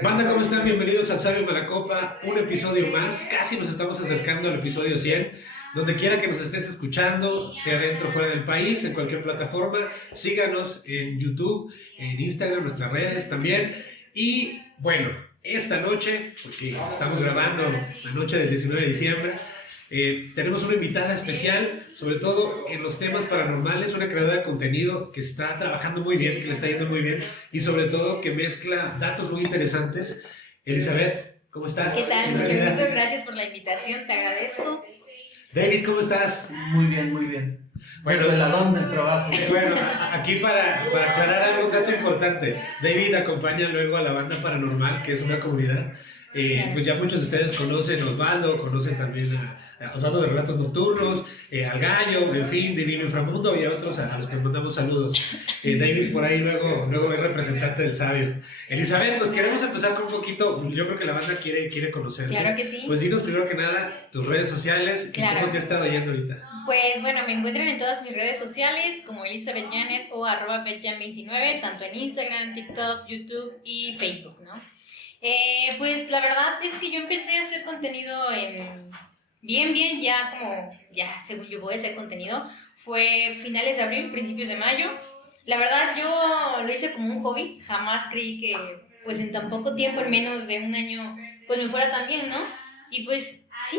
Banda, ¿cómo están? Bienvenidos al Sabio Malacopa, un episodio más. Casi nos estamos acercando al episodio 100. Donde quiera que nos estés escuchando, sea dentro o fuera del país, en cualquier plataforma, síganos en YouTube, en Instagram, nuestras redes también. Y bueno, esta noche, porque estamos grabando la noche del 19 de diciembre, tenemos una invitada especial, sobre todo en los temas paranormales, una creadora de contenido que está trabajando muy bien, que le está yendo muy bien y sobre todo que mezcla datos muy interesantes. Elizabeth, ¿cómo estás? ¿Qué tal? Mucho gusto, gracias por la invitación, te agradezco. David, ¿cómo estás? Muy bien, muy bien. Bueno, Desveladón del trabajo. Bueno, aquí para aclarar algo, un dato importante. David acompaña luego a la banda paranormal, que es una comunidad. Pues ya muchos de ustedes conocen a Osvaldo, conocen también a Osvaldo de Relatos Nocturnos, al Gallo, en fin, Divino Inframundo y a otros a los que les mandamos saludos. David por ahí luego es representante del Sabio. Elizabeth, pues queremos empezar con un poquito, yo creo que la banda quiere conocerte. Claro que sí. Pues dinos primero que nada tus redes sociales y claro. cómo te ha estado yendo ahorita. Pues bueno, me encuentran en todas mis redes sociales como Elizabeth Janet o @betjan29, tanto en Instagram, TikTok, YouTube y Facebook, ¿no? Pues la verdad es que yo empecé a hacer contenido según yo voy a hacer contenido, fue finales de abril, principios de mayo. La verdad yo lo hice como un hobby, jamás creí que pues en tan poco tiempo, en menos de un año, pues me fuera tan bien, ¿no? Y pues sí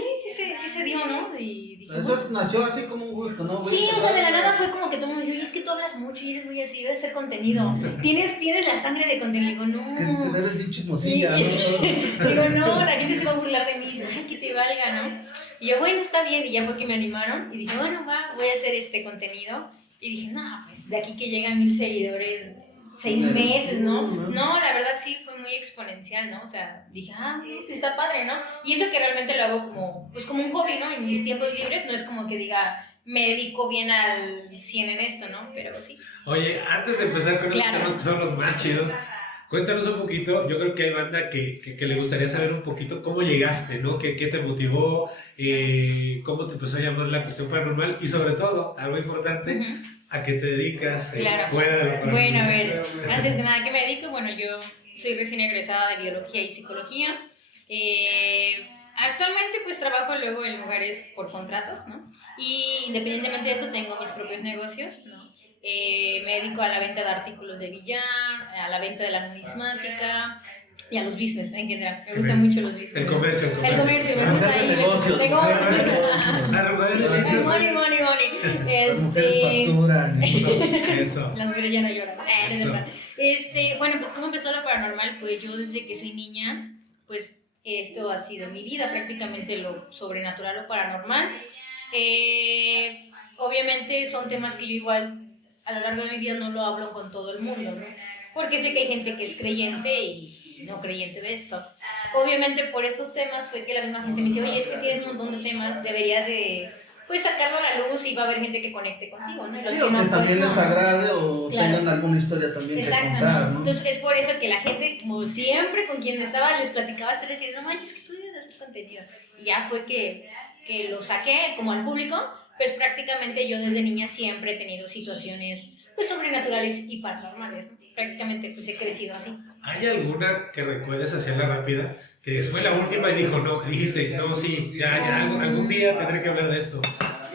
se dio, ¿no? Y dije, eso nació así como un gusto, ¿no? Sí, o sea, de la nada fue como que todo el mundo me dice, oye, es que tú hablas mucho y eres muy así, debes hacer contenido. ¿Tienes la sangre de contenido? Digo, no. Que eres bien chismosilla, ¿no? Digo, no, la gente se va a burlar de mí. Dice, ay, que te valga, ¿no? Y yo, bueno, está bien. Y ya fue que me animaron. Y dije, bueno, voy a hacer este contenido. Y dije, no, pues de aquí que llegan 1000 seguidores, 6 meses, ¿no? No, la verdad sí fue muy exponencial, ¿no? O sea, dije, pues está padre, ¿no? Y eso que realmente lo hago como un hobby, ¿no? En mis tiempos libres, no es como que diga, me dedico bien al 100 en esto, ¿no? Pero sí. Oye, antes de empezar con los temas que son los más chidos, cuéntanos un poquito. Yo creo que hay banda que le gustaría saber un poquito cómo llegaste, ¿no? ¿Qué te motivó? ¿Cómo te empezó a llamar la cuestión paranormal? Y sobre todo, algo importante, ¿a qué te dedicas fuera de lo paranormal? Bueno, a ver, antes que nada, ¿a qué me dedico? Bueno, yo soy recién egresada de Biología y Psicología. Actualmente pues trabajo luego en lugares por contratos, ¿no? Y independientemente de eso tengo mis propios negocios, ¿no? Me dedico a la venta de artículos de billar, a la venta de la numismática y a los business en general. Me gustan mucho los business. El comercio, me gusta ahí. Money. Eso. Las mujeres ya no lloran. Bueno, pues ¿cómo empezó lo paranormal? Pues yo desde que soy niña, pues esto ha sido mi vida, prácticamente lo sobrenatural o paranormal. Obviamente son temas que yo igual a lo largo de mi vida no lo hablo con todo el mundo, ¿no? Porque sé que hay gente que es creyente y no creyente de esto. Obviamente por estos temas fue que la misma gente me dice, oye, es que tienes un montón de temas, deberías de pues sacarlo a la luz y va a haber gente que conecte contigo, ¿no? Los que no, también les agrade o tengan alguna historia también que contar, ¿no? Entonces es por eso que la gente, como siempre con quien estaba, les platicaba historias y no manches, que tú debes de hacer contenido. Y ya fue que lo saqué como al público, pues prácticamente yo desde niña siempre he tenido situaciones pues sobrenaturales y paranormales, ¿no? Prácticamente pues he crecido así. ¿Hay alguna que recuerdes hacia la rápida? Que fue la última y dijiste, no, sí, ya algún día tendré que hablar de esto.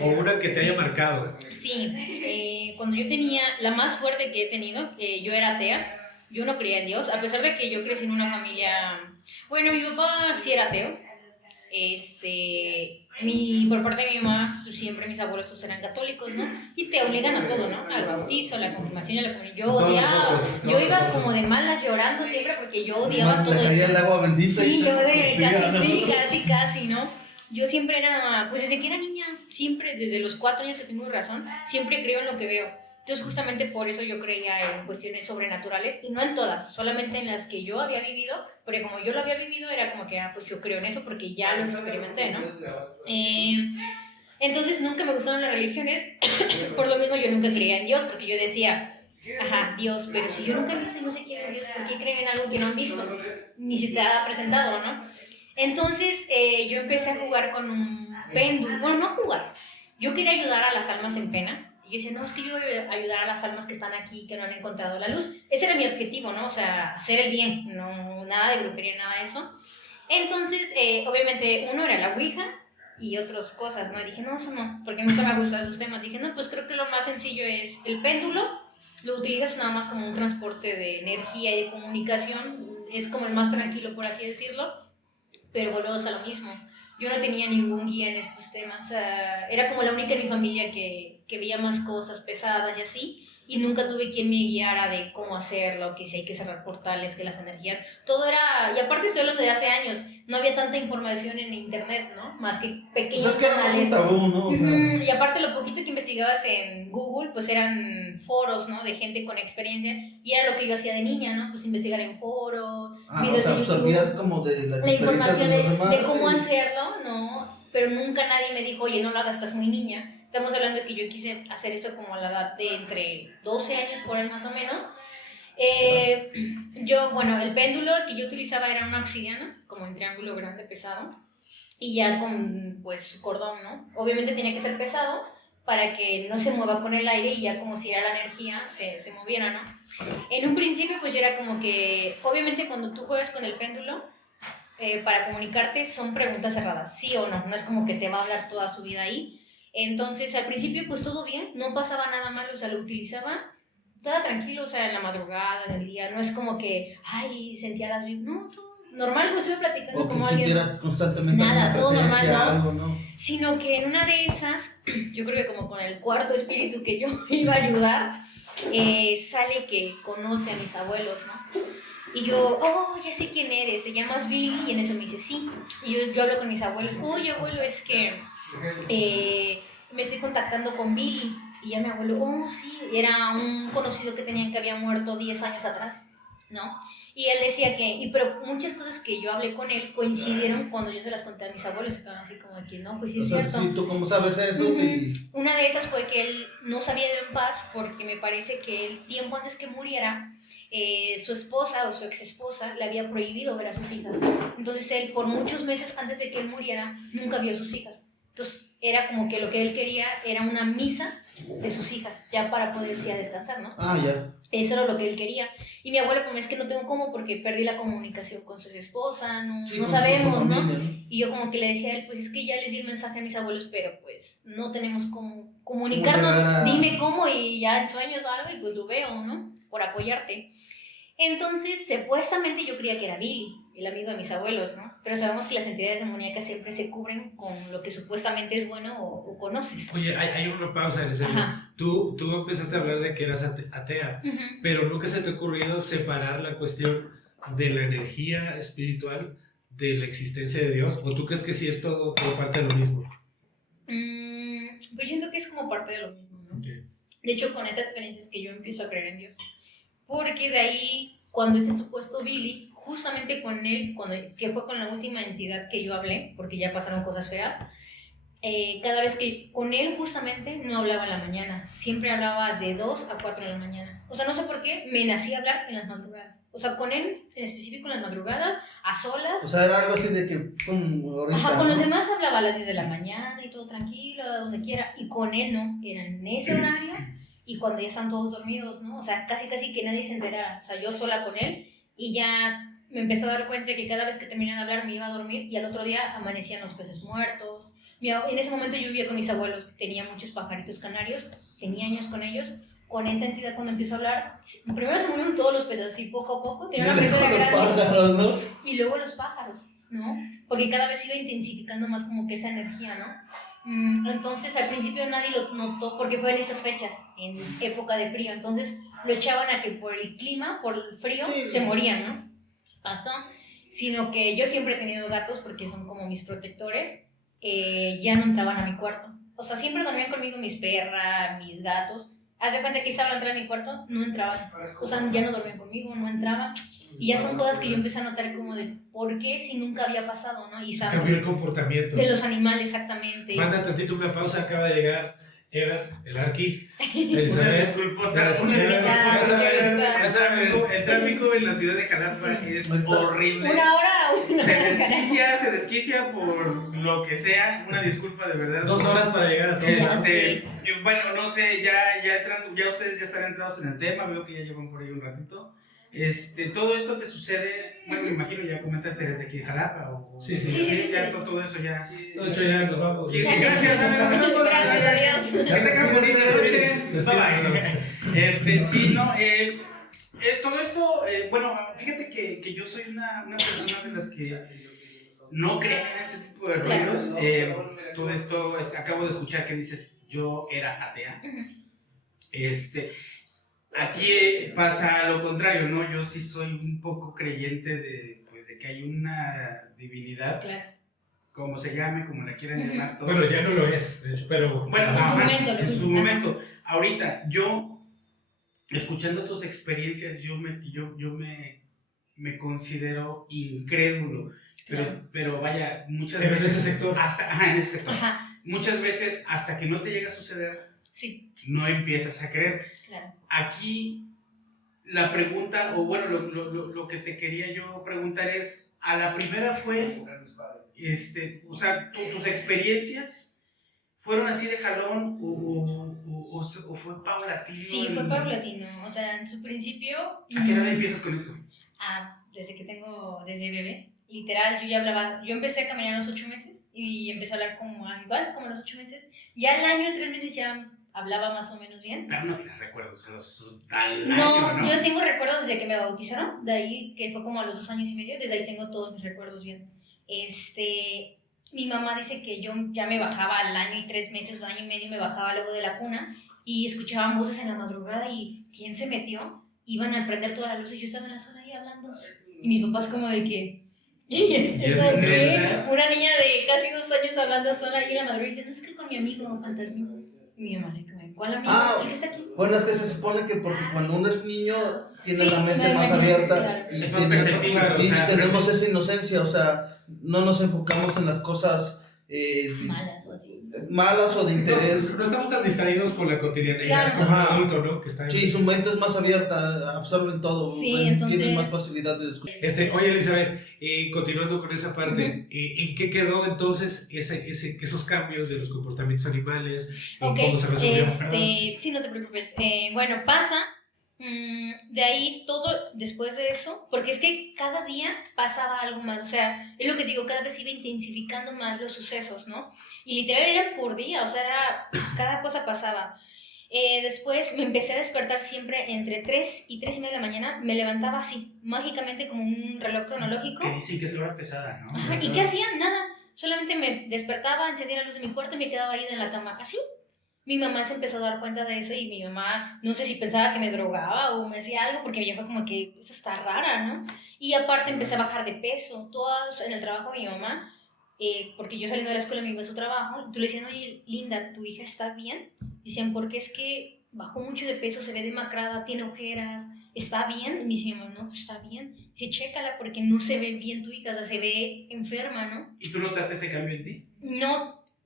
O una que te haya marcado. Sí, cuando yo tenía, la más fuerte que he tenido, yo era atea, yo no creía en Dios, a pesar de que yo crecí en una familia, bueno, mi papá sí era ateo, por parte de mi mamá, pues siempre mis abuelos todos eran católicos, ¿no? Y te obligan a todo, ¿no? Al bautizo, a la confirmación, a la comunión. Yo odiaba, yo iba como de malas llorando siempre porque yo odiaba todo eso. El agua bendita. Sí, yo casi, ¿no? Yo siempre era, pues desde que era niña, siempre, desde los 4 años que tengo razón, siempre creo en lo que veo. Entonces justamente por eso yo creía en cuestiones sobrenaturales y no en todas, solamente en las que yo había vivido, porque como yo lo había vivido era como que, pues yo creo en eso porque ya lo experimenté, ¿no? Entonces nunca me gustaron las religiones, por lo mismo yo nunca creía en Dios, porque yo decía, Dios, pero si yo nunca he visto y no sé quién es Dios, ¿por qué creen en algo que no han visto? Ni se te ha presentado, ¿no? Entonces yo empecé a jugar con un péndulo, bueno, no jugar, yo quería ayudar a las almas en pena. Y yo decía, no, es que yo voy a ayudar a las almas que están aquí, que no han encontrado la luz. Ese era mi objetivo, ¿no? O sea, hacer el bien, no nada de brujería, nada de eso. Entonces, obviamente, uno era la ouija y otras cosas, ¿no? Y dije, no, eso no, porque nunca me han gustado esos temas. Dije, no, pues creo que lo más sencillo es el péndulo. Lo utilizas nada más como un transporte de energía y de comunicación. Es como el más tranquilo, por así decirlo. Pero volvemos a lo mismo. Yo no tenía ningún guía en estos temas. O sea, era como la única en mi familia que veía más cosas pesadas y así. Y nunca tuve quien me guiara de cómo hacerlo, que si hay que cerrar portales, que las energías, todo era, y aparte estoy hablando de hace años, no había tanta información en internet, ¿no? Más que pequeños canales. Tabú, ¿no? O sea, Y aparte lo poquito que investigabas en Google, pues eran foros, ¿no? De gente con experiencia, y era lo que yo hacía de niña, ¿no? Pues investigar en foros, videos de YouTube. Absorbías como de la información de cómo hacerlo, ¿no? Pero nunca nadie me dijo, oye, no lo hagas, estás muy niña. Estamos hablando de que yo quise hacer esto como a la edad de entre 12 años por ahí más o menos. Bueno, el péndulo que yo utilizaba era una obsidiana, como en triángulo grande, pesado, y ya con, pues, su cordón, ¿no? Obviamente tenía que ser pesado para que no se mueva con el aire y ya como si era la energía se moviera, ¿no? En un principio, pues, yo era como que, obviamente cuando tú juegas con el péndulo, para comunicarte son preguntas cerradas, sí o no, no es como que te va a hablar toda su vida ahí. Entonces, al principio, pues todo bien, no pasaba nada malo, o sea, lo utilizaba todo tranquilo, o sea, en la madrugada, en el día, no es como que, ay, sentía las vibras, no, todo normal, pues estuve platicando o como que alguien. Constantemente Nada, todo normal, ¿no? Algo, ¿no? Sino que en una de esas, yo creo que como con el cuarto espíritu que yo iba a ayudar, sale que conoce a mis abuelos, ¿no? Y yo, oh, ya sé quién eres, te llamas Billy, y en eso me dice, sí. Y yo hablo con mis abuelos, oye, abuelo, es que me estoy contactando con Billy. Y ya mi abuelo, oh, sí, era un conocido que tenían que había muerto 10 años atrás, ¿no? Y él decía pero muchas cosas que yo hablé con él coincidieron cuando yo se las conté a mis abuelos, y quedaron así como que, no, pues sí es cierto. Sí, ¿tú cómo sabes eso? Sí. Una de esas fue que él no sabía de en paz porque me parece que el tiempo antes que muriera, su esposa o su ex esposa le había prohibido ver a sus hijas. Entonces él, por muchos meses antes de que él muriera, nunca vio a sus hijas. Entonces era como que lo que él quería era una misa de sus hijas, ya para poder irse a descansar, ¿no? Ah, ya. Eso era lo que él quería. Y mi abuelo, pues es que no tengo cómo porque perdí la comunicación con su esposa, no sabemos, familia, ¿no? Y yo como que le decía a él, pues es que ya les di el mensaje a mis abuelos, pero pues no tenemos cómo comunicarnos, dime cómo y ya en sueños o algo y pues lo veo, ¿no? Por apoyarte. Entonces, supuestamente yo creía que era Billy, el amigo de mis abuelos, ¿no? Pero sabemos que las entidades demoníacas siempre se cubren con lo que supuestamente es bueno o conoces. Oye, hay una pausa en ese. Tú empezaste a hablar de que eras atea, pero nunca se te ha ocurrido separar la cuestión de la energía espiritual de la existencia de Dios, ¿o tú crees que sí es todo como parte de lo mismo? Pues yo siento que es como parte de lo mismo, ¿no? Okay. De hecho, con esta experiencia es que yo empiezo a creer en Dios. Porque de ahí, cuando ese supuesto Billy, justamente con él, que fue con la última entidad que yo hablé, porque ya pasaron cosas feas, cada vez que con él justamente no hablaba en la mañana, siempre hablaba de 2 a 4 de la mañana. O sea, no sé por qué, me nací a hablar en las madrugadas. O sea, con él en específico en las madrugadas, a solas. O sea, era algo así de que... ahorita, con los demás hablaba a las 10 de la mañana y todo tranquilo, donde quiera. Y con él no, era en ese horario y cuando ya están todos dormidos, ¿no? O sea, casi que nadie se enterara. O sea, yo sola con él y ya me empecé a dar cuenta que cada vez que terminaba de hablar me iba a dormir y al otro día amanecían los peces muertos. En ese momento yo vivía con mis abuelos, tenía muchos pajaritos canarios, tenía años con ellos. Con esta entidad cuando empiezo a hablar, primero se murieron todos los peces y poco a poco tenía una pecera grande, pájaros, ¿no? Y luego los pájaros, ¿no? Porque cada vez iba intensificando más como que esa energía, ¿no? Entonces al principio nadie lo notó porque fue en esas fechas, en época de frío, entonces lo echaban a que por el clima, por el frío, se morían, ¿no? Pasó, sino que yo siempre he tenido gatos porque son como mis protectores, ya no entraban a mi cuarto, o sea, siempre dormían conmigo mis perras, mis gatos. Haz de cuenta que estaba entrar a mi cuarto, no entraban. O sea, ya no dormían conmigo, no entraban. Y ya son cosas que yo empecé a notar como de ¿por qué si nunca había pasado, no? Y cambió el comportamiento de los animales, exactamente. Manda tantito una pausa, acaba de llegar Eva, el Arqui, Elizabeth. El tráfico en la ciudad de Jalapa es horrible. Una hora. Se desquicia por lo que sea. Una disculpa de verdad. 2 horas para llegar a todo. Bueno, no sé, ya ustedes ya están entrados en el tema. Veo que ya llevan por ahí un ratito. Todo esto te sucede, bueno, me imagino ya comentaste desde aquí en Jalapa o Sí. Ya todo eso ya. De hecho, ya nos vamos. Gracias a Dios. Que tengan bonita noche. Sí, no, todo esto, bueno, fíjate que yo soy una persona de las que no creen en este tipo de rollos. Todo esto, acabo de escuchar que dices, yo era atea. Aquí pasa lo contrario, ¿no? Yo sí soy un poco creyente de que hay una divinidad, como se llame, como la quieran llamar. Todo. Bueno, ya no lo es, de hecho, pero... Bueno, en su momento. Ahorita, yo, escuchando tus experiencias, yo me considero incrédulo, pero vaya, muchas veces... en ese sector. En ese sector. Muchas veces, hasta que no te llega a suceder, no empiezas a creer. Claro. Aquí la pregunta, o bueno, lo que te quería yo preguntar es, a la primera fue, o sea, tus experiencias fueron así de jalón o fue paulatino. Sí, fue paulatino, o sea, en su principio... ¿A qué edad empiezas con eso? Desde bebé, literal, yo empecé a caminar a los 8 meses y empecé a hablar como a los 8 meses, ya al año, 3 meses ya hablaba más o menos bien. Pero no tienes recuerdos al año, ¿no? Yo tengo recuerdos desde que me bautizaron, de ahí, que fue como a los 2 años y medio, desde ahí tengo todos mis recuerdos bien. Mi mamá dice que yo ya me bajaba al año y 3 meses, 1 año y medio, me bajaba luego de la cuna y escuchaban voces en la madrugada y ¿quién se metió? Iban a prender todas las luces y yo estaba en la zona ahí hablando. Y mis papás como de que... ¿qué? Una niña de casi 2 años hablando sola ahí en la madrugada y diciendo, no, es que con mi amigo fantasma. Y mi mamá así como, ¿cuál amigo? ¿El que está aquí? Bueno, es que se supone que porque cuando uno es niño tiene la mente más abierta y es más perceptible, y tenemos esa inocencia, o sea, no nos enfocamos en las cosas malas o de interés. No estamos tan distraídos con la cotidianidad como un adulto, ¿no? Que está sí, su mente es más abierta, absorben todo, entonces... tienen más facilidad de escuchar. Oye, Elizabeth, continuando con esa parte, ¿en qué quedó entonces esos cambios de los comportamientos animales? ¿Cómo se resolvió? Sí, no te preocupes. Bueno, pasa... de ahí todo, después de eso, porque es que cada día pasaba algo más, o sea, es lo que te digo, cada vez iba intensificando más los sucesos, ¿no? Y literal era por día, o sea, cada cosa pasaba. Después me empecé a despertar siempre entre 3 y 3 y media de la mañana, me levantaba así, mágicamente como un reloj cronológico. Que dicen que es la hora pesada, ¿no? Ajá, ¿y qué hacía? Nada, solamente me despertaba, encendía la luz de mi cuarto y me quedaba ahí en la cama, así. Mi mamá se empezó a dar cuenta de eso y mi mamá, no sé si pensaba que me drogaba o me hacía algo, porque ella fue como que, eso está rara, ¿no? Y aparte empecé a bajar de peso, todas en el trabajo de mi mamá, porque yo saliendo de la escuela me iba a su trabajo, y tú le decían, oye, Linda, ¿tu hija está bien? Y decían, porque es que bajó mucho de peso, se ve demacrada, tiene ojeras, ¿está bien? Y me decían, no, pues está bien. Dice, chécala porque no se ve bien tu hija, o sea, se ve enferma, ¿no? ¿Y tú notaste ese cambio en ti?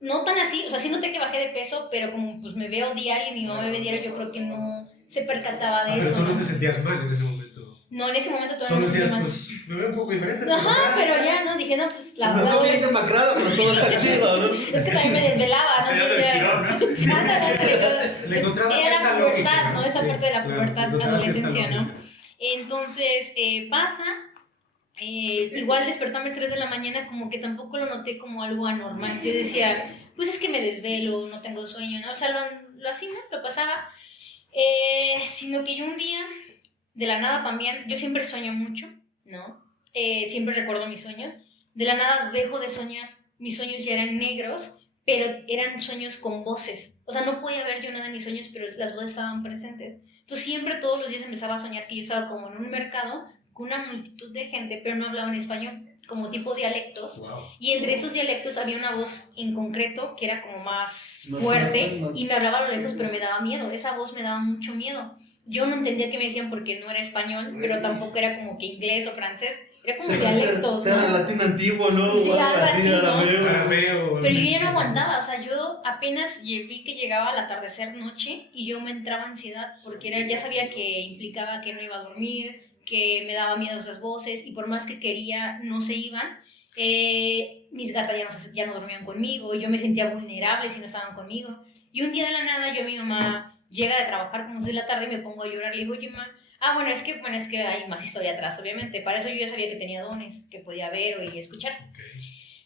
No tan así, o sea, sí noté que bajé de peso, pero como pues me veo diario y mi mamá me ve diario, yo creo que no se percataba de eso. Pero tú no te sentías mal en ese momento. No, en ese momento todavía no me sentía mal. Pues, me veo un poco diferente. Ajá, pero ya, ¿no? Dije, no, pues la verdad. Me veo bien demacrada, pero todo está chido, ¿no? Es que también me desvelaba, ¿no? Le encontraba era la pubertad, lógica, ¿no? Esa parte de la pubertad, adolescencia, ¿no? Entonces, pasa... igual despertarme a 3 de la mañana como que tampoco lo noté como algo anormal. Yo decía, pues es que me desvelo, no tengo sueño, ¿no? O sea, lo así, ¿no? Lo pasaba. Sino que yo un día, de la nada también, yo siempre sueño mucho, ¿no? Siempre recuerdo mis sueños. De la nada dejo de soñar. Mis sueños ya eran negros, pero eran sueños con voces. O sea, no podía ver yo nada en mis sueños, pero las voces estaban presentes. Entonces siempre todos los días empezaba a soñar que yo estaba como en un mercado con una multitud de gente, pero no hablaban español, como tipo dialectos. Wow. Y entre esos dialectos había una voz en concreto que era como más fuerte y me hablaba a lo lejos, pero me daba miedo. Esa voz me daba mucho miedo. Yo no entendía qué me decían porque no era español, pero tampoco era como que inglés o francés. Era como dialectos, ¿no? Era latín antiguo, ¿no? Sí, algo así, ¿no? Arameo. Pero yo ya no aguantaba, o sea, yo apenas vi que llegaba al atardecer noche y yo me entraba ansiedad porque ya sabía que implicaba que no iba a dormir, que me daba miedo esas voces y por más que quería, no se iban. Mis gatas ya no dormían conmigo, yo me sentía vulnerable si no estaban conmigo. Y un día de la nada, mi mamá llega de trabajar como 6 de la tarde y me pongo a llorar. Le digo, oye, mamá, bueno, es que hay más historia atrás, obviamente. Para eso yo ya sabía que tenía dones, que podía ver, oír y escuchar.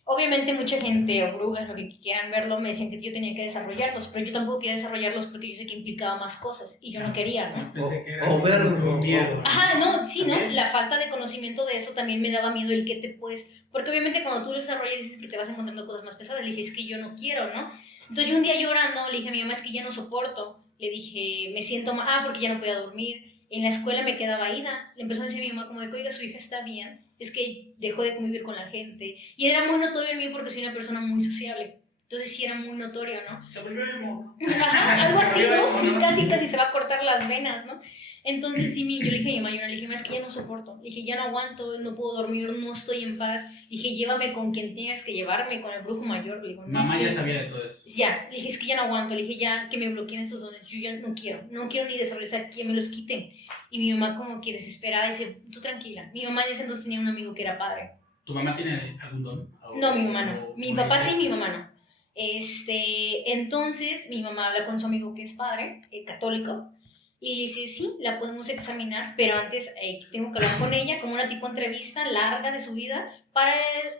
Obviamente mucha gente o brujas, lo que quieran verlo, me decían que yo tenía que desarrollarlos, pero yo tampoco quería desarrollarlos porque yo sé que implicaba más cosas y yo no quería, ¿no? Pensé que era O verlo. miedo. Ajá, no, sí, ¿no? La falta de conocimiento de eso también me daba miedo el que te puedes... Porque obviamente cuando tú lo desarrollas dices que te vas encontrando cosas más pesadas. Le dije, es que yo no quiero, ¿no? Entonces yo un día llorando le dije a mi mamá, es que ya no soporto. Le dije, me siento mal, porque ya no podía dormir. En la escuela me quedaba ida. Le empezó a decir a mi mamá como de, oiga, su hija está bien. Es que dejó de convivir con la gente. Y era muy notorio en mí porque soy una persona muy sociable. Entonces sí era muy notorio, ¿no? Se volvió emo. Ajá, algo así, ¿no? Sí, casi se va a cortar las venas, ¿no? Entonces sí, yo le dije a mi mamá, le dije, es que ya no soporto. Le dije, ya no aguanto, no puedo dormir, no estoy en paz. Le dije, llévame con quien tengas que llevarme, con el brujo mayor. Le digo, no Mamá sé. ya sabía de todo eso. Ya, le dije, es que ya no aguanto. Le dije, ya que me bloqueen estos dones. Yo ya no quiero ni desarrollar, o sea, que me los quiten. Y mi mamá como que desesperada dice, tú tranquila. Mi mamá en ese entonces tenía un amigo que era padre. ¿Tu mamá tiene algún don? No, mi mamá no. Mi papá sí, mi mamá no. Entonces mi mamá habla con su amigo que es padre, católico, y le dice, sí, la podemos examinar, pero antes tengo que hablar con ella, como una tipo entrevista larga de su vida, para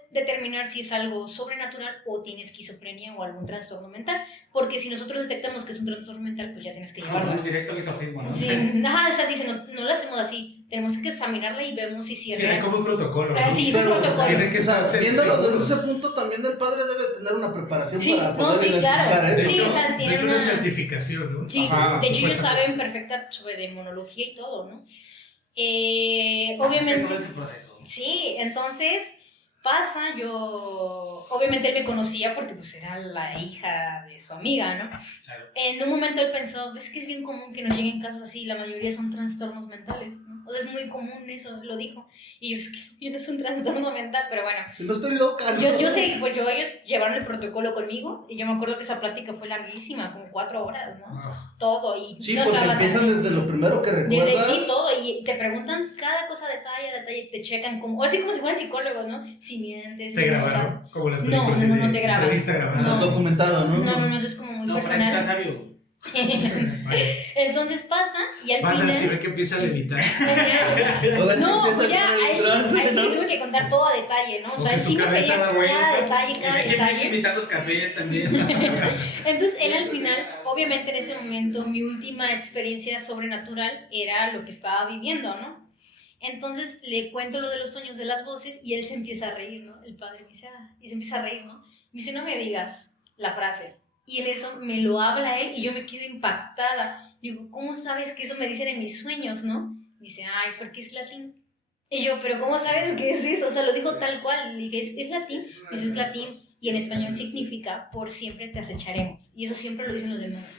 determinar si es algo sobrenatural o tiene esquizofrenia o algún trastorno mental, porque si nosotros detectamos que es un trastorno mental, pues ya tienes que llevarlo. Vamos directo al exorcismo, ¿no? Sí, o sea, dice, no lo hacemos así, tenemos que examinarla y vemos si es real. Sí, como un protocolo, ¿no? Sí, es un protocolo. Tiene que estar viéndolo desde ese punto, también el padre debe tener una preparación para poder claro. eso. De hecho, o sea, de hecho una certificación, ¿no? Sí, Ajá, de hecho ellos saben perfecta sobre demonología y todo, ¿no? Obviamente... todo ese proceso. Sí, entonces pasa, obviamente él me conocía porque pues era la hija de su amiga, ¿no? Claro. En un momento él pensó, ves que es bien común que nos lleguen casos así, la mayoría son trastornos mentales, ¿no? O sea, es muy común eso, lo dijo. Y yo, es que no es un trastorno mental, pero bueno. Si no estoy loca, ¿no? Yo sé, pues ellos llevaron el protocolo conmigo y yo me acuerdo que esa plática fue larguísima, como 4 horas, ¿no? Todo. Y sí, no porque estaba empiezan desde lo primero que recuerdas. Desde sí, todo. Y te preguntan cada cosa detalle, te checan como, así como si fueran psicólogos, ¿no? Si mientes. Te grabaron, como las películas. No te graban. Entrevista grabada. No, documentado, ¿no? No, es como muy personal. Pero está sabio. Entonces pasa y al final... si ve que empieza a levitar. No, pues ya, ahí sí tuve que contar todo a detalle, ¿no? O sea, sí me pedía cada detalle. Invitar los cafés también. Entonces él al final, obviamente en ese momento, mi última experiencia sobrenatural era lo que estaba viviendo, ¿no? Entonces le cuento lo de los sueños de las voces y él se empieza a reír, ¿no? El padre me dice, y se empieza a reír, ¿no? Me dice, no me digas la frase. Y en eso me lo habla él y yo me quedo impactada. Digo, ¿cómo sabes que eso me dicen en mis sueños, no? Me dice, ay, porque es latín. Y yo, ¿pero cómo sabes qué es eso? O sea, lo dijo tal cual. Le dije, ¿es latín? Me dice, es latín. Y en español significa, por siempre te acecharemos. Y eso siempre lo dicen los demás.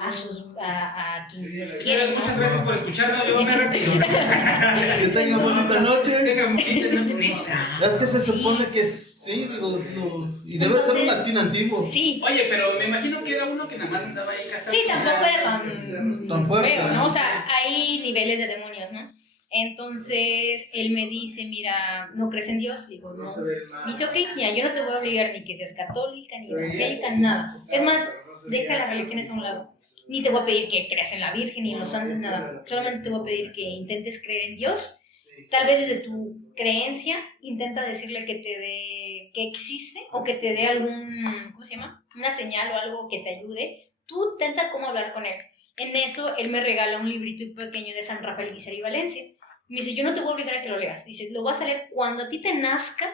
A quienes quieren, ¿no? Muchas gracias por escucharnos. Yo me retiro. Que tengan bonita noche. Tengan bonita noche. Es que se supone que es... Sí, digo, y debe ser un latín antiguo. Sí. Oye, pero me imagino que era uno que nada más andaba ahí castrando. Sí, tampoco era tan fuerte, feo, ¿no? O sea, hay niveles de demonios, ¿no? Entonces, él me dice, mira, ¿no crees en Dios? Digo, no. Me dice, ok, mira, yo no te voy a obligar ni que seas católica, ni evangélica, nada. Es más, deja las religiones a un lado. Ni te voy a pedir que creas en la Virgen, ni en los santos, nada. Solamente te voy a pedir que intentes creer en Dios. Tal vez desde tu creencia intenta decirle que existe o que te dé algún, ¿cómo se llama? Una señal o algo que te ayude. Tú intenta cómo hablar con él. En eso, él me regala un librito pequeño de San Rafael Guizar y Valencia. Me dice, yo no te voy a obligar a que lo leas. Dice, lo vas a leer cuando a ti te nazca,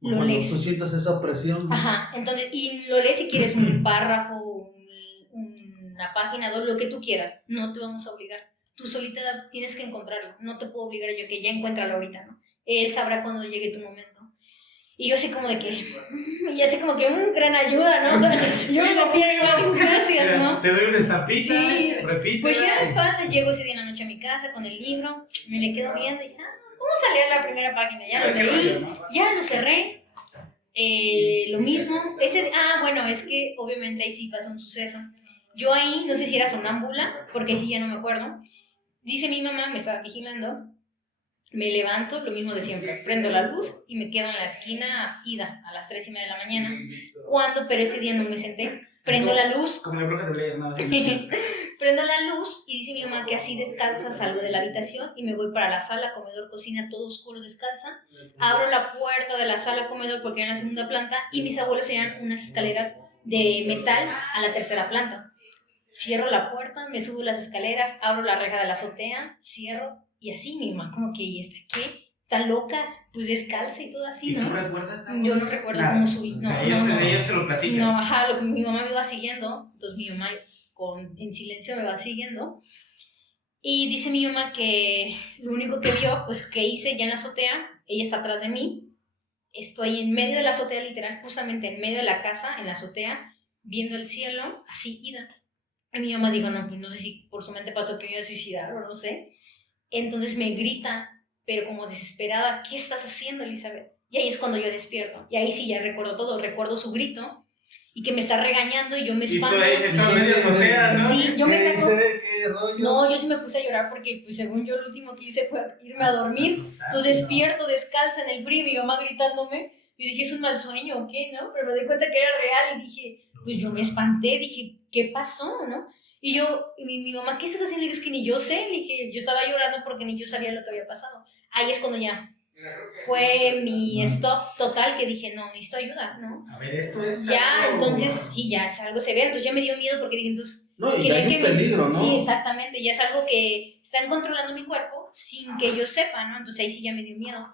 lo lees. Tú sientas esa presión. Ajá, entonces, y lo lees si quieres un párrafo, una página, lo que tú quieras. No te vamos a obligar. Tú solita tienes que encontrarlo. No te puedo obligar yo que ya encuéntralo ahorita, ¿no? Él sabrá cuando llegue tu momento. Y yo así como de que... Y así como que gran ayuda, ¿no? O sea, yo me igual, gracias, ¿no? Te doy una estampita, repite. Pues ya pasa, llego ese día en la noche a mi casa con el libro, me le quedo viendo y vamos a leer la primera página. Ya lo leí, ya lo cerré. Lo mismo. Bueno, es que obviamente ahí sí pasó un suceso. Yo ahí, no sé si era sonámbula, porque sí ya no me acuerdo. Dice mi mamá, me estaba vigilando, me levanto, lo mismo de siempre, prendo la luz y me quedo en la esquina ida a las 3:30 de la mañana. Pero ese día no me senté. Prendo la luz. Como la bruja de Blair, ¿no? Prendo la luz y dice mi mamá que así descalza salgo de la habitación y me voy para la sala, comedor, cocina, todo oscuro, descalza. Abro la puerta de la sala, comedor, porque era en la segunda planta y mis abuelos tenían unas escaleras de metal a la tercera planta. Cierro la puerta, me subo las escaleras, abro la reja de la azotea, cierro y así mi mamá como que, ¿y esta qué? ¿Está loca? Pues descalza y todo así, ¿no? ¿Y tú recuerdas algo? Yo no recuerdo cómo subí. No, o sea, ellos te lo platican. No, ajá, lo que mi mamá me iba siguiendo, entonces mi mamá en silencio me va siguiendo. Y dice mi mamá que lo único que vio, pues que hice ya en la azotea, ella está atrás de mí, estoy en medio de la azotea, literal, justamente en medio de la casa, en la azotea, viendo el cielo, así, ida. Y mi mamá dijo, no, pues no sé si por su mente pasó que me iba a suicidar o no sé. Entonces me grita, pero como desesperada, ¿qué estás haciendo, Elizabeth? Y ahí es cuando yo despierto. Y ahí sí ya recuerdo todo, recuerdo su grito y que me está regañando y yo me espanto. Y tú ahí en todo medio azotea, ¿no? Sí, yo me saco... ¿Qué rollo? No, yo sí me puse a llorar porque pues según yo lo último que hice fue irme a dormir. Entonces despierto, descalza en el frío, mi mamá gritándome. Yo dije, ¿es un mal sueño o qué, no? Pero me di cuenta que era real y dije, pues yo me espanté, dije, ¿qué pasó, no? Y mi mamá, ¿qué estás haciendo? Le dije, es que ni yo sé, le dije, yo estaba llorando porque ni yo sabía lo que había pasado. Ahí es cuando ya fue mi stop total, que dije, no, necesito ayuda, ¿no? A ver, esto es ya, algo... entonces, sí, ya es algo severo, entonces ya me dio miedo porque dije, entonces... No, y hay un peligro, ¿no? Sí, exactamente, ya es algo que están controlando mi cuerpo sin que yo sepa, ¿no? Entonces ahí sí ya me dio miedo.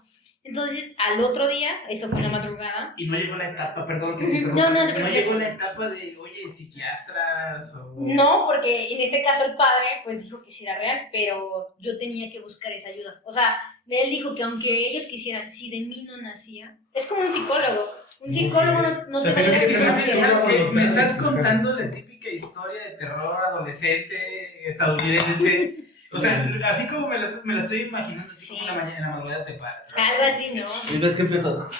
Entonces, al otro día, eso fue en la madrugada. Y no llegó la etapa, perdón que te interrumpa. No llegó la etapa de, oye, psiquiatras o... No, porque en este caso el padre, pues dijo que sí era real, pero yo tenía que buscar esa ayuda. O sea, él dijo que aunque ellos quisieran, si de mí no nacía, es como un psicólogo. Un psicólogo no te va a decir. Me estás contando la típica historia de terror adolescente estadounidense. O sea, así como me la estoy imaginando, así como en la madrugada te paras. Algo así, ¿no? Y ves que empieza.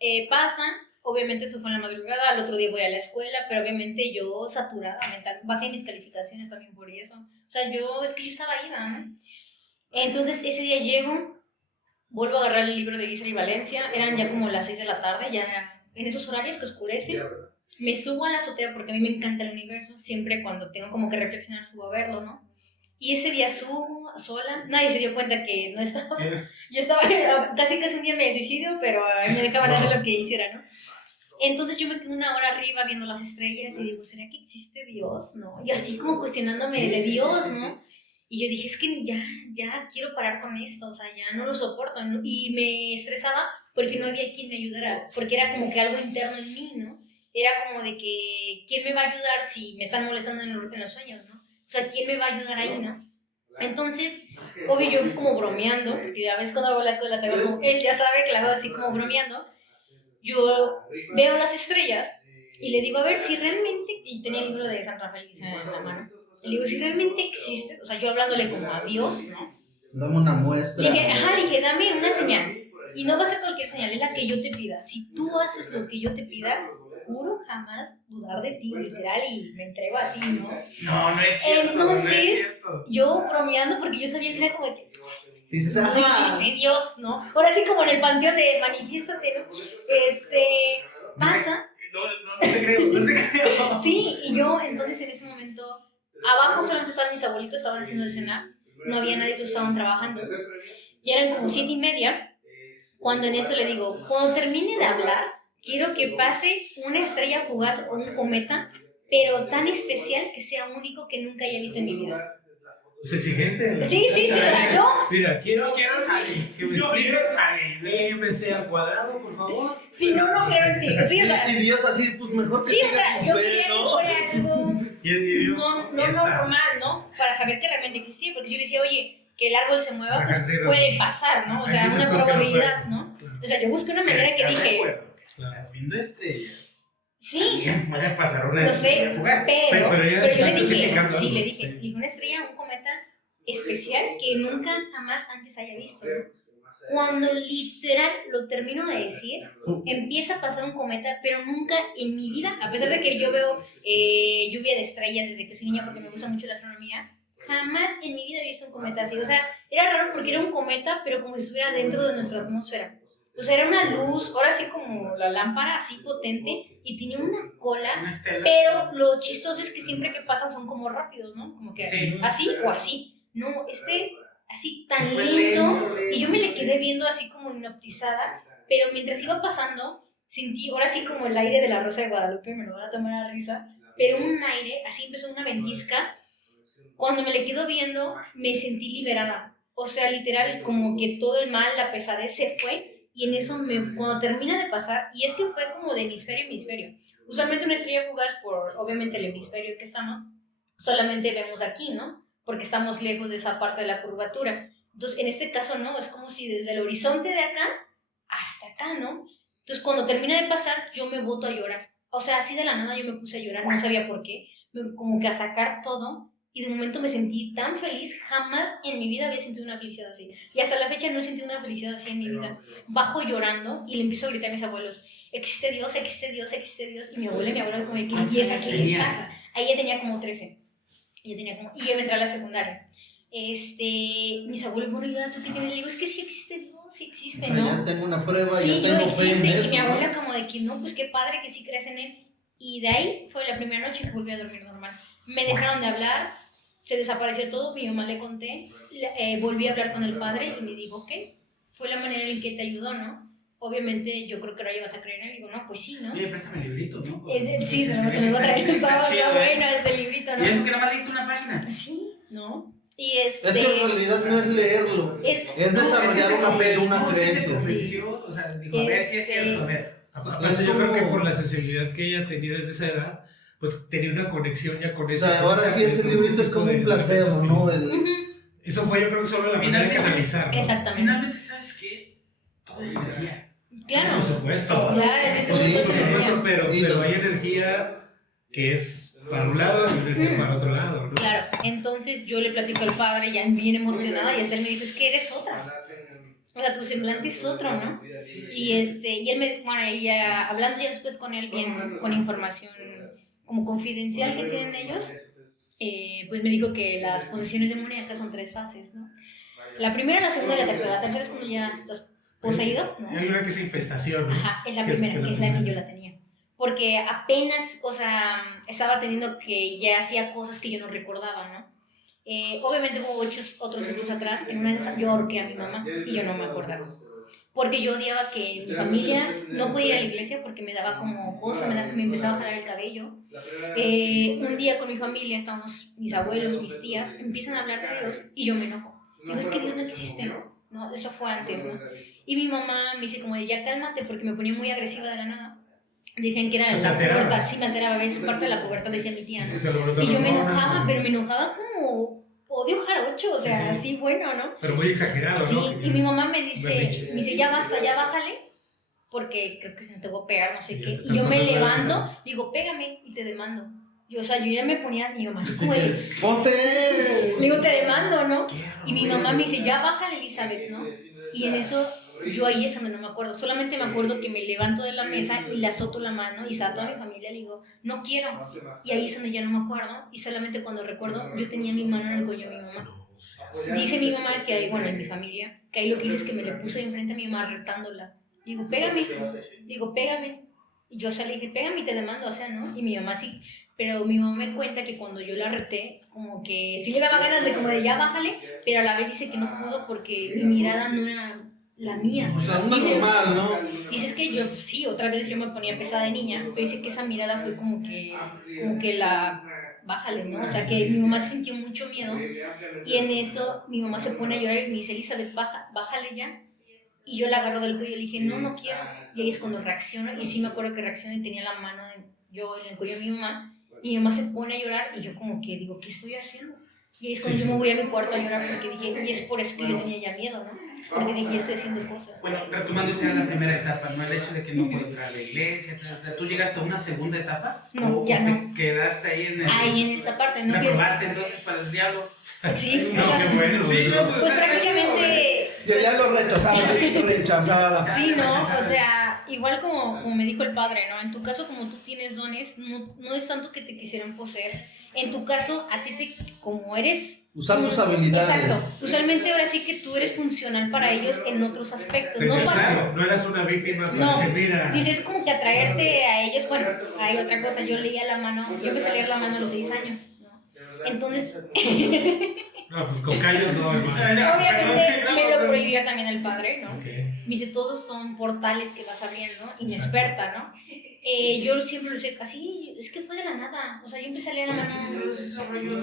Y pasa, obviamente eso fue en la madrugada, al otro día voy a la escuela, pero obviamente yo saturada mental, bajé mis calificaciones también por eso. O sea, yo estaba ida, ¿no? Entonces ese día llego, vuelvo a agarrar el libro de Guizar y Valencia, eran ya como las 6 de la tarde, ya en esos horarios que oscurece. Me subo a la azotea porque a mí me encanta el universo. Siempre cuando tengo como que reflexionar subo a verlo, ¿no? Y ese día subo sola. Nadie se dio cuenta que no estaba. Yo estaba casi un día me suicidio, pero me dejaban hacer lo que hiciera, ¿no? Entonces yo me quedé una hora arriba viendo las estrellas y digo, ¿será que existe Dios? ¿No? Y así como cuestionándome de Dios, ¿no? Y yo dije, es que ya quiero parar con esto, o sea, ya no lo soporto, ¿no? Y me estresaba porque no había quien me ayudara, porque era como que algo interno en mí, ¿no? Era como de que, ¿quién me va a ayudar si me están molestando en los sueños, ¿no? O sea, ¿quién me va a ayudar ahí, no? Entonces, obvio, yo como bromeando, porque a veces cuando hago las cosas, hago como, él ya sabe que la hago así como bromeando, yo veo las estrellas y le digo, a ver, si realmente, y tenía el libro de San Rafael en la mano, le digo, si realmente existes, o sea, yo hablándole como a Dios, ¿no? Dame una muestra. Le dije, dame una señal, y no va a ser cualquier señal, es la que yo te pida. Si tú haces lo que yo te pida, juro jamás dudar de ti, literal, y me entrego a ti, ¿no? No es cierto. Entonces, yo bromeando, porque yo sabía que era como que dices, no existe Dios, ¿no? Ahora sí, como en el panteón de manifiéstate, ¿no? Pasa. No te creo. Sí, y yo, entonces en ese momento, abajo solamente estaban mis abuelitos, estaban haciendo de cenar, no había nadie, todos estaban trabajando. Ya eran como 7:30, cuando en eso le digo, cuando termine de hablar, quiero que pase una estrella fugaz o un cometa, pero tan especial que sea único que nunca haya visto en mi vida. Es exigente. Sí, yo. Mira, quiero salir. Que me expliques MC al cuadrado, por favor. Si no creo en ti. Sí, o sea, y Dios así, pues mejor que sí, o sea, yo quería que fuera algo no normal, ¿no? Para saber que realmente existía, porque si yo le decía, oye, que el árbol se mueva, pues puede pasar, ¿no? O sea, una probabilidad, ¿no? O sea, yo busqué una manera que dije... Estás viendo estrellas. Sí. También puede pasar una estrella fugaz. Pero yo le dije, le dije, una estrella, un cometa especial que nunca jamás antes haya visto, ¿no? Cuando literal lo termino de decir, empieza a pasar un cometa, pero nunca en mi vida, a pesar de que yo veo lluvia de estrellas desde que soy niña porque me gusta mucho la astronomía, Jamás en mi vida había visto un cometa así. O sea, era raro porque era un cometa, pero como si estuviera dentro de nuestra atmósfera. O sea, era una luz, ahora sí como la lámpara, así potente, y tenía una cola, pero lo chistoso es que siempre que pasan son como rápidos, ¿no? Como que así o así. No, así tan lento, y yo me le quedé viendo así como hipnotizada, pero mientras iba pasando, sentí, ahora sí como el aire de la Rosa de Guadalupe, me lo van a tomar a risa, pero un aire, así empezó una ventisca. Cuando me le quedo viendo, me sentí liberada. O sea, literal, como que todo el mal, la pesadez se fue. Y en eso, cuando termina de pasar, y es que fue como de hemisferio a hemisferio. Usualmente una estrella fugaz, por obviamente el hemisferio que estamos, solamente vemos aquí, ¿no? Porque estamos lejos de esa parte de la curvatura. Entonces, en este caso, no, es como si desde el horizonte de acá hasta acá, ¿no? Entonces, cuando termina de pasar, yo me boto a llorar. O sea, así de la nada yo me puse a llorar, no sabía por qué, como que a sacar todo. Y de momento me sentí tan feliz, jamás en mi vida había sentido una felicidad así. Y hasta la fecha no he sentido una felicidad así en mi vida. Bajo llorando y le empiezo a gritar a mis abuelos, existe Dios, existe Dios, existe Dios. Y mi abuela y mi abuelo como, ¿y esa qué le pasa? Ahí ya tenía como 13. Y yo iba a entrar a la secundaria. Mis abuelos, bueno, ¿y ahora tú qué tienes? Le digo, es que sí existe Dios, sí existe, ¿no? Ya tengo una prueba, sí, ya tengo fe en eso. Y mi abuela como de que, no, pues qué padre que sí crees en él. Y de ahí fue la primera noche que volví a dormir normal. Me dejaron de hablar, se desapareció todo, mi mamá le conté, volví a hablar con el padre y me dijo, ¿qué? Fue la manera en que te ayudó, ¿no? Obviamente yo creo que ahora ya vas a creer en él. Y digo, no, pues sí, ¿no? Oye, préstame el librito, ¿no? Sí, se me iba a traer, está bueno este librito, ¿no? Y eso que nada más leíste una página. Sí, ¿no? Y Es que en realidad no es leerlo, es desarrollar una creencia. Se convenció, o sea, dijo, a ver si es cierto, a ver. Aparte, yo creo que por la sensibilidad que ella tenía desde esa edad, pues tenía una conexión ya con eso. O sea, ahora sí ese librito es como un placebo, ¿no? Eso fue, yo creo que solo la manera de canalizar, ¿no? Exactamente. Finalmente, ¿sabes qué? Todo es energía. Claro. Por supuesto. Ya, por supuesto, pero hay energía que es para un lado y energía para otro lado, ¿no? Claro. Entonces yo le platico al padre, ya bien emocionada, y hasta él me dijo, es que eres otra. O sea, tu semblante es otro, ¿no? Y él y hablando ya después con él bien, con información como confidencial que tienen ellos, pues me dijo que las posesiones demoníacas son 3 fases, ¿no? La primera, la segunda y la tercera. La tercera es cuando ya estás poseído, ¿no? Hay una que es infestación, ¿no? Ajá, es la primera, que es la que yo la tenía. Porque apenas, o sea, estaba teniendo que ya hacía cosas que yo no recordaba, ¿no? Obviamente hubo otros hechos atrás. En una de esas yo ahorqué a mi mamá y yo no me acordaba. Porque yo odiaba que mi familia no podía ir a la iglesia porque me daba como cosa, me empezaba a jalar el cabello. Un día con mi familia, estábamos mis abuelos, mis tías, empiezan a hablar de Dios y yo me enojo. Digo, es que Dios no existe, ¿no? Eso fue antes, ¿no? Y mi mamá me dice como, ya cálmate, porque me ponía muy agresiva de la nada. Decían que era la pubertad, sí me alteraba, a veces parte de la pubertad, decía mi tía, ¿no? Y yo me enojaba, pero me enojaba como odio jarocho, o sea, así bueno, ¿no? Pero muy exagerado, ¿no? Sí, y mi mamá me dice, ya basta, ya bájale, porque creo que se te voy a pegar, no sé qué. Y yo me levanto, digo, pégame y te demando. Yo ya me ponía, mi mamá así como de, ¡ponte! Le digo, te demando, ¿no? Y mi mamá me dice, ya bájale, Elizabeth, ¿no? Y en eso, yo ahí es donde no me acuerdo. Solamente me acuerdo que me levanto de la mesa y le azoto la mano y a toda mi familia le digo, no quiero. Y ahí es donde ya no me acuerdo. Y solamente cuando recuerdo, yo tenía mi mano en el cuello de mi mamá. Dice mi mamá que ahí, bueno, en mi familia, que ahí lo que hice es que me le puse enfrente a mi mamá retándola. Digo, pégame. Y yo salí y dije, pégame y te demando, o sea, ¿no? Y mi mamá sí. Pero mi mamá me cuenta que cuando yo la reté, como que sí le daba ganas de como de ya bájale, pero a la vez dice que no pudo porque mi mirada no era la mía. O sea, es normal, ¿no? Dice, es que yo, sí, otras veces yo me ponía pesada de niña, pero dice que esa mirada fue como que la bájale, ¿no? O sea, que mi mamá sintió mucho miedo y en eso mi mamá se pone a llorar y me dice, Elizabeth, bájale ya. Y yo la agarro del cuello y le dije, no quiero. Y ahí es cuando reacciono, y sí me acuerdo que reacciono y tenía la mano yo en el cuello de mi mamá. Y mi mamá se pone a llorar y yo como que digo, ¿qué estoy haciendo? Y ahí es cuando yo me voy a mi cuarto a llorar porque dije, y es por eso que yo tenía ya miedo, ¿no? Porque dije, ya estoy haciendo cosas. Bueno, retomando, esa era la primera etapa, ¿no? El hecho de que no puedo entrar a la iglesia. ¿Tú llegaste a una segunda etapa? No, ya no. ¿Te quedaste ahí en Ahí en esa parte, ¿no? ¿La probaste entonces para el diablo? Sí, no, o sea, qué bueno. Sí, no, pues prácticamente... Ya lo rechazaba la... Sí, ¿no? O sea, igual como me dijo el padre, ¿no? En tu caso, como tú tienes dones, no es tanto que te quisieran poseer, En tu caso, a ti como eres... Usar tus habilidades. Exacto. Usualmente ahora sí que tú eres funcional para ellos en otros aspectos. No eras una víctima para no, decir, mira... Dices como que atraerte a ellos. Bueno, hay otra cosa. Yo leía la mano. Yo empecé a leer la mano a los 6 años. ¿No? Entonces... No, pues con callos no, hermano. Obviamente me lo prohibió también el padre, ¿no? Okay. Me dice, todos son portales que vas abriendo, inexperta, ¿no? Yo siempre lo sé, así, es que fue de la nada. O sea, yo empecé a leer la mano.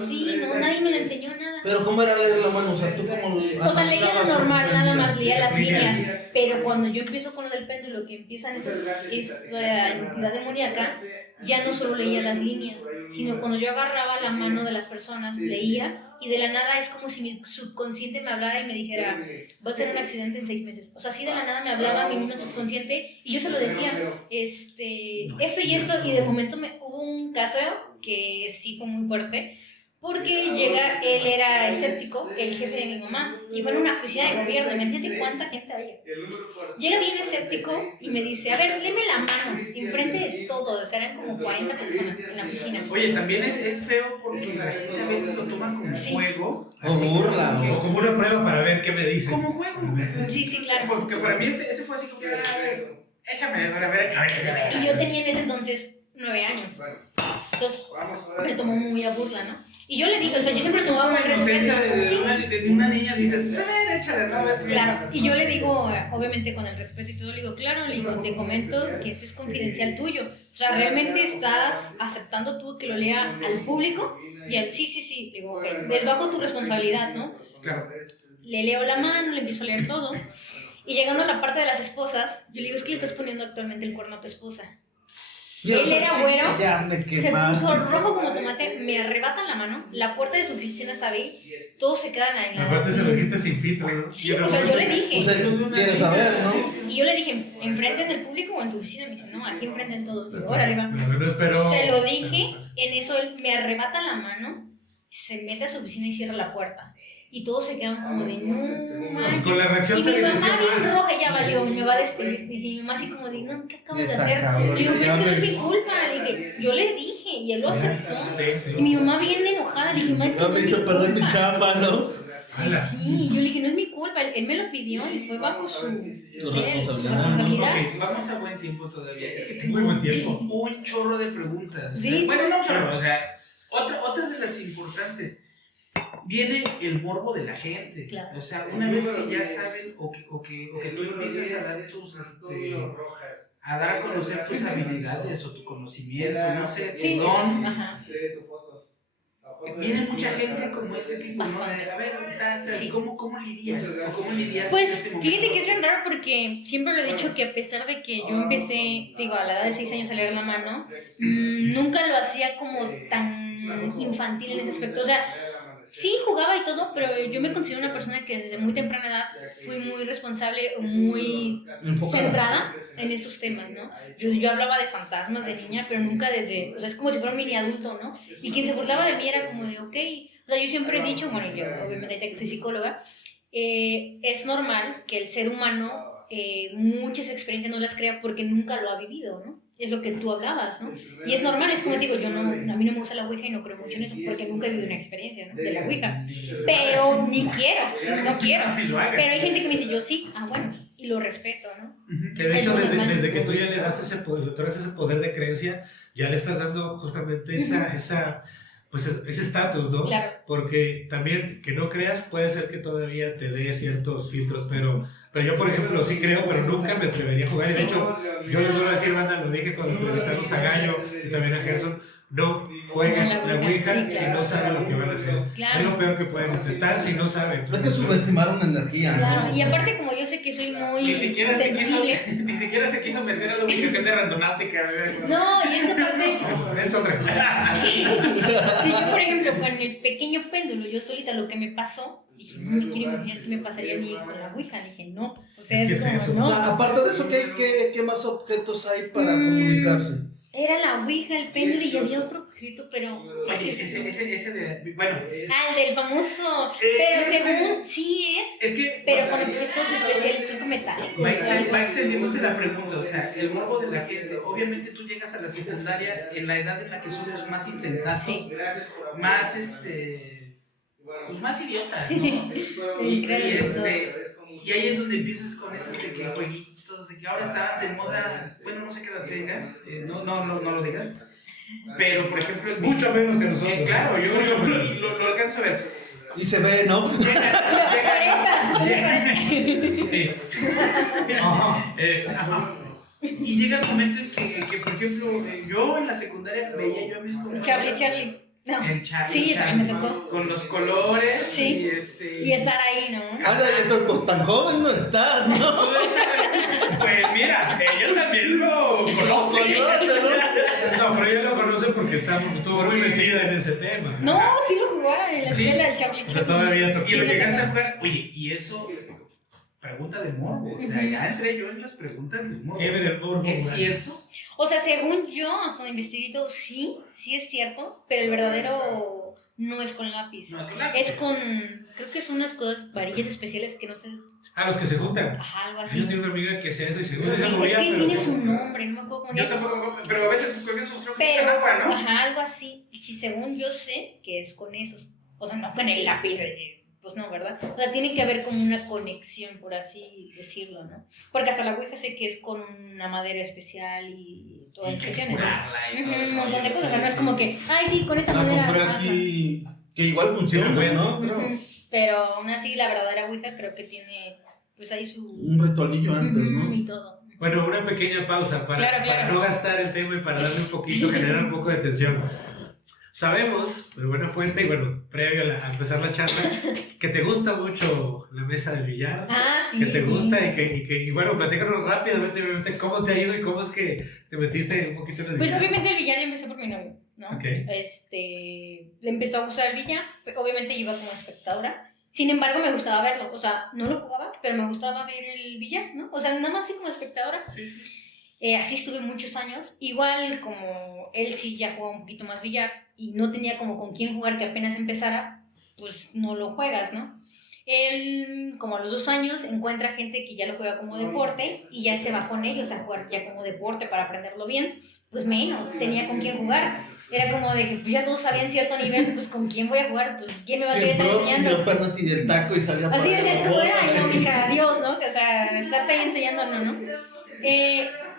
Sí, no, nadie me lo enseñó nada. Pero ¿cómo era leer la mano? O sea, ¿tú cómo O sea, leía lo normal, nada más leía las líneas. Pero cuando yo empiezo con lo del péndulo, que empiezan esta entidad demoníaca, ya no solo leía las líneas, sino cuando yo agarraba la mano de las personas, leía, y de la nada es como si mi subconsciente me hablara y me dijera, va a ser un accidente en 6 meses. O sea, así de la nada me hablaba mi mismo subconsciente, y yo se lo decía, esto y esto, y de momento hubo un caso que sí fue muy fuerte, porque él era escéptico, el jefe de mi mamá, y fue en una oficina de gobierno, imagínate cuánta gente había. Llega bien escéptico y me dice, a ver, deme la mano, enfrente de todos, o sea, eran como 40 personas en la oficina. Oye, también es feo porque la gente a veces lo toma como juego. O burla, o como una prueba para ver qué me dicen. Como juego. Sí, claro. Porque para mí ese fue así como, a ver, échame, a ver. Y yo tenía en ese entonces 9 años. Entonces, me tomó muy a burla, ¿no? Y yo le dije, o sea, yo siempre tomaba con respeto. De una niña dices, pues a ver, échale, ¿no? A ver. Claro, y yo le digo, obviamente con el respeto y todo, le digo, claro, le digo, te comento que eso es confidencial tuyo. O sea, ¿realmente estás aceptando tú que lo lea al público? Y él, sí, digo, ok, es bajo tu responsabilidad, ¿no? Claro. Le leo la mano, le empiezo a leer todo. Y llegando a la parte de las esposas, yo le digo, es que le estás poniendo actualmente el cuerno a tu esposa. Él era güero, se puso rojo como tomate, me arrebatan la mano, la puerta de su oficina estaba ahí, todos se quedan ahí. Aparte se lo dijiste sin filtro, ¿no? Sí, o sea, yo le dije. O sea, tú quieres saber, ¿no? Y yo le dije, ¿enfrente en el público o en tu oficina? Me dice, no, aquí enfrente en todos. Digo, órale, va. No espero. Se lo dije, en eso él me arrebata la mano, se mete a su oficina y cierra la puerta. Y todos se quedan como de, no, pues con la reacción se le evidenció más. Y mi mamá bien más. roja, ya valió, me va a despedir. Y mi mamá así como de, no, ¿qué acabas de hacer? Cabrón, Le digo, pues es que no es mi culpa. Le dije, yo le dije y él lo aceptó. Sí. Y mi mamá bien enojada, le dije, mamá, es que no me es mi hizo perder mi culpa. chamba, ¿no? Y sí, yo le dije, no es mi culpa, él me lo pidió y fue bajo su responsabilidad. Ok, vamos a buen tiempo todavía. Es que tengo Muy buen tiempo. un chorro de preguntas. Sí, bueno, sí. no un chorro, o sea, otra de las importantes. Viene el morbo de la gente. Claro. O sea, una vez que ya saben o que tú empiezas a dar a dar a conocer tus habilidades o tu conocimiento, no sé, tu don. Ajá. Viene mucha gente como este tipo, ¿no? Bastante. A ver, Sí. ¿cómo lidias? ¿O cómo lidias Pues en este momento? fíjate que es bien raro porque siempre lo he dicho que a pesar de que yo empecé, digo, a la edad de 6 años a leer la mano, nunca lo hacía como tan infantil en ese aspecto. O sea, sí jugaba y todo, pero yo me considero una persona que desde muy temprana edad fui muy responsable, muy centrada en estos temas, ¿no? Yo hablaba de fantasmas de niña, pero nunca desde, o sea, es como si fuera un mini adulto, ¿no? Y quien se burlaba de mí era como de, ok, o sea, yo siempre he dicho, bueno, yo obviamente ahorita que soy psicóloga, es normal que el ser humano muchas experiencias no las crea porque nunca lo ha vivido, ¿no? Es lo que tú hablabas, ¿no? Y es normal, es como te digo, a mí no me gusta la ouija y no creo mucho en eso porque nunca he vivido una experiencia, ¿no? De la ouija. Pero no quiero. Pero hay gente que me dice, yo sí, bueno, y lo respeto, ¿no? Que de hecho, desde que tú ya le das ese poder, le otorgas ese poder de creencia, ya le estás dando justamente ese estatus, ¿no? Claro. Porque también que no creas puede ser que todavía te dé ciertos filtros, pero yo, por ejemplo, sí creo, pero nunca me atrevería a jugar. Y de hecho, yo les vuelvo a decir, banda, lo dije cuando entrevistamos a Gallo y también a Gerson, no jueguen la ouija si no saben lo que van a hacer. Claro. Es lo peor que pueden intentar si no saben. Es que subestimar una energía. Claro, ¿no? y aparte como yo sé que soy muy Ni siquiera sensible. ni siquiera se quiso meter a la ubicación de randonáutica. No, y es que aparte... Es otra cosa. Si yo, por ejemplo, con el pequeño péndulo, yo solita lo que me pasó, dije, no me quiero imaginar qué me pasaría a mí con la ouija. Le dije, no. O sea, Es que es como, es eso. ¿no? O sea, aparte de eso, ¿qué más objetos hay para comunicarse? Era la ouija, el péndulo y había otro objeto, pero... Oye, ese de... Bueno. El del famoso... Pero según sí es que... pero con objetos especiales, creo que metálicos. Va extendiéndose la pregunta, o sea, el morbo de la gente. Obviamente tú llegas a la secundaria en la edad en la que somos más insensatos, sí. Más, pues más idiotas, ¿no? Sí. Y ahí es donde empiezas con esos de que jueguitos, de que ahora estaban de moda, bueno, no sé qué edad tengas, no lo digas, pero por ejemplo... Mucho menos que nosotros. Claro, yo lo alcanzo a ver. Y se ve, ¿no? Llega. 40. Sí. Ajá. Ajá. Y llega el momento en que, por ejemplo, yo en la secundaria veía yo a mis compañeros. Charlie. No. En Charlie. Sí, también me tocó. Con los colores. Sí. Y estar ahí, ¿no? Habla de esto, pues tan joven no estás, ¿no? Pues mira, yo también lo conozco. No, pero ella lo conoce porque estuvo muy metida en ese tema. No, sí lo jugaba en la escuela del Charlie. O sea, todavía tocó. Y lo llegaste a jugar. Oye, y eso, pregunta de morbo. O sea, ya entré yo en las preguntas de morbo. ¿Es cierto? O sea, según yo, hasta donde investigué todo, sí es cierto, pero el verdadero no es con lápiz. No es con lápiz. Es con, creo que son unas cosas, varillas especiales que no sé. Los que se juntan. Ajá, algo así. Yo tengo una amiga que hacía eso y seguro Sí, se moría. es que tiene su nombre, no me acuerdo cómo se Yo llama. tampoco, pero a veces con esos creo que Pero, usan agua, ¿no? ajá, algo así. Y según yo sé que es con esos. O sea, no con el lápiz, pues no, ¿verdad? O sea, tiene que haber como una conexión, por así decirlo, ¿no? Porque hasta la ouija sé que es con una madera especial y todas las cuestiones, ¿no? Un montón de cosas. O sea, no es como que, ay, sí, con esta La madera. compré aquí, que igual funciona, ¿no? Pero aún así, la verdadera ouija creo que tiene, pues ahí su... Un ritualillo antes, ¿no? Y todo. Bueno, una pequeña pausa para no gastar el tema y para darle un poquito, generar un poco de tensión. Sabemos, de buena fuente y bueno, previo a empezar la charla, que te gusta mucho la mesa del billar. Sí. Que te gusta y bueno, platícanos rápidamente cómo te ha ido y cómo es que te metiste un poquito en el billar. Pues obviamente el billar ya empezó por mi novio, ¿no? Okay. Le empezó a gustar el billar, obviamente yo iba como espectadora. Sin embargo, me gustaba verlo, o sea, no lo jugaba, pero me gustaba ver el billar, ¿no? O sea, nada más así como espectadora. Sí. Así estuve muchos años. Igual como él sí ya jugaba un poquito más billar y no tenía como con quién jugar que apenas empezara, pues no lo juegas, ¿no? Él, como a los 2 años, encuentra gente que ya lo juega como deporte y ya se va con ellos a jugar ya como deporte para aprenderlo bien. Pues menos, tenía con quién jugar. Era como de que pues, ya todos sabían cierto nivel, pues con quién voy a jugar, pues quién me va a querer estar enseñando. Yo apenas y del taco y salía así para es como de, ay no, mija, adiós, ¿no? O sea, estarte ahí enseñando, no.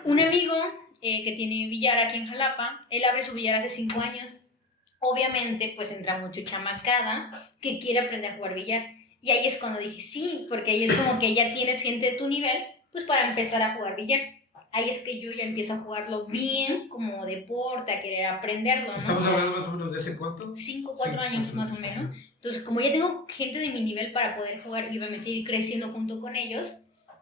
Un amigo que tiene billar aquí en Jalapa, él abre su billar hace 5 años. Obviamente, pues entra mucho chamacada que quiere aprender a jugar billar. Y ahí es cuando dije, sí, porque ahí es como que ya tienes gente de tu nivel, pues para empezar a jugar billar. Ahí es que yo ya empiezo a jugarlo bien, como deporte, a querer aprenderlo, ¿no? ¿Estamos hablando más o menos de hace cuánto? 4 años más o menos. Entonces, como ya tengo gente de mi nivel para poder jugar y obviamente ir creciendo junto con ellos,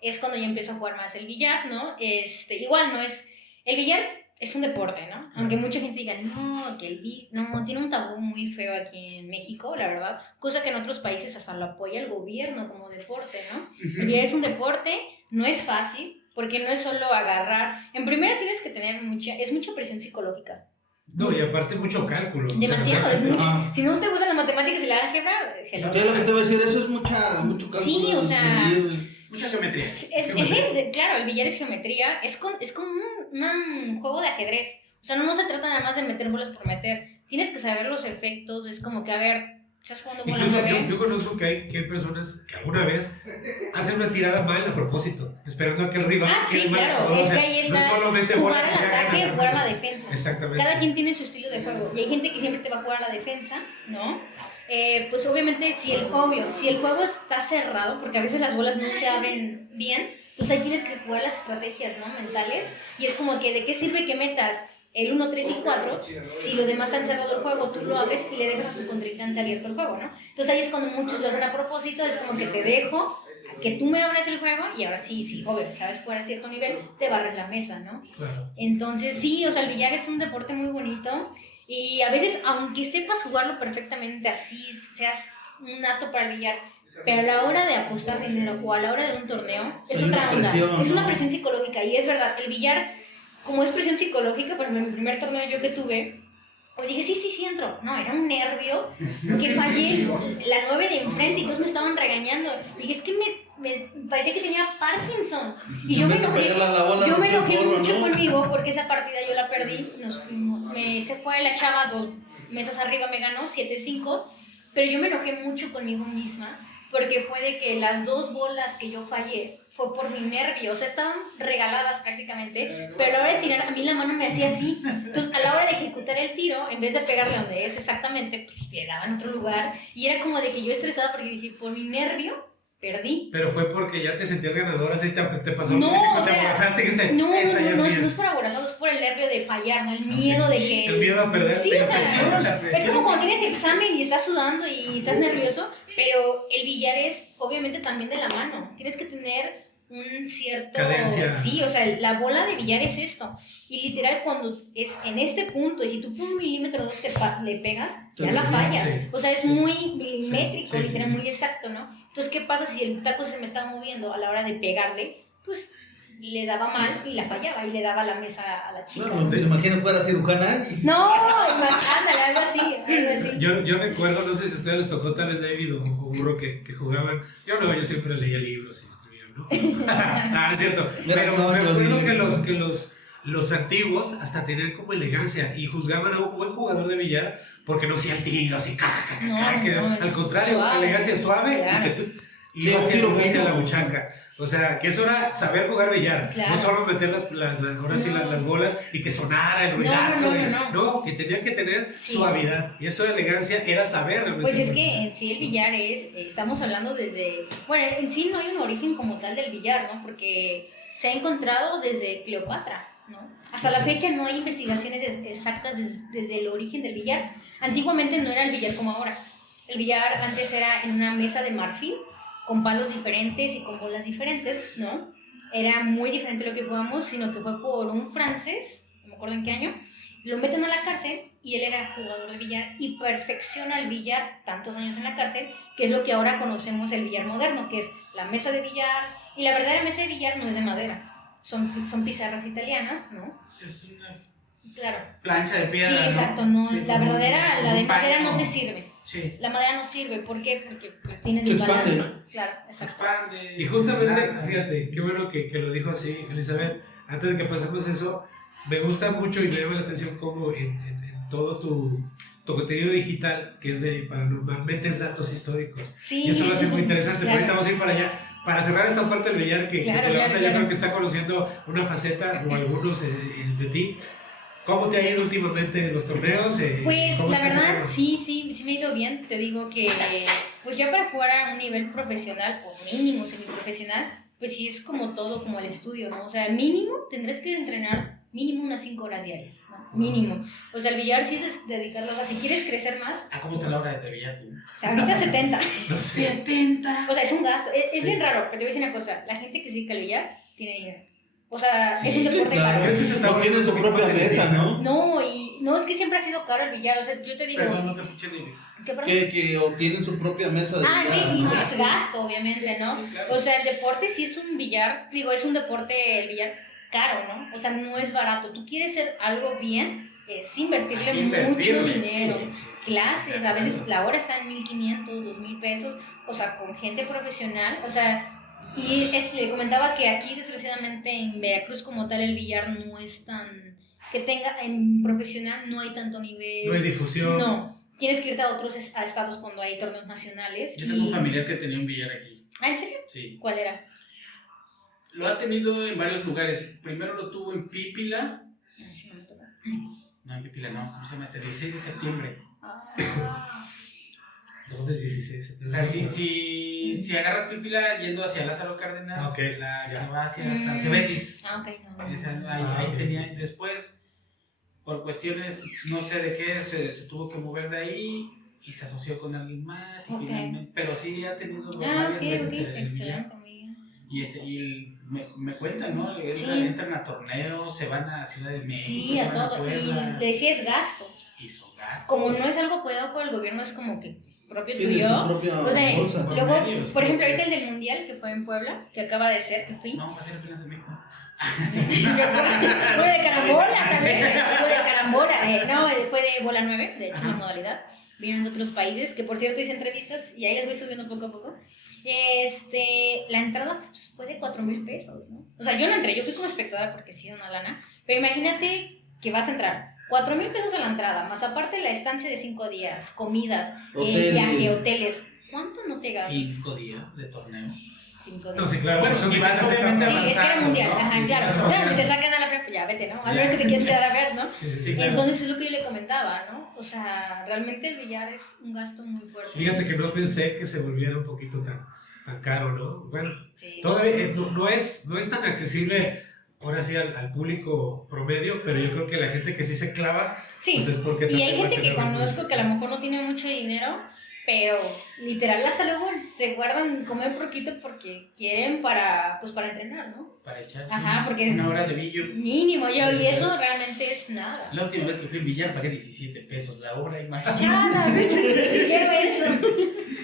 es cuando ya empiezo a jugar más el billar, ¿no? Igual no es... El billar es un deporte, ¿no? Aunque mucha gente diga, no, que el billar... No, tiene un tabú muy feo aquí en México, la verdad. Cosa que en otros países hasta lo apoya el gobierno como deporte, ¿no? El billar es un deporte, no es fácil, porque no es solo agarrar... En primera tienes que tener mucha presión psicológica. No, y aparte mucho cálculo. Demasiado, o sea, es mucho. Si no te gustan las matemáticas y la álgebra, hello. ¿Qué es lo que te voy a decir? Eso es mucho cálculo. Sí, o sea... Mucha geometría. Claro, el billar es geometría, es como un juego de ajedrez. O sea, no se trata nada más de meter bolas por meter. Tienes que saber los efectos, es como que, a ver, ¿estás jugando bola? Incluso yo conozco que hay personas que alguna vez hacen una tirada mal a propósito, esperando a que el rival... sí, claro, es que ahí está no solamente jugar al ataque, jugar a la defensa. Exactamente. Cada quien tiene su estilo de juego y hay gente que siempre te va a jugar a la defensa, ¿no? Pues obviamente si el juego está cerrado, porque a veces las bolas no se abren bien, entonces ahí tienes que jugar las estrategias, ¿no? Mentales, y es como que ¿de qué sirve que metas el 1, 3 y 4 si los demás han cerrado el juego? Tú lo abres y le dejas a tu contrincante abierto el juego, ¿no? Entonces ahí es cuando muchos lo hacen a propósito, es como que te dejo que tú me abres el juego y ahora sí, obvio, sabes jugar a cierto nivel, te barres la mesa, ¿no? Claro. Entonces sí, o sea, el billar es un deporte muy bonito y a veces, aunque sepas jugarlo perfectamente, así seas un nato para el billar, pero a la hora de apostar dinero o a la hora de un torneo, es otra onda, es una presión psicológica y es verdad, el billar como es presión psicológica, por ejemplo, en mi primer torneo yo que tuve, pues dije, sí entro. No, era un nervio que fallé la 9 de enfrente y todos me estaban regañando. Y dije, es que me parecía que tenía Parkinson. Y yo me enojé mucho conmigo porque esa partida yo la perdí. Se fue la chava 2 mesas arriba, me ganó 7-5. Pero yo me enojé mucho conmigo misma porque fue de que las 2 bolas que yo fallé fue por mi nervio, o sea, estaban regaladas prácticamente, pero a la hora de tirar, a mí la mano me hacía así. Entonces, a la hora de ejecutar el tiro, en vez de pegarle donde es exactamente, pues le daba en otro lugar, y era como de que yo estresada porque dije, por mi nervio, perdí. Pero fue porque ya te sentías ganadora, así te pasó no, típico, o sea, te aborazaste, que no es por aborazado, es por el nervio de fallar, ¿no? El miedo de que... El miedo a perder. Sí, o sea, es como cuando tienes examen y estás sudando y estás nervioso, pero el billar es obviamente también de la mano, tienes que tener un cierto... cadencia. Sí, o sea, la bola de billar es esto. Y literal, cuando es en este punto, y si tú por 1 milímetro o 2 le pegas, ya la falla. Sí. O sea, es muy milimétrico, Sí, literal, muy exacto, ¿no? Entonces, ¿qué pasa si el taco se me estaba moviendo a la hora de pegarle? Pues le daba mal y la fallaba y le daba la mesa a la chica. No, te imaginas fuera cirujana. No, ándale, algo así. Yo recuerdo, no sé si a ustedes les tocó tal vez David o Burro que jugaban. Yo siempre leía libros y escribía, ¿no? No es cierto. Pero me acuerdo que los antiguos hasta tenían como elegancia y juzgaban a un buen jugador de billar porque no hacía el tiro así, al contrario, suave, elegancia suave, claro. Y que tú ibas hacia la buchaca. O sea, que eso era saber jugar billar, claro. No solo meter las bolas y que sonara el ruidazo. No, que tenía que tener suavidad. Y eso de elegancia era saber realmente. Pues es que en sí el billar estamos hablando desde... Bueno, en sí no hay un origen como tal del billar, ¿no? Porque se ha encontrado desde Cleopatra, ¿no? Hasta la fecha no hay investigaciones exactas desde el origen del billar. Antiguamente no era el billar como ahora. El billar antes era en una mesa de marfil, con palos diferentes y con bolas diferentes, ¿no? Era muy diferente lo que jugamos, sino que fue por un francés, no me acuerdo en qué año, lo meten a la cárcel y él era jugador de billar y perfecciona el billar tantos años en la cárcel, que es lo que ahora conocemos el billar moderno, que es la mesa de billar, y la verdadera mesa de billar no es de madera, son pizarras italianas, ¿no? Es una plancha de piedra. Sí, exacto, no, sí, la verdadera, la de madera no te sirve. sirve. Sí. La madera no sirve, ¿por qué? Porque pues tiene desbalance. Claro, exacto. Y justamente, fíjate, qué bueno que lo dijo así, Elizabeth. Antes de que pasemos eso, me gusta mucho y me llama la atención cómo en todo tu contenido digital, que es de paranormal, metes datos históricos. Sí. Y eso lo hace muy interesante. Claro. Ahorita vamos a ir para allá. Para cerrar esta parte del billar, que la banda ya creo que está conociendo una faceta o algunos de ti. ¿Cómo te ha ido últimamente en los torneos? Pues la verdad, sí me ha ido bien. Te digo que pues ya para jugar a un nivel profesional o mínimo semiprofesional, pues sí es como todo, como el estudio, ¿no? O sea, mínimo tendrás que entrenar mínimo unas 5 horas diarias, ¿no? Mínimo. O sea, el billar sí es dedicarlo. O sea, si quieres crecer más... ¿Cómo está la hora de billar tú? O sea, ahorita 70. 70. O sea, es un gasto. Es bien raro, pero te voy a decir una cosa. La gente que se dedica al billar tiene dinero. O sea, es un deporte caro. Es que se está volviendo su propia mesa, ¿no? No, es que siempre ha sido caro el billar. O sea, yo te digo... Pero no te escuché ni... Que obtienen su propia mesa de billar. Sí, y ¿no? es gasto, obviamente, ¿no? Sí, claro. O sea, el deporte sí es un billar, es un deporte, el billar, caro, ¿no? O sea, no es barato. Tú quieres hacer algo bien, es invertirle mucho dinero. Clases, a veces la hora está en 1,500, 2,000 pesos, o sea, con gente profesional, o sea... Y le comentaba que aquí, desgraciadamente, en Veracruz como tal, el billar no es tan... Que tenga, en profesional no hay tanto nivel... No hay difusión. No, tienes que irte a otros estados cuando hay torneos nacionales. Yo tengo un familiar que tenía un billar aquí. ¿Ah, en serio? Sí. ¿Cuál era? Lo ha tenido en varios lugares. Primero lo tuvo en Pípila. Ay, sí, me toca. No, en Pípila no. ¿Cómo se llama este? 16 de septiembre. ¿Dónde es 16? O sea, si agarras Pípila yendo hacia Lázaro Cárdenas, okay. La que va hacia hasta Cebetis. Ok, no. Ahí tenía. Después, por cuestiones, no sé de qué, se tuvo que mover de ahí y se asoció con alguien más. Y finalmente, pero sí ha tenido varias veces el excelente, amiga. Y me cuentan, ¿no? Entran a torneos, se van a Ciudad de México. Sí, a todo. Y le decía es gasto. Como no es algo apoyado por el gobierno, es como que propio tuyo. O sea, luego, por ejemplo, ahorita el del Mundial, que fue en Puebla, que acaba de ser, que fui. No, va a ser apenas en México. Bueno, de carambola también. Fue de carambola. No, fue de bola 9, de hecho, la modalidad. Vienen de otros países, que por cierto hice entrevistas y ahí les voy subiendo poco a poco. La entrada pues, fue de 4,000 pesos, ¿no? O sea, yo no entré, yo fui como espectadora porque sí, una lana. Pero imagínate que vas a entrar 4,000 pesos a la entrada, más aparte la estancia de 5 días, comidas, viaje, hoteles. ¿Cuánto no te gastas? 5 días de torneo. 5 días. No, sí, claro. Bueno, si vas obviamente sí, es que era mundial, ¿no? ajá, Sí, claro. sí, Claro, si te sacan a la pre, pues ya vete, ¿no? A menos que te quieras quedar a ver, ¿no? Sí, claro. Entonces es lo que yo le comentaba, ¿no? O sea, realmente el billar es un gasto muy fuerte. Fíjate que no pensé que se volviera un poquito tan caro, ¿no? Bueno, Sí. todavía no es tan accesible ahora sí al público promedio, pero yo creo que la gente que sí se clava, Sí, pues es porque y hay también va a gente que tener conozco recursos. que a lo mejor no tiene mucho dinero, pero literal hasta luego se guardan comer poquito porque quieren para entrenar, ¿no? Para echarse Ajá, porque es una hora de billo. mínimo yo, y eso realmente es nada. La última vez que fui al billar pagué 17 pesos la hora, imagínate. Nada, quiero eso.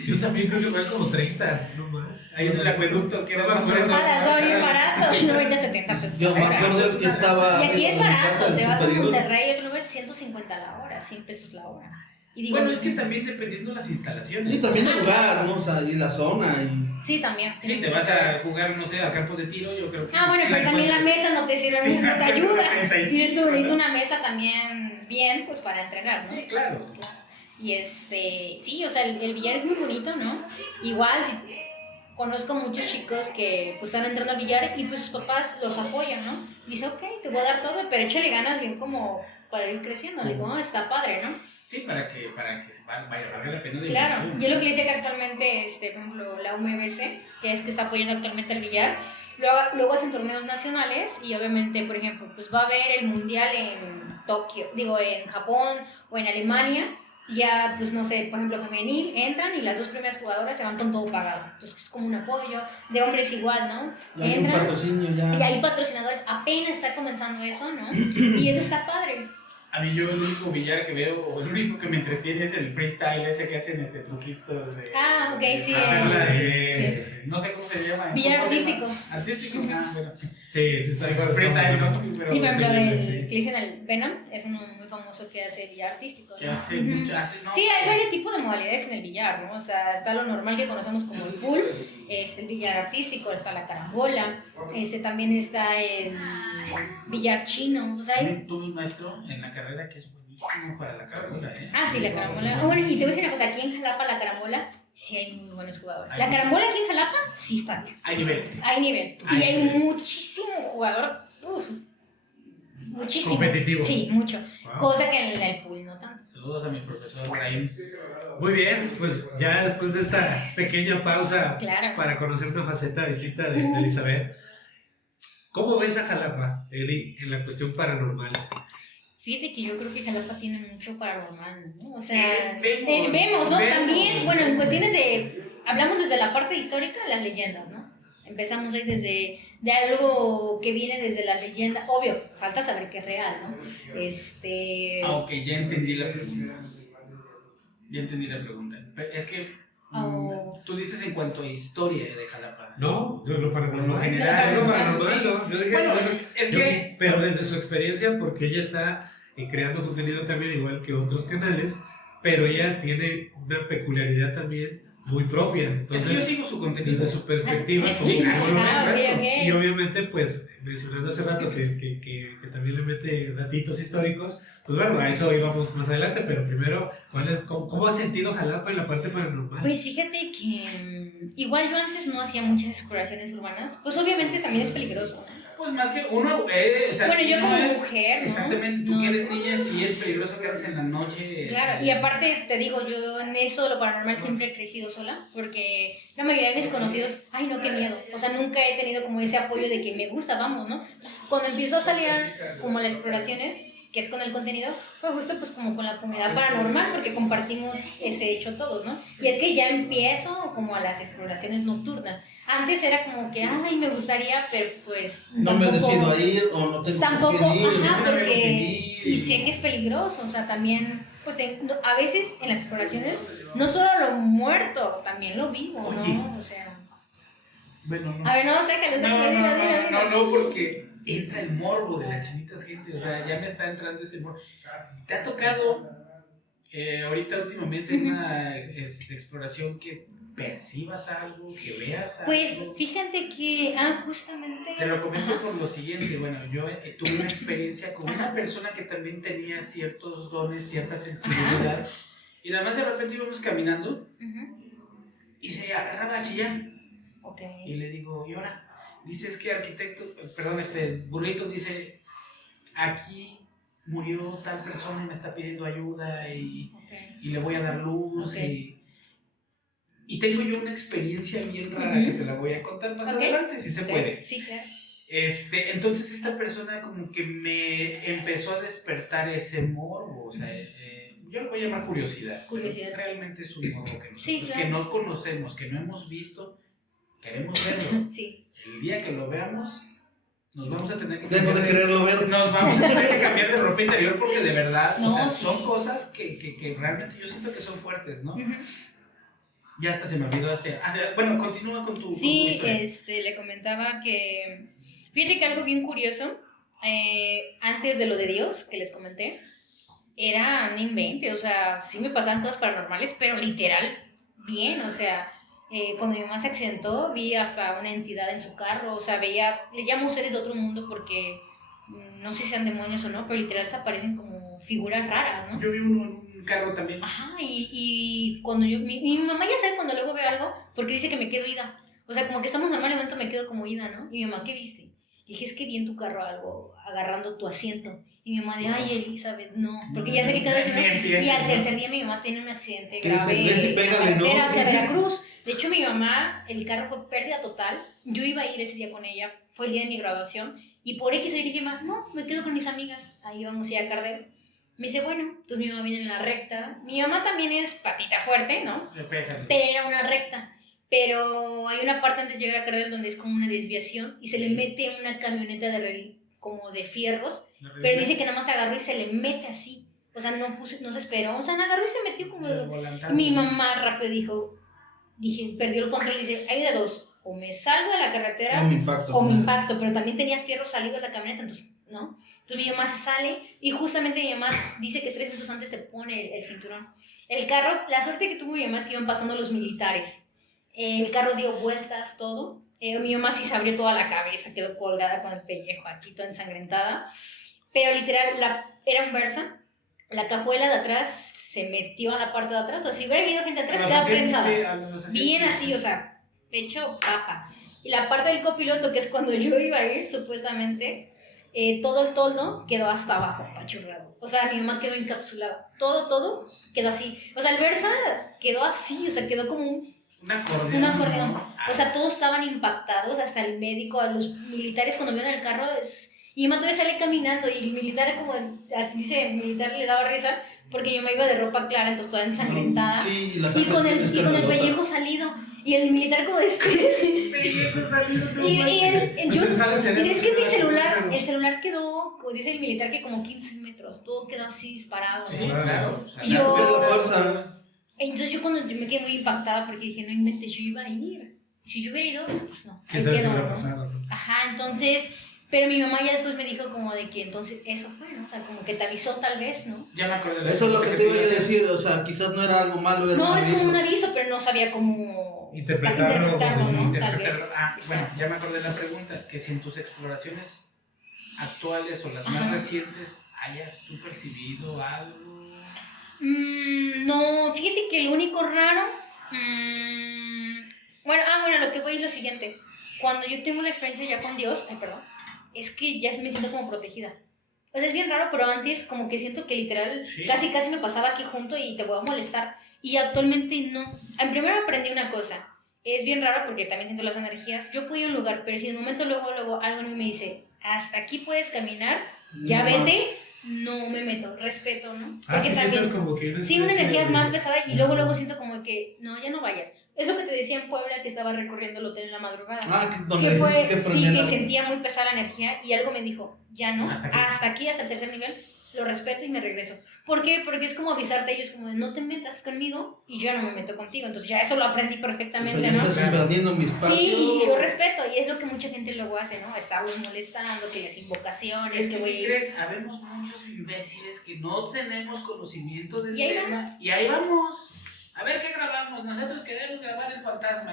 Yo también creo que fue como 30, no más. Ahí en el acueducto que era No me más acuerdo. fresco. Ah, estaba bien barato, 90, 70 pesos. Yo me la hora. acuerdo que estaba. Y aquí es en mi casa barato, en te vas a Superior. Monterrey y otro lugar es 150 la hora, 100 pesos la hora. Y digo, Bueno, es que también dependiendo de las instalaciones. Y también el lugar, ¿no? O sea, y la zona. Y... sí, también. Sí, te vas a jugar, no sé, al campo de tiro, yo creo que. Ah, bueno, sí pero también la encuentras. mesa no te sirve, Sí, no te ayuda. 35, Y ¿no? es una mesa también bien, pues para entrenar, ¿no? Sí, claro. Y sí, o sea, el billar es muy bonito, ¿no? Igual, conozco muchos chicos que pues están entrando al billar y pues sus papás los apoyan, ¿no? Dice, ok, te voy a dar todo, pero échale ganas bien como para ir creciendo. Le digo, "Oh, está padre, ¿no?" Sí, para que vaya a valer la pena de Claro, inversión. yo lo que le decía que actualmente, por ejemplo, la UMBC, que es que está apoyando actualmente al billar, luego hacen torneos nacionales y obviamente, por ejemplo, pues va a haber el mundial en Tokio, digo, en Japón o en Alemania, y ya, pues no sé, por ejemplo, femenil, entran y las 2 primeras jugadoras se van con todo pagado. Entonces es como un apoyo, de hombres igual, ¿no? Ya hay un patrocinio ya. Y hay patrocinadores, apenas está comenzando eso, ¿no? Y eso está padre. A mí yo el único billar que veo, o el único que me entretiene es el freestyle, ese que hacen truquitos de... Ah, ok, sí. Sí. No sé cómo se llama. Billar artístico. Artístico, bueno. Sí, sí está. Digo, el freestyle, ¿no? Pero Y por ejemplo, sí. el que dicen el Venom es uno muy famoso que hace billar artístico, ¿no? que hace Ujú. mucho, no, Sí, hay varios tipos de modalidades en el billar, ¿no? O sea, está lo normal que conocemos como el pool, el billar artístico, está la carambola, también está el billar chino, o sea, Tuve un maestro en la carrera que es buenísimo para la carambola, ¿eh? ah, sí, la carambola. Bueno, y te voy a decir una cosa, aquí en Jalapa la carambola sí hay muy buenos jugadores. La carambola aquí en Jalapa sí está bien. Hay nivel. Hay nivel. Hay Y hay nivel. muchísimo jugador. Muchísimo. Competitivo. Sí, mucho. Wow. Cosa que en el pool no tanto. Saludos a mi profesor Brahim. Muy bien, pues ya después de esta pequeña pausa Claro. para conocer una faceta distinta de Elizabeth, ¿cómo ves a Jalapa, Eli, en la cuestión paranormal? Fíjate que yo creo que Jalapa tiene mucho paranormal, ¿no? O sea, Vemos, vemos, ¿no? vemos. También, bueno, en cuestiones hablamos desde la parte histórica, las leyendas, ¿no? Empezamos ahí de algo que viene desde la leyenda. Obvio, falta saber que es real, ¿no? Ok, ya entendí la pregunta. Pero es que tú dices en cuanto a historia de Jalapa. No, yo lo paranormal. Por lo general, Lo no, paranormal, no. Yo dije, Bueno, es que... pero desde su experiencia, porque ella está creando contenido también igual que otros canales, pero ella tiene una peculiaridad también muy propia. Es que yo Entonces, sigo su contenido. desde su perspectiva, Sí, como lo ah, ve. ok, ok. Y obviamente, pues, mencionando hace rato que también le mete datitos históricos, pues bueno, a eso íbamos más adelante, pero primero, ¿cómo has sentido Jalapa en la parte paranormal? Pues fíjate que igual yo antes no hacía muchas exploraciones urbanas, pues obviamente también es peligroso, ¿no? Pues más que uno, o sea, Bueno, yo no como es- mujer, ¿no? Exactamente, tú No. que eres niña, sí es peligroso que andes en la noche. Claro, y aparte te digo, yo en eso de lo paranormal siempre he crecido sola, porque la mayoría de mis conocidos, ay no, qué miedo, o sea, nunca he tenido como ese apoyo de que me gusta, vamos, ¿no? Entonces, cuando empiezo a salir como las exploraciones, que es con el contenido, fue justo pues como con la comunidad paranormal, porque compartimos ese hecho todos, ¿no? Y es que ya empiezo como a las exploraciones nocturnas. Antes era como que, ay, me gustaría, pero pues No me decido a ir o no tengo tampoco, con quién ir. es que ajá, no veo porque quién ir. y sé que es peligroso, o sea, también, pues a veces en las exploraciones no solo lo muerto, también lo vivo, Oye. ¿no? O sea, Bueno, no. A ver, no, sácalo, dilo. No, porque entra el morbo de las chinitas, gente. O sea, ya me está entrando ese morbo. ¿Te ha tocado ahorita últimamente en una exploración que percibas algo, que veas algo? Pues fíjate que, justamente... Te lo comento por lo siguiente. Bueno, yo tuve una experiencia con una persona que también tenía ciertos dones, cierta sensibilidad. Y nada más de repente íbamos caminando y se agarraba a chillar. Okay. Y le digo, ¿y ahora? Dice, es que burrito dice, aquí murió tal persona y me está pidiendo ayuda y le voy a dar luz. Y tengo yo una experiencia bien rara que te la voy a contar más adelante, si se puede. Sí, claro. Entonces esta persona como que me empezó a despertar ese morbo, o sea, yo lo voy a llamar curiosidad. Realmente es un morbo que nosotros, que no conocemos, que no hemos visto, queremos verlo. Sí. El día que lo veamos, nos vamos a tener que Nos vamos a tener que cambiar de ropa interior porque de verdad, no, o sea, son cosas que realmente yo siento que son fuertes, ¿no? Ya hasta se me olvidó bueno, continúa con tu historia. Le comentaba que fíjate que algo bien curioso, antes de lo de Dios que les comenté, era un invento, o sea, sí me pasaban cosas paranormales, pero literal bien, o sea, cuando mi mamá se accidentó, vi hasta una entidad en su carro, o sea, les llamo seres de otro mundo porque no sé si sean demonios o no, pero literal se aparecen como figuras raras, ¿no? Yo vi uno en un carro también. Ajá, y cuando mi mamá ya sabe cuando luego veo algo, porque dice que me quedo ida, o sea, como que estamos normalmente me quedo como ida, ¿no? Y mi mamá, ¿qué viste? Y dije, es que vi en tu carro algo agarrando tu asiento. Y mi mamá de, ay, Elizabeth, no. Porque ya sé que cada vez que y al tercer día mi mamá tiene un accidente grave en la carretera hacia Veracruz. De hecho, mi mamá, el carro fue pérdida total. Yo iba a ir ese día con ella. Fue el día de mi graduación. Y por X o Y dije, no, me quedo con mis amigas. Ahí vamos a ir a Cardero. Me dice, bueno, entonces mi mamá viene en la recta. Mi mamá también es patita fuerte, ¿no? Pero era una recta. Pero hay una parte antes de llegar a Cardero donde es como una desviación y se le mete una camioneta como de fierros, pero dice que nada más agarró y se le mete así, o sea, no se esperó, o sea, agarró y se metió como... Mi mamá rápido perdió el control y dice, hay de dos, o me salgo de la carretera o me impacto, pero también tenía fierros salidos de la camioneta, entonces, ¿no? Entonces mi mamá se sale y justamente mi mamá dice que 3 minutos antes se pone el cinturón. El carro, la suerte que tuvo mi mamá es que iban pasando los militares. El carro dio vueltas, todo. Mi mamá sí se abrió toda la cabeza, quedó colgada con el pellejo aquí, toda ensangrentada. Pero literal, era un Versa. La cajuela de atrás se metió a la parte de atrás. O sea, si hubiera habido gente atrás, quedaba prensada. Bien así, o sea, hecho papa. Y la parte del copiloto, que es cuando yo iba a ir, supuestamente, todo el toldo quedó hasta abajo, apachurrado. O sea, mi mamá quedó encapsulada. Todo quedó así. O sea, el Versa quedó así, o sea, quedó como un acordeón. O sea, todos estaban impactados, hasta el médico, a los militares cuando vieron el carro. Y mi mamá todavía sale caminando y el militar, dice, el militar le daba risa porque yo me iba de ropa clara, entonces toda ensangrentada. Sí, y con el pellejo salido. Y el militar como despide. Pellejo salido, no dice, es que el celular quedó, como dice el militar, que como 15 metros. Todo quedó así disparado. Sí, ¿no? claro. Y entonces yo cuando me quedé muy impactada porque dije, no inventes, yo iba a ir. Si yo hubiera ido, pues no. ¿Qué se hubiera pasado? Ajá, entonces, pero mi mamá ya después me dijo como de que entonces eso fue, ¿no? O sea, como que te avisó tal vez, ¿no? Ya me acordé de eso. Es lo que te iba a decir, o sea, quizás no era algo malo. Era no, es como un aviso, pero no sabía cómo interpretarlo, ¿no? Tal vez. Bueno, ya me acordé de la pregunta, que si en tus exploraciones actuales o las más recientes hayas tú percibido algo. No, fíjate que lo único raro, bueno, lo que voy es lo siguiente. Cuando yo tengo la experiencia ya con Dios, es que ya me siento como protegida. O sea, es bien raro, pero antes como que siento que literal casi me pasaba aquí junto y te voy a molestar. Y actualmente no. Primero aprendí una cosa. Es bien raro porque también siento las energías. Yo puedo ir a un lugar, pero si de momento luego algo en mí me dice, hasta aquí puedes caminar, ya vete. No me meto, respeto, ¿no? Porque sientes como que una energía más pesada y luego siento como que no, ya no vayas. Es lo que te decía en Puebla, que estaba recorriendo el hotel en la madrugada. Que fue, que sentía muy pesada la energía y algo me dijo, ya no, hasta aquí, hasta el tercer nivel. lo respeto y me regreso. ¿Por qué? Porque es como avisarte a ellos como de, no te metas conmigo y yo no me meto contigo. Entonces ya eso lo aprendí perfectamente, ¿no? Estás invadiendo mi espacio. Sí, y yo respeto, y es lo que mucha gente luego hace, ¿no? Estarlos molestando, que las invocaciones, Es que que, voy... ¿qué crees? Habemos muchos imbéciles que no tenemos conocimiento del Y ahí tema. vamos. Y ahí vamos. A ver qué grabamos. Nosotros queremos grabar el fantasma.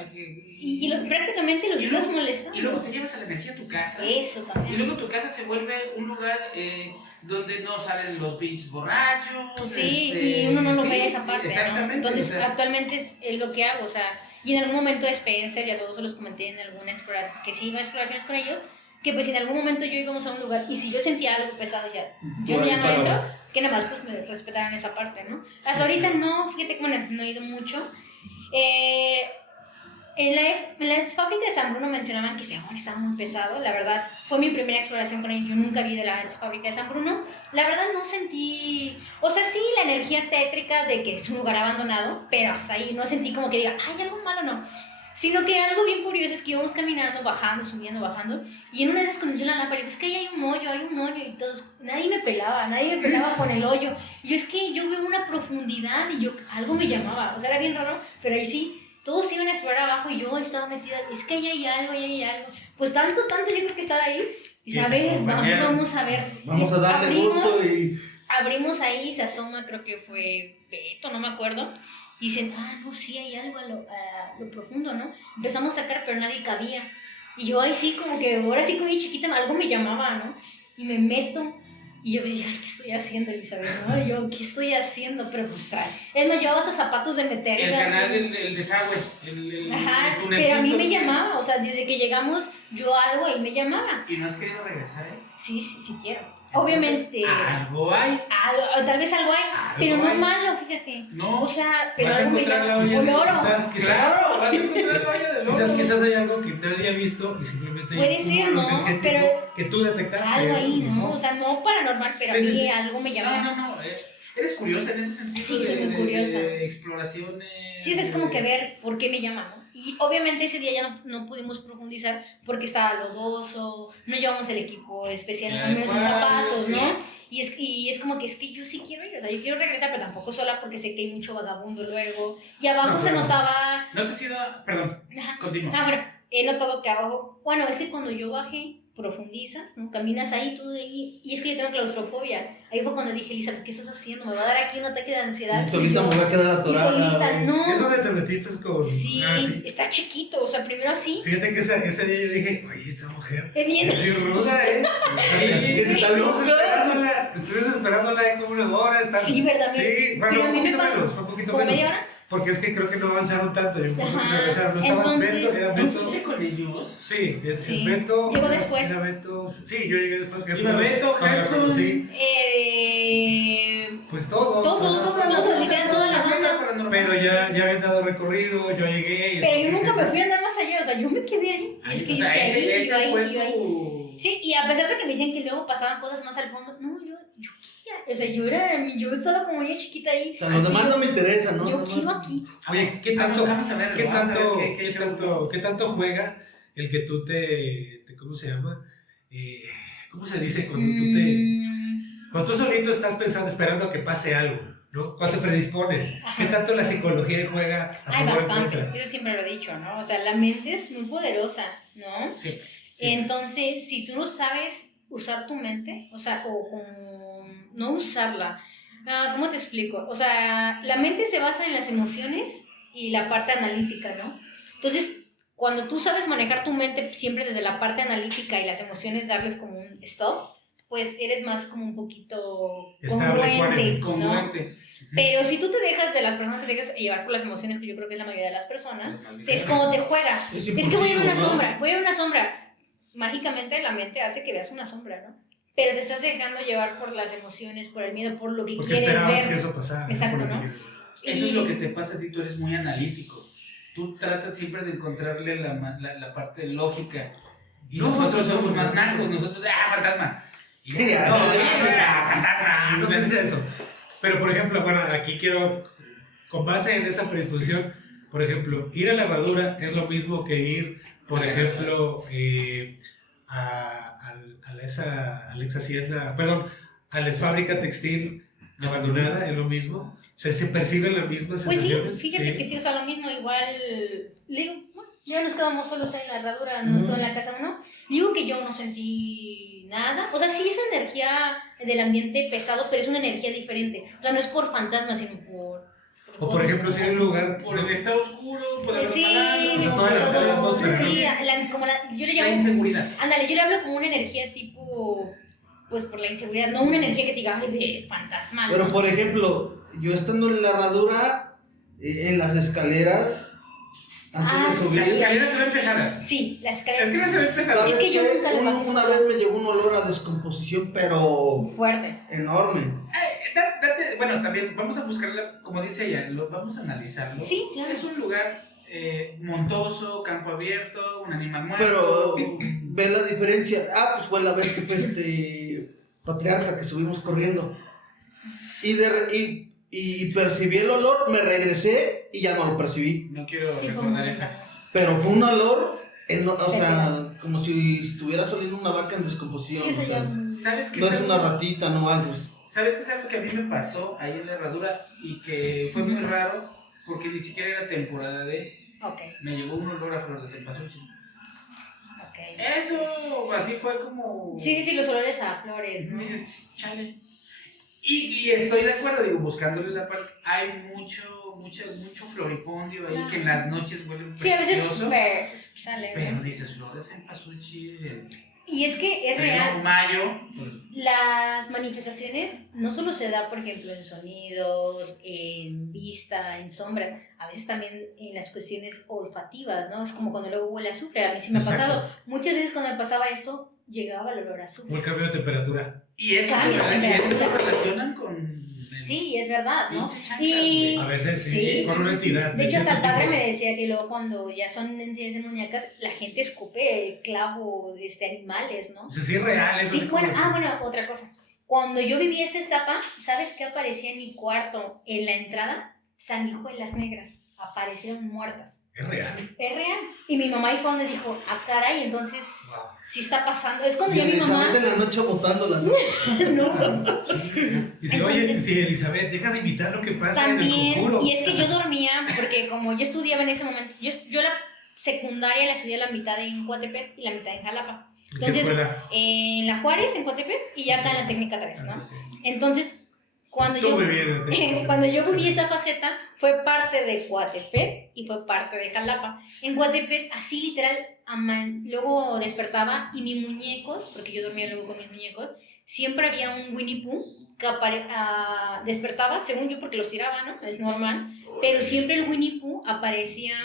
Prácticamente los estás molestando. Y luego te llevas a la energía a tu casa. Eso también. Y luego tu casa se vuelve un lugar donde no salen los pinches borrachos. Sí, y uno no lo ve esa parte, exactamente, ¿no? Entonces, o sea, actualmente es lo que hago, o sea, y en algún momento de Spencer, ya todos se los comenté en alguna exploración, que sí iba a exploraciones con ellos, que pues en algún momento yo íbamos a un lugar, y si yo sentía algo pesado, decía, yo ya no entro, que nada más pues me respetaran esa parte, ¿no? Hasta ahorita no, fíjate que bueno, no he ido mucho. En la ex fábrica de San Bruno mencionaban que según estaba muy pesado. La verdad, fue mi primera exploración con ellos. Yo nunca vi de la ex fábrica de San Bruno. La verdad, no sentí. O sea, sí, la energía tétrica de que es un lugar abandonado, pero hasta ahí no sentí como que diga, ay, algo malo, no. Sino que algo bien curioso es que íbamos caminando, bajando, subiendo, bajando. Y en una de esas, cuando yo la lámpara, digo, es que ahí hay un hoyo. Y todos, nadie me pelaba con el hoyo. Y yo, es que yo veo una profundidad y algo me llamaba. O sea, era bien raro, pero ahí sí. Todos iban a explorar abajo y yo estaba metida, es que ahí hay algo. Pues tanto, yo creo que estaba ahí. Y a ver, vamos a ver. Vamos a darle gusto y... Abrimos ahí, se asoma, creo que fue Beto, no me acuerdo. Y dicen, no, sí, hay algo a lo profundo, ¿no? Empezamos a sacar, pero nadie cabía. Y yo ahí sí, como que ahora sí como bien chiquita, algo me llamaba, ¿no? Y me meto. Y yo decía, ay, ¿qué estoy haciendo, Elizabeth? ¿No? Yo, ¿qué estoy haciendo? Pero pues, es más, llevaba hasta zapatos de meter. El canal del desagüe, Ajá, el pero a mí me llamaba, o sea, desde que llegamos, yo algo ahí me llamaba. ¿Y no has querido regresar, Sí quiero. Obviamente. Algo hay. Tal vez algo hay, pero no malo, fíjate. No. O sea, pero vas algo a me encontrar la llama. olla O oro. Claro, vas a encontrar la olla del oro. Quizás hay algo que nadie ha visto y simplemente Puede hay ser, un ¿no? energético Pero que tú detectaste. algo ahí, ¿no? ¿no? O sea, no paranormal, pero Sí, a mí sí. algo me llamaba. No. Eres curiosa en ese sentido. Sí, soy muy curiosa. De exploraciones. Sí, es como que ver por qué me llaman, ¿no? Y obviamente ese día ya no pudimos profundizar porque estaba lodoso, no llevamos el equipo especial, al menos en zapatos, ¿no? Sí. Y es como que es que yo sí quiero ir, o sea, yo quiero regresar, pero tampoco sola porque sé que hay mucho vagabundo luego. Y abajo se notaba... No te has ido... Perdón, continúa. Bueno, he notado que abajo... Bueno, es que cuando yo bajé, profundizas, ¿no? Caminas ahí, todo ahí. Y es que yo tengo claustrofobia. Ahí fue cuando dije, Elizabeth, ¿qué estás haciendo? Me va a dar aquí un ataque de ansiedad. Y solita me voy a quedar atorada. Y solita, no. ¿Es donde te metiste con...? Sí, está chiquito, o sea, primero así. Fíjate que ese día yo dije, oye, esta mujer Es bien. es ruda, ¿eh? Estuvimos esperándola ahí como una hora. Sí, ¿verdad? Sí, bueno, pero a mí me pasó, menos, fue un poquito ¿como menos. media hora? Porque es que creo que no avanzaron tanto, yo creo que se regresaron. No estabas entonces, Beto, era ¿Tú Beto. fuiste con ellos? Sí, es Sí. Beto. Llegó después. Era Beto. Sí, yo llegué después. Iba Beto, Gerson. Sí. Pues todos. Literal, toda la banda. Pero ya habían dado recorrido, yo llegué. Pero yo nunca me fui a andar más allá, o sea, yo me quedé ahí. Y es que yo ahí, yo ahí. Sí, y a pesar de que me decían que luego pasaban cosas más al fondo, no, yo quería. O sea, yo estaba como niña chiquita ahí. O sea, los demás no me interesan, ¿no? Yo quiero aquí. Oye, ¿qué tanto, Vamos a ver, qué tanto juega el que tú ¿cómo se llama? ¿Cómo se dice cuando tú solito estás esperando a que pase algo, ¿no? Cuando te predispones, Ajá. ¿qué tanto la psicología juega a Hay favor bastante, en contra? eso siempre lo he dicho, ¿no? O sea, la mente es muy poderosa, ¿no? Sí. Entonces, si tú no sabes usar tu mente, o sea, o como no usarla, ¿cómo te explico? O sea, la mente se basa en las emociones y la parte analítica, ¿no? Entonces, cuando tú sabes manejar tu mente siempre desde la parte analítica y las emociones darles como un stop, pues eres más como un poquito congruente, ¿no? Congruente. Pero si tú te dejas de las personas que te dejas llevar por las emociones, que yo creo que es la mayoría de las personas, es como te juega. Es que voy a ver una sombra. Mágicamente la mente hace que veas una sombra, ¿no? Pero te estás dejando llevar por las emociones, por el miedo, por lo que Porque quieres esperabas ver. que eso pasara. Exacto, por lo ¿no? que- Eso es lo que te pasa a ti, tú eres muy analítico. Tú tratas siempre de encontrarle la parte lógica. Y No, nosotros no, somos no, más no. nacos, nosotros, fantasma. Y Sí, fantasma. No sé si es eso. Pero, por ejemplo, bueno, aquí quiero, con base en esa predisposición, por ejemplo, ir a la herradura es lo mismo que ir, por ejemplo, a la ex hacienda, perdón, a la fábrica textil abandonada, es lo mismo. O sea, se perciben las mismas Pues sensaciones. sí, fíjate que sí, o sea, lo mismo, igual, digo, bueno, ya nos quedamos solos ahí en la herradura, nos quedó en la casa uno, digo que yo no sentí nada, o sea, sí esa energía del ambiente pesado, pero es una energía diferente, o sea, no es por fantasmas, sino por O por ejemplo, si hay un lugar... Por el estado oscuro, por haber sí, o sea, toda la todo, atmósfera, sí, ¿no? como yo le la llamo, inseguridad. ándale, yo le hablo como una energía tipo, pues por la inseguridad, no una energía que te diga, ay, de fantasmal, Pero ¿no? por ejemplo, yo estando en la herradura, en las escaleras, antes de subir. Las escaleras se ven pesadas. Sí, las Las escaleras escaleras se ven pesadas. Es que yo ¿Sabes nunca qué? le bajé Una sola. vez me llegó un olor a descomposición, pero fuerte. enorme. Bueno, también vamos a buscarla, como dice ella, vamos a analizarlo. Sí, claro. Es un lugar montoso, campo abierto, un animal muerto. Pero ve la diferencia. Pues fue la vez que fue patriarca que subimos corriendo. Y percibí el olor, me regresé y ya no lo percibí. No quiero Sí, fue recordar muy esa. Pero fue un olor, o sea, como si estuviera saliendo una vaca en descomposición. Sí, eso o sea, ya. ¿Sabes qué no es algo- una ratita, no algo. ¿Sabes qué es algo que a mí me pasó ahí en la herradura y que fue muy raro? Porque ni siquiera era temporada de... Ok, Me llegó un olor a flor de cempasúchil. ok. Eso, así fue como... Sí, los olores a flores, ¿no? Me dices, chale. Y estoy de acuerdo, digo, buscándole la parte, hay mucho floripondio ahí Claro. que en las noches huelen Sí, a veces precioso. sale. Pero dices, flores en cempasúchil, Y es que es en real. mayo, pues, Las manifestaciones no solo se da, por ejemplo, en sonidos, en vista, en sombra, a veces también en las cuestiones olfativas, ¿no? Es como cuando luego huele a azufre. A mí sí me ha Exacto. pasado. Muchas veces cuando me pasaba esto, llegaba el olor a O azufre. el cambio de temperatura. y eso Cambia lo la temperatura. relacionan con el Sí, es verdad, ¿no? pinche chanclas, Y- güey. A veces sí, Sí, con sí, una sí, entidad. De hecho, hasta el cierto padre tipo. me decía que luego cuando ya son entidades demoníacas, la gente escupe clavo animales, ¿no? O sea, sí es real. Eso Sí, es como bueno, las- bueno, otra cosa. Cuando yo viví esta etapa, ¿sabes qué aparecía en mi cuarto en la entrada? Sanguijuelas negras. Aparecieron muertas. Es real. Es real. Y mi mamá ahí fue donde dijo, caray, entonces Wow. sí está pasando. Es cuando Y yo mi mamá... Elizabeth en la noche botándola. ¿no? no, Y si, Entonces- oye, si Elizabeth, deja de imitar lo que pasa en el también, conjuro. y es que yo dormía, porque como yo estudiaba en ese momento, yo la secundaria la estudié la mitad en Coatepec y la mitad en Jalapa. ¿En qué Entonces, escuela? en la Juárez, en Coatepec, y ya acá en la Técnica 3, ¿no? Entonces, cuando Tú yo, muy bien, la técnica. cuando yo viví Sí. esta faceta, fue parte de Coatepec y fue parte de Jalapa. En Coatepec, así literal, luego despertaba y mis muñecos, porque yo dormía luego con mis muñecos, siempre había un Winnie Pooh que despertaba, según yo, porque los tiraba, ¿no? Es normal, pero siempre el Winnie Pooh aparecía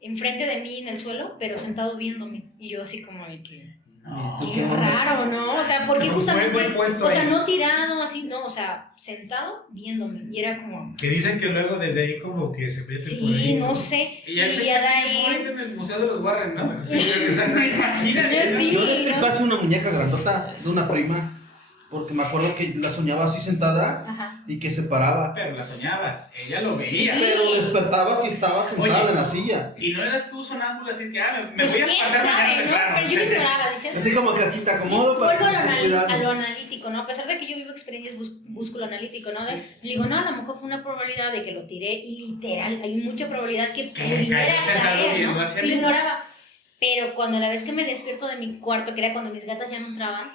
enfrente de mí en el suelo, pero sentado viéndome. Y yo así como de que... No. ¿Tú Qué qué onda? raro, ¿no? O sea, porque Pero fue justamente, buen puesto o sea, ahí. no tirado así, no, o sea, sentado viéndome. Y era como, Que dicen que luego desde ahí como que se meten por ahí. sí, no sé. Y ya Y te ya de echan ahí, ahorita en el Museo de los Warren, ¿no? Exacto. Imagínate, ¿no? Sí, Yo les ¿no? pasé una muñeca grandota de una prima, porque me acuerdo que la soñaba así sentada ajá. y que se paraba. Pero la soñabas, ella lo veía. Sí. Pero despertabas y estaba sentada Oye. en la silla. Y no eras tú sonámbula, así que, me Pues voy a quién espantar mañana sabe, ¿no? temprano. Pero yo me ignoraba, diciendo. Así como que aquí te acomodo para que Vuelvo te estés a lo cuidando. analítico, ¿no? A pesar de que yo vivo experiencias, busco lo analítico, ¿no? Le digo, no, a lo mejor fue una probabilidad de que lo tiré y literal, hay mucha probabilidad que pudiera cayó sentado caer, viendo ¿no? hacia Y lo mí. ignoraba. Pero cuando la vez que me despierto de mi cuarto, que era cuando mis gatas ya no entraban,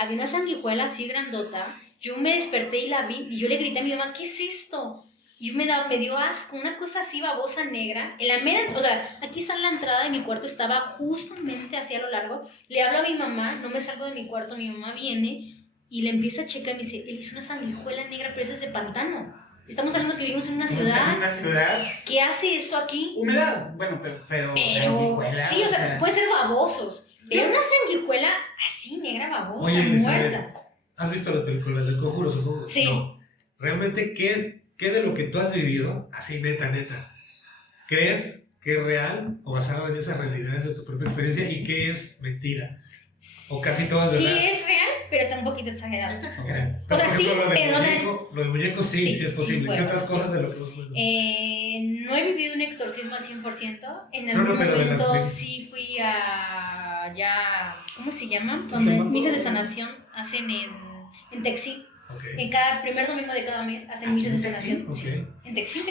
había una sanguijuela así grandota. Yo me desperté y la vi y yo le grité a mi mamá, ¿qué es esto? Y me dio asco, una cosa así babosa negra. En la mera, o sea, aquí está la entrada de mi cuarto, estaba justamente hacia lo largo. Le hablo a mi mamá, no me salgo de mi cuarto, mi mamá viene y le empieza a checar y me dice, él es una sanguijuela negra, pero esa es de pantano. Estamos hablando de que vivimos en una En ciudad. una ciudad. ¿Qué hace esto aquí? Humedad. Bueno, pero sanguijuela, Sí, o sea, puede ser babosos. Pero una sanguijuela así negra, babosa, Oye, Elizabeth, muerta. ¿has visto las películas del conjuro, supongo? Sí. No. Realmente, ¿qué de lo que tú has vivido, así neta, crees que es real o basado en esas realidades de tu propia experiencia y qué es mentira? O casi todo es Sí, verdad. es real, pero está un poquito exagerado. Está exagerado. Pero, O sea, por sí, ejemplo, lo del pero no muñeco, lo del muñeco sí, Sí, es posible. sí, ¿Qué puede otras ser. cosas de lo que nos cuentas? No he vivido un exorcismo al 100%. En No, algún no, pero de las momento películas. sí fui a ya, ¿cómo se llama? ¿Qué Donde llama? misas de sanación hacen en Texí. Okay. En cada primer domingo de cada mes hacen misas de sanación. Ok. Sí. En Texín,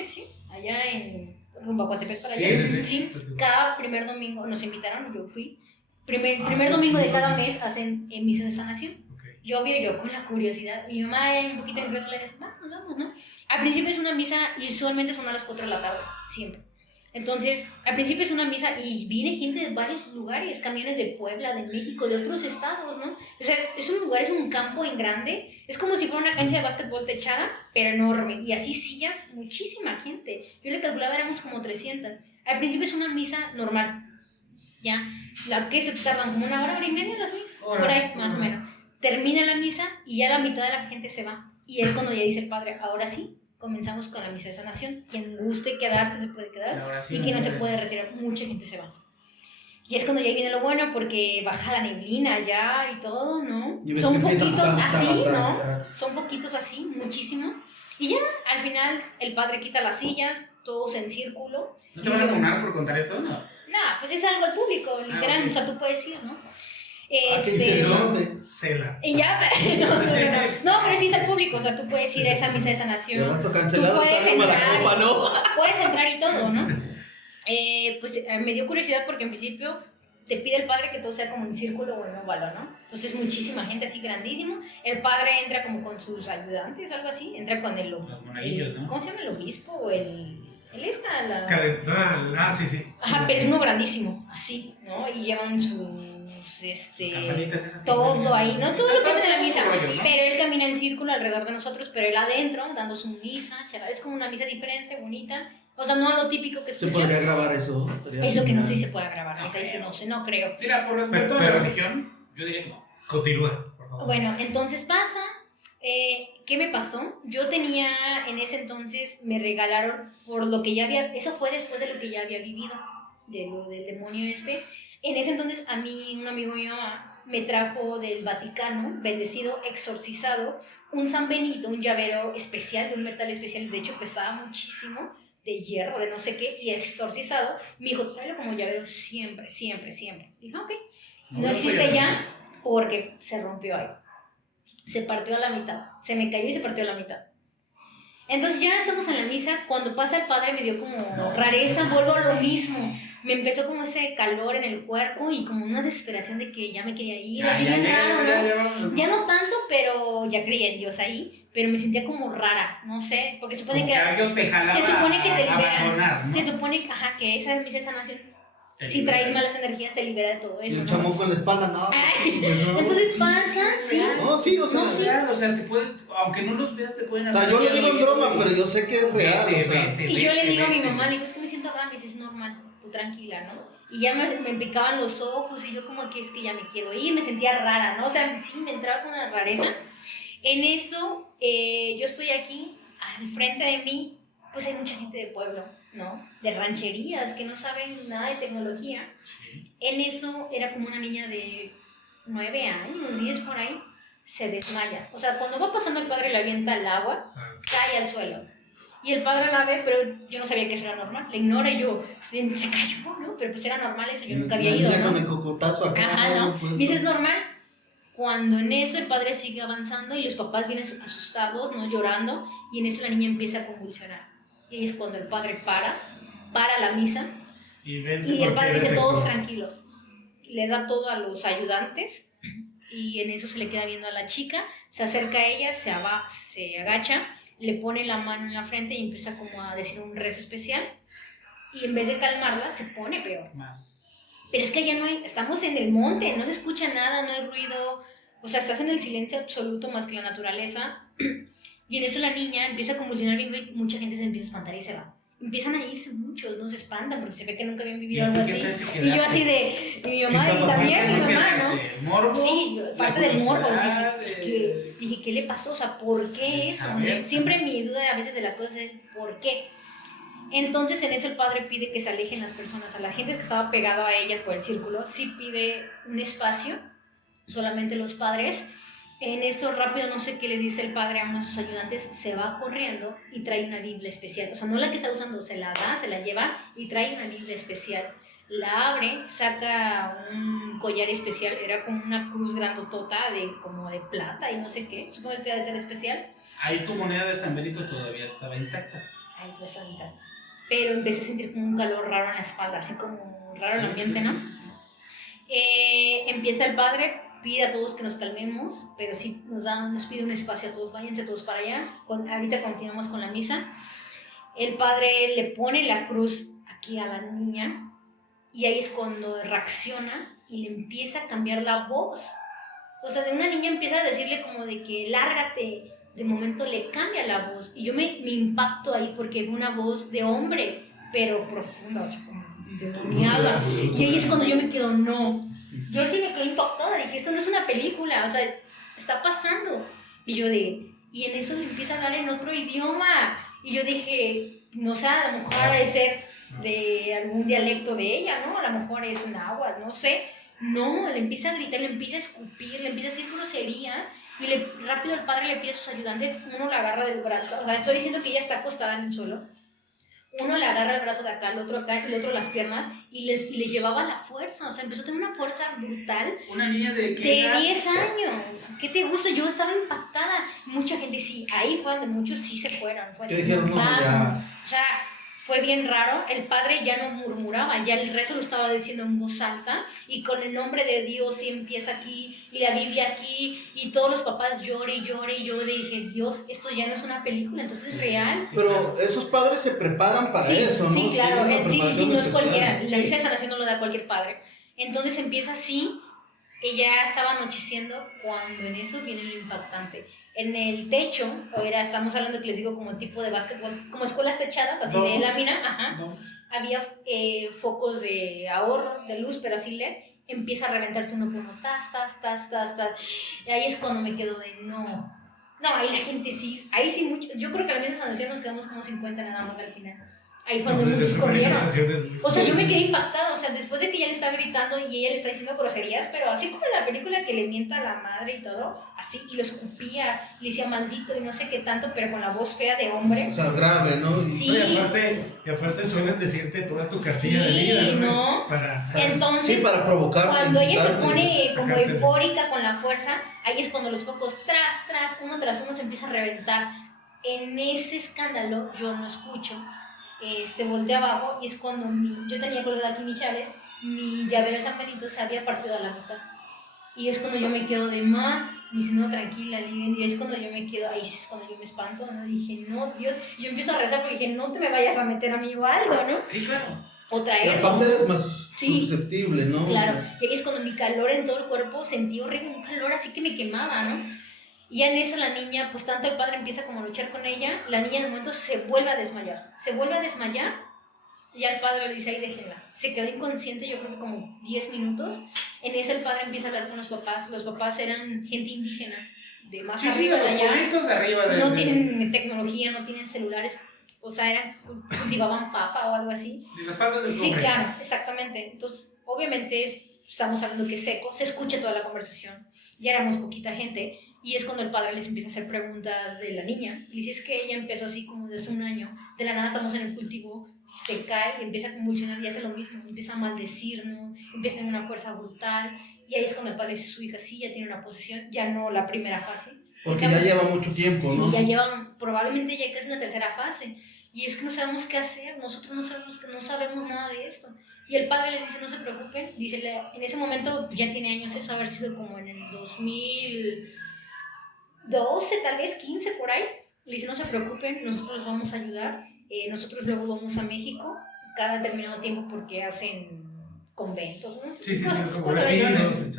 allá en rumbo a Coatepec para Sí, allá. sí. Cada primer domingo nos invitaron, yo fui. Primer domingo de cada mes hacen misas de sanación. Okay. Yo con la curiosidad, mi mamá un poquito incrédula, le dice, vamos, ¿no? Al principio es una misa y usualmente son a las 4 de la tarde, siempre. Entonces, al principio es una misa y viene gente de varios lugares, camiones de Puebla, de México, de otros estados, ¿no? O sea, es un lugar, es un campo en grande, es como si fuera una cancha de básquetbol techada, pero enorme, y así sillas, muchísima gente. Yo le calculaba, éramos como 300. Al principio es una misa normal, ¿ya? La que se tardan como una hora y media las misas, por ahí, más o menos. Termina la misa y ya la mitad de la gente se va, y es cuando ya dice el padre, ahora sí, comenzamos con la misa de sanación. Quien guste quedarse se puede quedar y quien no se puede retirar, mucha gente se va. Y es cuando ya viene lo bueno porque baja la neblina ya y todo, ¿no? Son poquitos así, ¿no? Son poquitos así, muchísimo. Y ya, al final, el padre quita las sillas, todos en círculo. ¿No te vas a funar por contar esto? No. Nah, pues es algo al público, literal, okay. O sea, tú puedes ir, ¿no? Cela. Y ya, no, pero sí es al público, o sea, tú puedes ir a esa misa de sanación, tú puedes entrar y todo, ¿no? Pues me dio curiosidad porque en principio te pide el padre que todo sea como en círculo o en óvalo, ¿no? Entonces muchísima gente así grandísimo, el padre entra como con sus ayudantes, algo así, entra con los monaguillos, ¿no? ¿Cómo se llama? El obispo o el sí. Ajá, pero es uno grandísimo, así, ¿no? Y llevan sus campanitas esas todo ahí, no todo lo que hacen en la misa, rollo, ¿no? pero él camina en círculo alrededor de nosotros, pero él adentro dando su misa, es como una misa diferente, bonita, o sea, no lo típico que ¿Se escuchan. podría grabar eso? Es lo que no sé si se puede grabar, ahí sí no creo. Mira, por respeto a la religión, yo diría que no. Continúa, por favor. Bueno, entonces pasa, ¿qué me pasó? Yo tenía, en ese entonces, me regalaron por lo que ya había, eso fue después de lo que ya había vivido, de lo del demonio En ese entonces a mí, un amigo de mi mamá, me trajo del Vaticano, bendecido, exorcizado, un San Benito, un llavero especial, de un metal especial, de hecho pesaba muchísimo, de hierro, de no sé qué, y exorcizado. Me dijo, tráelo como llavero siempre. Dije, ok. No existe ya porque se rompió ahí. Se partió a la mitad. Se me cayó y se partió a la mitad. Entonces ya estamos en la misa, cuando pasa el padre me dio como rareza, vuelvo a lo mismo. Me empezó como ese calor en el cuerpo y como una desesperación de que ya me quería ir, así bien raro, ¿no? Ya no tanto, pero ya creía en Dios ahí, pero me sentía como rara, no sé, porque se supone que te liberan, ¿no? Se supone que esa misa de sanación, si traes malas energías te libera de todo eso, y un ¿no? chamón con la espalda, no. Entonces pasa, sí. No, sí, o sea, No, sí. Real, o sea, te pueden, aunque no los veas, te pueden o sea, yo le digo en broma, pero yo sé que es real. Y yo le digo a mi mamá, le digo, es que me siento rara, me dice, es normal, tú tranquila, ¿no? Y ya me picaban los ojos y yo como que es que ya me quiero ir, me sentía rara, ¿no? O sea, sí, me entraba con una rareza. En eso, yo estoy aquí, al frente de mí, pues hay mucha gente de pueblo, ¿no? De rancherías, que no saben nada de tecnología. En eso, era como una niña de 9 años, 10 por ahí, se desmaya. O sea, cuando va pasando el padre le avienta el agua, cae al suelo. Y el padre la ve, pero yo no sabía que eso era normal. Le ignora y yo, se cayó, ¿no? Pero pues era normal eso, yo nunca había ido, ¿no? Con el cocotazo acá. Ajá, ¿no? Pues, Me dice, es normal. Cuando en eso el padre sigue avanzando y los papás vienen asustados, ¿no? Llorando, y en eso la niña empieza a convulsionar. Y ahí es cuando el padre para la misa, y el padre dice, todos tranquilos. Le da todo a los ayudantes, y en eso se le queda viendo a la chica, se acerca a ella, se agacha, le pone la mano en la frente y empieza como a decir un rezo especial, y en vez de calmarla, se pone peor. Pero es que allá no hay, estamos en el monte, no se escucha nada, no hay ruido, o sea, estás en el silencio absoluto más que la naturaleza, y en eso la niña empieza a convulsionar y mucha gente se empieza a espantar y se va. Empiezan a irse muchos, no se espantan porque se ve que nunca habían vivido algo así. Y yo así de, y mi mamá, y también mi mamá, ¿no? ¿Morbo? Sí, parte del morbo. Dije, ¿qué le pasó? O sea, ¿por qué eso? Siempre mi duda a veces de las cosas es, ¿por qué? Entonces en eso el padre pide que se alejen las personas. A la gente que estaba pegado a ella por el círculo, sí pide un espacio, solamente los padres. En eso rápido, no sé qué le dice el padre a uno de sus ayudantes, se va corriendo y trae una Biblia especial. O sea, no la que está usando, se la da, se la lleva y trae una Biblia especial. la abre, saca un collar especial, era como una cruz grandotota como de plata y no sé qué, supongo que debe ser especial. Ahí tu moneda de San Benito todavía estaba intacta. Ahí tú estás intacta. Pero empecé a sentir como un calor raro en la espalda, así como raro el ambiente, ¿no? Empieza el padre, pide a todos que nos calmemos, pero sí nos pide un espacio a todos, váyanse todos para allá. Ahorita continuamos con la misa. El padre le pone la cruz aquí a la niña y ahí es cuando reacciona y le empieza a cambiar la voz. O sea, de una niña empieza a decirle como de que lárgate, de momento le cambia la voz y yo me impacto ahí porque veo una voz de hombre, pero profunda, o sea, como demoniada. Y ahí es cuando yo me quedo, no. Yo sí me quedé impactada, dije, esto no es una película, o sea, está pasando. Y en eso le empieza a hablar en otro idioma. Y yo dije, no sé, a lo mejor ha de ser de algún dialecto de ella, ¿no? A lo mejor es náhuatl, no sé. No, le empieza a gritar, le empieza a escupir, le empieza a decir grosería. Y rápido el padre le pide a sus ayudantes, uno la agarra del brazo. O sea, estoy diciendo que ella está acostada en el suelo. Uno le agarra el brazo de acá, el otro acá, y el otro las piernas, y les llevaba la fuerza. O sea, empezó a tener una fuerza brutal. Una niña de ¿qué edad? De 10 años. ¿Qué te gusta? Yo estaba impactada. Mucha gente sí, ahí fue donde muchos sí se fueron. ¿Qué dijeron? No, ya. O sea, fue bien raro. El padre ya no murmuraba, ya el rezo lo estaba diciendo en voz alta, y con el nombre de Dios, y empieza aquí, y la Biblia aquí, y todos los papás llore. Y dije, Dios, esto ya no es una película, entonces es real. Pero esos padres se preparan para eso, ¿no? Sí, claro, sí, no es especial. cualquiera. La misa de sanación no lo da cualquier padre. Entonces empieza así, ella estaba anocheciendo cuando en eso viene lo impactante. En el techo, estamos hablando que les digo como tipo de básquetbol, como escuelas techadas, así de lámina, había focos de ahorro, de luz, pero así LED, empieza a reventarse uno por uno, tas. Y ahí es cuando me quedo de no, ahí la gente sí, ahí sí mucho, yo creo que a la misa de sanación nos quedamos como 50 nada más al final. Ahí fue donde muchos corrieron. O sea, yo me quedé impactada, o sea, después de que ella le está gritando y ella le está diciendo groserías, pero así como en la película que le mienta a la madre y todo, así, y lo escupía, le decía maldito y no sé qué tanto, pero con la voz fea de hombre. O sea, grave, ¿no? Sí. Y aparte suelen decirte toda tu cartilla de vida, ¿no? Entonces, sí, para provocar. Cuando ella se pone como eufórica con la fuerza, ahí es cuando los focos uno tras uno se empieza a reventar. En ese escándalo yo no escucho. Volteé abajo y es cuando yo tenía colgada aquí mis llaves, mi llavero de San Benito se había partido a la mitad. Y es cuando yo me quedo de me dice, no, tranquila, Lilian. Y es cuando yo me quedo, ahí es cuando yo me espanto, ¿no? Dije, no, Dios. Y yo empiezo a rezar porque dije, no te me vayas a meter a mí o algo, ¿no? Sí, claro. O traerlo. La parte es más susceptible, ¿no? Claro. Y ahí es cuando mi calor en todo el cuerpo sentí horrible, un calor así que me quemaba, ¿no? Y ya en eso la niña, pues tanto el padre empieza como a luchar con ella, la niña en el momento se vuelve a desmayar. Y al padre le dice, ahí déjenla. Se quedó inconsciente, yo creo que como 10 minutos. En eso el padre empieza a hablar con los papás eran gente indígena, de más arriba de allá. No tienen tecnología, no tienen celulares, o sea, cultivaban papa o algo así. De las faldas del Sí, claro, exactamente. Entonces, obviamente estamos hablando que es seco, se escucha toda la conversación. Ya éramos poquita gente. Y es cuando el padre les empieza a hacer preguntas de la niña. Y dice, es que ella empezó así como desde un año. De la nada estamos en el cultivo, se cae y empieza a convulsionar y hace lo mismo. Empieza a maldecirnos, empieza a tener una fuerza brutal. Y ahí es cuando el padre dice, su hija sí, ya tiene una posesión, ya no la primera fase. Porque ya lleva mucho tiempo, ¿no? Sí, ya llevan, probablemente ya casi una tercera fase. Y es que no sabemos qué hacer, nosotros no sabemos nada de esto. Y el padre les dice, no se preocupen. Dice, en ese momento, ya tiene años, eso haber sido como en el 2012, tal vez 15 por ahí. Le dice, no se preocupen, nosotros los vamos a ayudar. Nosotros luego vamos a México cada determinado tiempo porque hacen conventos, ¿no? Sí, cosas.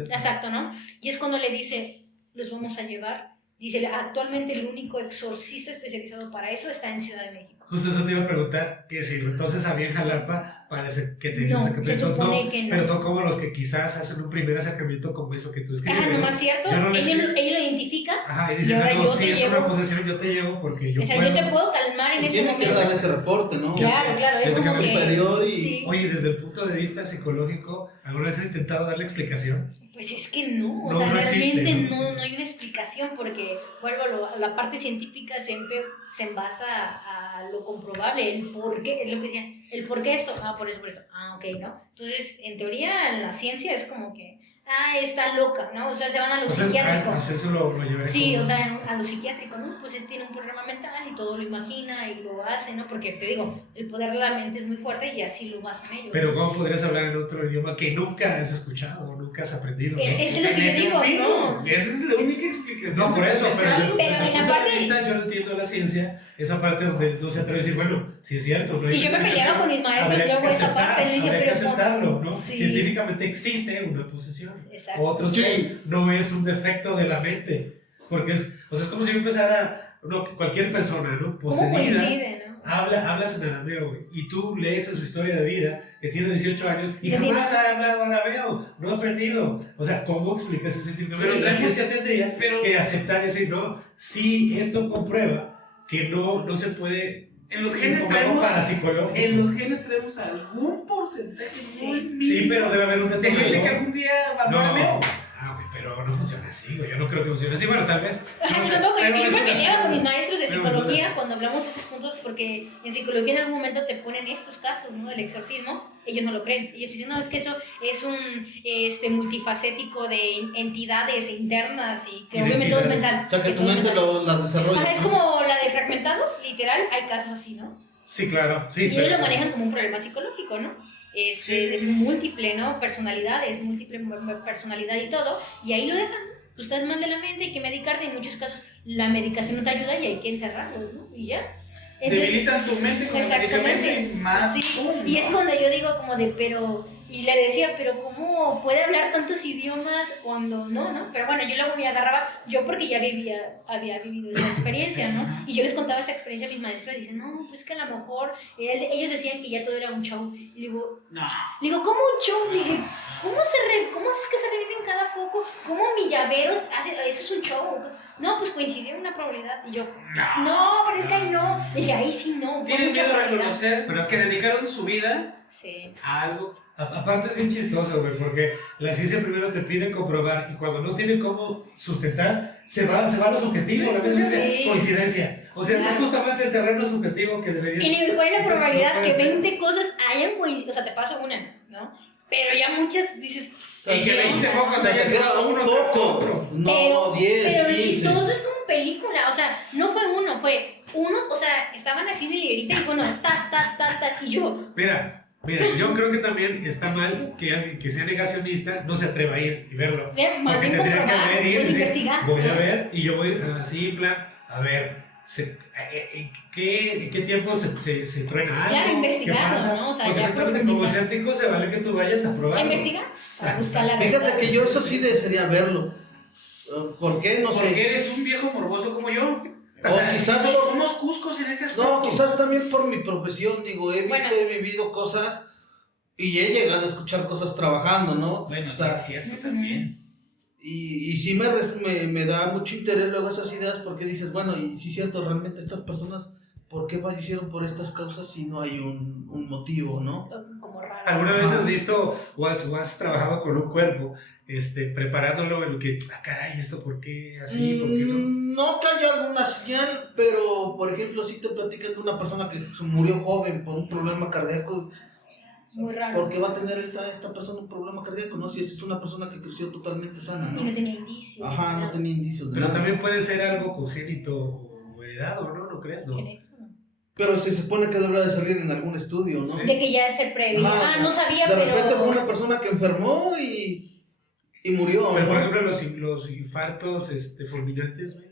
Exacto, ¿no? Y es cuando le dice, los vamos a llevar. Dice, actualmente el único exorcista especializado para eso está en Ciudad de México. Justo eso te iba a preguntar, que si entonces había en Jalapa parece que tenían acercamientos, no, pero son como los que quizás hacen un primer acercamiento como eso que tú escribes. Ajá, nomás cierto, ellos lo identifican. Ajá, y dicen, no, si es una posesión yo te llevo porque yo puedo. Yo te puedo calmar en este momento. Tiene que dar ese reporte, ¿no? Claro, es como que... Sí. Oye, desde el punto de vista psicológico, ¿alguna vez has intentado darle explicación? Pues es que no, o sea, realmente no hay una explicación porque, vuelvo a la parte científica siempre se envasa a lo comprobable, el por qué, es lo que decían, el por qué esto, por eso, ok, ¿no? Entonces, en teoría, la ciencia es como que, está loca, ¿no? O sea, se van a lo psiquiátrico. Eso lo llevé. Sí, como... o sea, a lo psiquiátrico, ¿no? Pues tiene un problema mental y todo lo imagina y lo hace, ¿no? Porque te digo, el poder de la mente es muy fuerte y así lo hacen ellos. Pero ¿cómo podrías hablar en otro idioma que nunca has escuchado o nunca has aprendido? ¿No? Es lo que yo digo, ¿no? Esa es la única explicación. No, por eso, pero Pero desde en el la punto parte- de vista yo no entiendo la ciencia, esa parte donde no se atreve a decir, bueno, sí es cierto. Pero Y yo me peleaba con mis maestros luego esa parte, le decía, habría que pero ¿cómo? aceptarlo, ¿no? Sí. Científicamente existe una posesión. Exacto. Otro Sí. sí, no es un defecto de la mente. Porque es como si yo empezara, cualquier persona, ¿no? ¿Cómo Poseída. coincide, no? Hablas en arameo, güey, y tú lees su historia de vida, que tiene 18 años, y Que jamás ha hablado arameo, no ha aprendido. O sea, ¿cómo explicas ese científicamente? Pero La tenemos- ciencia tendría pero- que aceptar y decir, no, sí, esto comprueba que no se puede... En los genes como algo traemos. parapsicológico. En los genes traemos algún porcentaje muy mínimo Sí, pero debe haber un de gente que detonador. algún día va a No, arameo. güey, pero no funciona así, güey. Yo no creo que funcione así. Bueno, tal vez. Ajá, No sé, tampoco, pero yo me es una- peleaba con mis maestros de pero psicología es una- cuando hablamos de estos puntos porque en psicología en algún momento te ponen estos casos, ¿no? Del exorcismo, ellos no lo creen, ellos dicen, no, es que eso es un multifacético de entidades internas y que obviamente todo es mental. O sea, que tu todo es mente mental. las desarrolla. Ajá, es como la de fragmentados, literal, hay casos así, ¿no? Sí, claro. Sí, Y ellos pero- lo manejan como un problema psicológico, ¿no? De múltiple, ¿no? Personalidades, múltiple personalidad y todo, y ahí lo dejan, ¿no? Tú estás mal de la mente, hay que medicarte, en muchos casos la medicación no te ayuda y hay que encerrarlos, ¿no? Y ya. Entonces, Debilitan tu mente con el exactamente. medicamento y más. sí, ¡pum! y es cuando yo digo como de, pero, y le decía, pero ¿cómo puede hablar tantos idiomas cuando no, no? Pero bueno, yo luego me agarraba, yo porque ya había vivido esa experiencia, ¿no? Y yo les contaba esa experiencia a mis maestros y dicen, no, pues que a lo mejor, ellos decían que ya todo era un show. Y No. le digo, ¿cómo un show? Le dije, ¿cómo haces que se revienten cada foco? ¿Cómo mi llaveros hace? ¿Eso es un show? No, pues coincidió una probabilidad. Y yo, no, pero es que ahí no. Le dije, ahí sí no. Fue Tienen mucha miedo a probabilidad. reconocer Pero- que dedicaron su vida Sí. a algo. Aparte es bien chistoso, güey, porque la ciencia primero te pide comprobar y cuando no tiene cómo sustentar, se va a lo subjetivo, la mente Sí. dice coincidencia. O sea, eso es Claro. justamente el terreno subjetivo que debería Y le digo, ¿cuál es la Entonces, probabilidad no que puede ser. 20 cosas hayan coincidido? O sea, te paso una, ¿no? Pero ya muchas dices... Y que 20 focos O sea, que hayan era uno un tras foco. otro. No, 10, pero lo 15. chistoso es como película, o sea, no fue uno, fue uno, o sea, estaban así de hilerita y bueno, y yo, Mira, yo creo que también está mal que alguien que sea negacionista no se atreva a ir y verlo. más Porque bien tendría que comprobar, ver y pues decir, investigar. voy a ver y yo voy así, en plan, a ver, ¿en qué tiempo se truena algo? Claro, ¿Qué investigarlo, pasa? ¿no? O sea, Porque ya exactamente como profundizar. escéptico se vale que tú vayas a probar. ¿A investigar? A buscar la Fíjate verdad. que yo eso sí desearía verlo. ¿Por qué? No Porque sé. eres un viejo morboso como yo. O quizás somos, por- somos cuscos en ese aspecto. No, quizás también por mi profesión, digo, Bueno, he vivido cosas y he llegado a escuchar cosas trabajando, ¿no? Bueno, O sea, sí, es cierto Ujú. también. y sí me da mucho interés luego esas ideas porque dices, bueno, y sí es cierto, realmente estas personas, ¿por qué fallecieron por estas causas si no hay un motivo, no? Como raro. ¿Alguna vez has visto o has trabajado con un cuerpo, preparándolo en lo que, caray, esto por qué así, por qué no? No que haya alguna señal, pero por ejemplo, si te platican de una persona que murió joven por un problema cardíaco, Muy raro. ¿por qué va a tener esta persona un problema cardíaco? No, si es una persona que creció totalmente sana, Y ¿no? no tenía indicios. Ajá, no nada. tenía indicios de Pero nada. también puede ser algo congénito o heredado, ¿no? ¿No crees? No. Genético, ¿no? Pero se supone que debería de salir en algún estudio, ¿no? Sí. De que ya se preveía. Ajá, No sabía, de repente pero. fue una persona que enfermó y murió, Pero por ¿no? ejemplo, los infartos fulminantes, güey.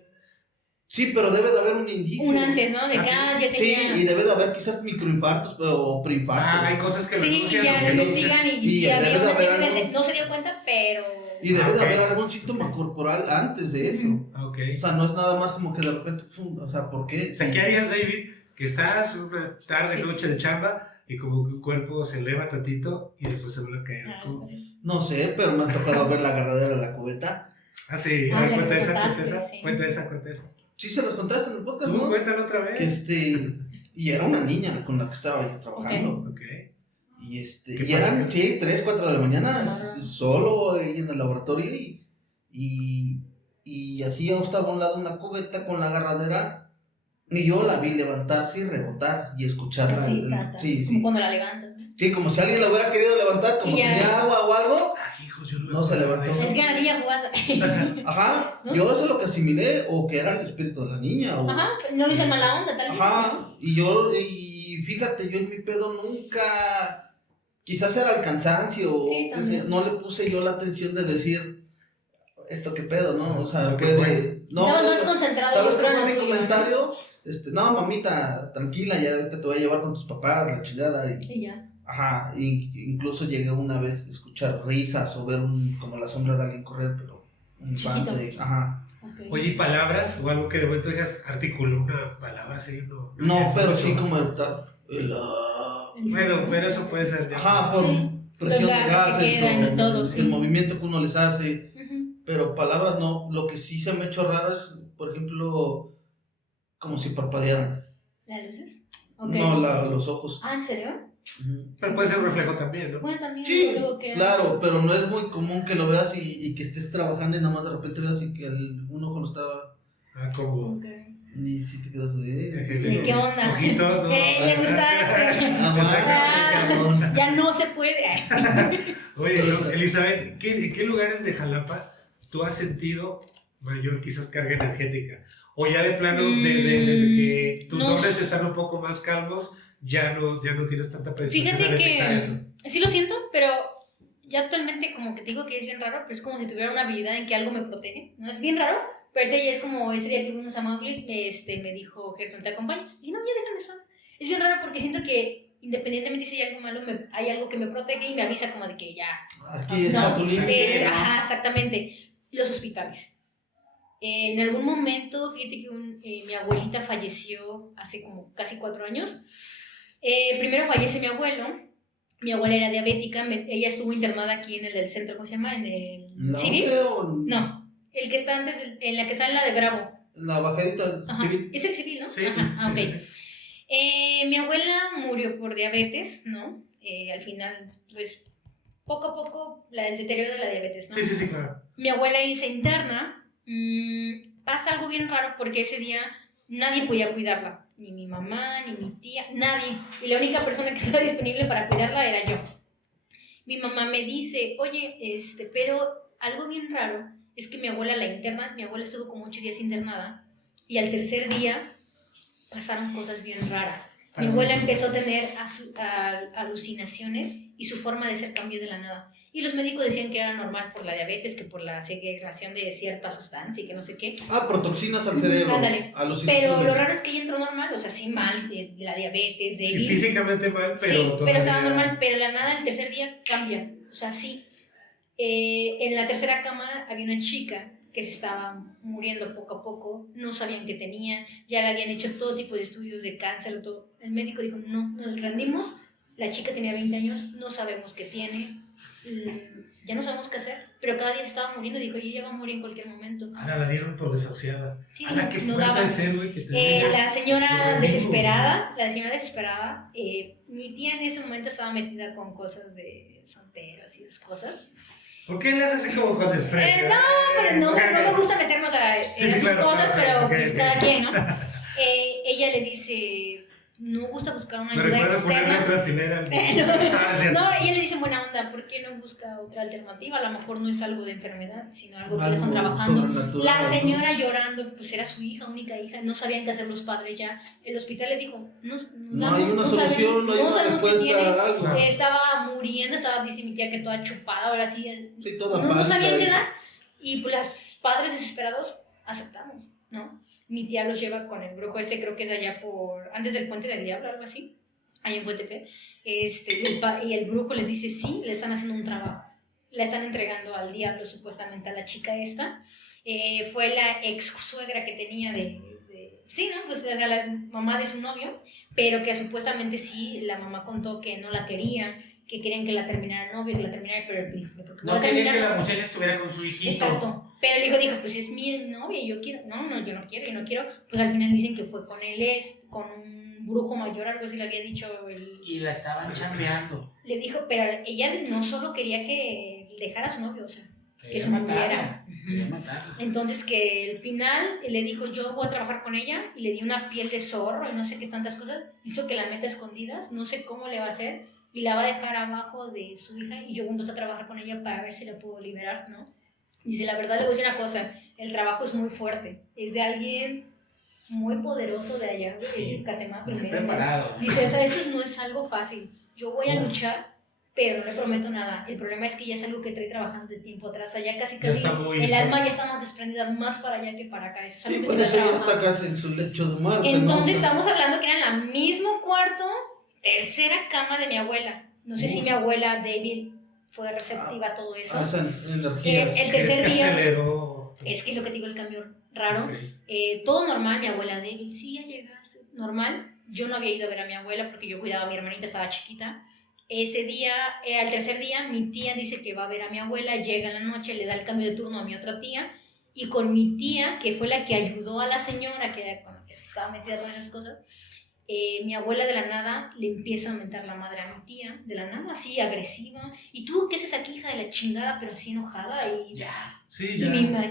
Sí, pero debe de haber un indicio. Un antes, ¿no? De que Ah, ya Sí, tenía. y debe de haber quizás microinfartos o preinfartos. Hay cosas que Sí, renuncian. ya o lo que no investigan y Y si debe había de un haber antecedente. algo. No se dio cuenta, pero. Y debe Ok. de haber algún síntoma corporal antes de eso. Ok. O sea, no es nada más como que de repente, pum, o sea, ¿por qué? O sea, ¿qué harías, David? Que estás una tarde, Sí. noche de chamba y como que un cuerpo se eleva tantito y después se vuelve a caer. Ah, ¿Cómo? está bien. No sé, pero me ha tocado ver la agarradera de la cubeta. Ah, sí, a Ah, ver, ya cuenta me esa, contaste, sí. cuenta esa. Sí se los contaste en el podcast, Tú ¿no? cuéntalo otra vez. Y era una niña con la que estaba yo trabajando. Ok. Y ¿Qué y pasa? eran, sí, 3, 4 de la mañana, Ajá. solo ahí en el laboratorio y así yo estaba a un lado una cubeta con la agarradera Y yo la vi levantarse y rebotar y escucharla. Así, cata. Sí, Como sí. cuando la levantan. Sí, como si alguien la hubiera querido levantar, como Y ya. tenía agua o algo. Ay, hijos, yo No se levantó. Es que la niña jugando. Ajá, ¿No? yo eso es lo que asimilé, o que era el espíritu de la niña. O... Ajá, no le hice mala onda, tal vez. Ajá, y fíjate, yo en mi pedo nunca, quizás era el cansancio, Sí, o también. no le puse yo la atención de decir, esto qué pedo, ¿no? O sea, ¿Eso qué puede... No, Estabas más pero, concentrado ¿sabes en cómo otro mi tuyo, ¿no? comentario? No, mamita, tranquila, ya ahorita te voy a llevar con tus papás, la chingada, Y ya. ajá, incluso llegué una vez a escuchar risas o ver como la sombra de alguien correr, pero un Chiquito. infante, ajá. Okay. Oye, ¿y palabras? O algo que de momento digas, articuló una palabra así, no. No, es pero mucho. sí como Bueno, pero eso puede ser ya. ajá, por Sí. presión Los de gases que gases, quedan y todo, el sí. movimiento que uno les hace, Ujú. pero palabras no. Lo que sí se me ha hecho raro es, por ejemplo, como si parpadearan. ¿Las luces? Ok. No, los ojos. Ah, ¿en serio? Ujú. Pero puede ser un reflejo también, ¿no? Bueno, también. Sí, luego que... claro, pero no es muy común que lo veas y que estés trabajando y nada más de repente veas y que un ojo no estaba. Ah, como. Ok. Y si te quedas así. ¿Qué onda? Ojitos, ¿no? ¿Le gustaste? Ah, Exactamente, cabrón. Ya no se puede. Oye, no, Elizabeth, ¿en qué lugares de Jalapa tú has sentido mayor quizás carga energética? O ya de plano, desde que tus no dones sé. están un poco más calmos, ya no tienes tanta predisposición a Fíjate detectar que eso. sí lo siento, pero ya actualmente como que te digo que es bien raro, pero es como si tuviera una habilidad en que algo me protege. ¿No? Es bien raro, pero ahorita ya es como ese día que fuimos a Mowgli, me dijo, Gerson, ¿te acompaño? Y no, ya déjame solo. Es bien raro porque siento que independientemente si hay algo malo, hay algo que me protege y me avisa como de que ya. Aquí está tu límite. Ajá, exactamente. Los hospitales. En algún momento, fíjate que mi abuelita falleció hace como casi 4 años. Primero fallece mi abuelo. Mi abuela era diabética. Ella estuvo internada aquí en el del centro, ¿cómo se llama? ¿En el ¿La civil? 11 o No, el que está antes, en la que está en la de Bravo. la bajadita Ajá. civil? Es el civil, ¿no? Sí, Ajá, ah, sí, ok. sí, sí. Mi abuela murió por diabetes, ¿no? Al final, pues, poco a poco, el deterioro de la diabetes, ¿no? Sí, sí, sí, claro. Mi abuela se interna. Pasa algo bien raro porque ese día nadie podía cuidarla. Ni mi mamá, ni mi tía, nadie. Y la única persona que estaba disponible para cuidarla era yo. Mi mamá me dice, oye, pero algo bien raro es que mi abuela la interna, mi abuela estuvo como 8 días internada y al tercer día pasaron cosas bien raras. Mi abuela empezó a tener alucinaciones y su forma de ser cambió de la nada. Y los médicos decían que era normal por la diabetes, que por la segregación de cierta sustancia y que no sé qué. Por toxinas al cerebro. Ándale. Alucinaciones. Pero lo raro es que ella entró normal, o sea, sí mal, de la diabetes, de Sí, físicamente mal, pero sí, todavía... pero estaba normal, pero la nada el tercer día cambia. O sea, sí. En la tercera cama había una chica que se estaba muriendo poco a poco, no sabían qué tenía, ya le habían hecho todo tipo de estudios de cáncer, todo. El médico dijo, no, nos rendimos, la chica tenía 20 años, no sabemos qué tiene, ya no sabemos qué hacer, pero cada día se estaba muriendo, dijo, ella va a morir en cualquier momento. Ahora la dieron por desahuciada. Sí, Ala, qué no fuerte daba. de ser, güey, que te diga, La señora lo rendimos. desesperada, mi tía en ese momento estaba metida con cosas de solteros y esas cosas. ¿Por qué le haces así como con desprecio? Pero no Ok, ok. me gusta meternos a Sí, esas claro, cosas, claro, pero ok, pues ok. cada quien, ¿no? Ella le dice, no gusta buscar una Me ayuda recuerda ponerle otro externa. alfiler al... Ah, es cierto. No, ella le dice buena onda, ¿por qué no busca otra alternativa? A lo mejor no es algo de enfermedad, sino algo que le están trabajando. sobrenatural, La ¿no? señora llorando, pues era su hija, única hija, no sabían qué hacer los padres ya. El hospital le dijo, No hay una solución, no hay una sabemos qué tiene. respuesta a algo. Claro. Estaba muriendo, dice mi tía que toda chupada, ahora sí. Sí, toda No pálida sabían qué y- dar. Y pues los padres desesperados aceptamos, ¿no? Mi tía los lleva con el brujo creo que es allá antes del Puente del Diablo, algo así, ahí en Huetepec. Y el brujo les dice, sí, le están haciendo un trabajo. La están entregando al diablo, supuestamente, a la chica esta. Fue la ex suegra que tenía sí, ¿no? Pues o sea, la mamá de su novio, pero que supuestamente sí, la mamá contó que no la querían, que querían que la terminara el novio, que la terminara, pero el hijo, ¿por qué No la quería que terminaron? la muchacha estuviera con su hijito. Exacto. Pero el hijo dijo, pues es mi novia, yo quiero. No, yo no quiero. Pues al final dicen que fue con él, con un brujo mayor, algo así le había dicho. Y la estaban chambeando. Le dijo, pero ella no solo quería que dejara a su novio, o sea, que se muriera. Quería matarla. Entonces que al final le dijo, yo voy a trabajar con ella, y le di una piel de zorro y no sé qué tantas cosas, hizo que la meta a escondidas, no sé cómo le va a hacer, y la va a dejar abajo de su hija, y yo empecé a trabajar con ella para ver si la puedo liberar, ¿no? Dice, la verdad le voy a decir una cosa, el trabajo es muy fuerte, es de alguien muy poderoso de allá, de Sí, Catemaco. Muy preparado. Dice, o sea, esto no es algo fácil, yo voy a luchar, pero no le prometo nada. El problema es que ya es algo que trae trabajando de tiempo atrás. O sea, ya casi Ya está muy el alma ya histórico. está más desprendida, más para allá que para acá. Eso es algo Sí, que por se eso va ya está trabajando. casi en su lecho de muerte. Entonces, ¿no? estamos hablando que era en el mismo cuarto, tercera cama de mi abuela. No sé si mi abuela débil fue receptiva a todo eso. Esas energías. El ¿Crees tercer que día, aceleró? es que es lo que te digo, el cambio raro. Ok. Todo normal, mi abuela débil, sí, ya llegaste, normal. Yo no había ido a ver a mi abuela porque yo cuidaba a mi hermanita, estaba chiquita. Ese día, al tercer día, mi tía dice que va a ver a mi abuela, llega en la noche, le da el cambio de turno a mi otra tía, y con mi tía, que fue la que ayudó a la señora, con la que estaba metida con esas cosas, mi abuela de la nada le empieza a mentar la madre a mi tía, de la nada, así, agresiva. ¿Y tú qué haces aquí, hija de la chingada, pero así enojada? Y, Ya. Sí, y ya.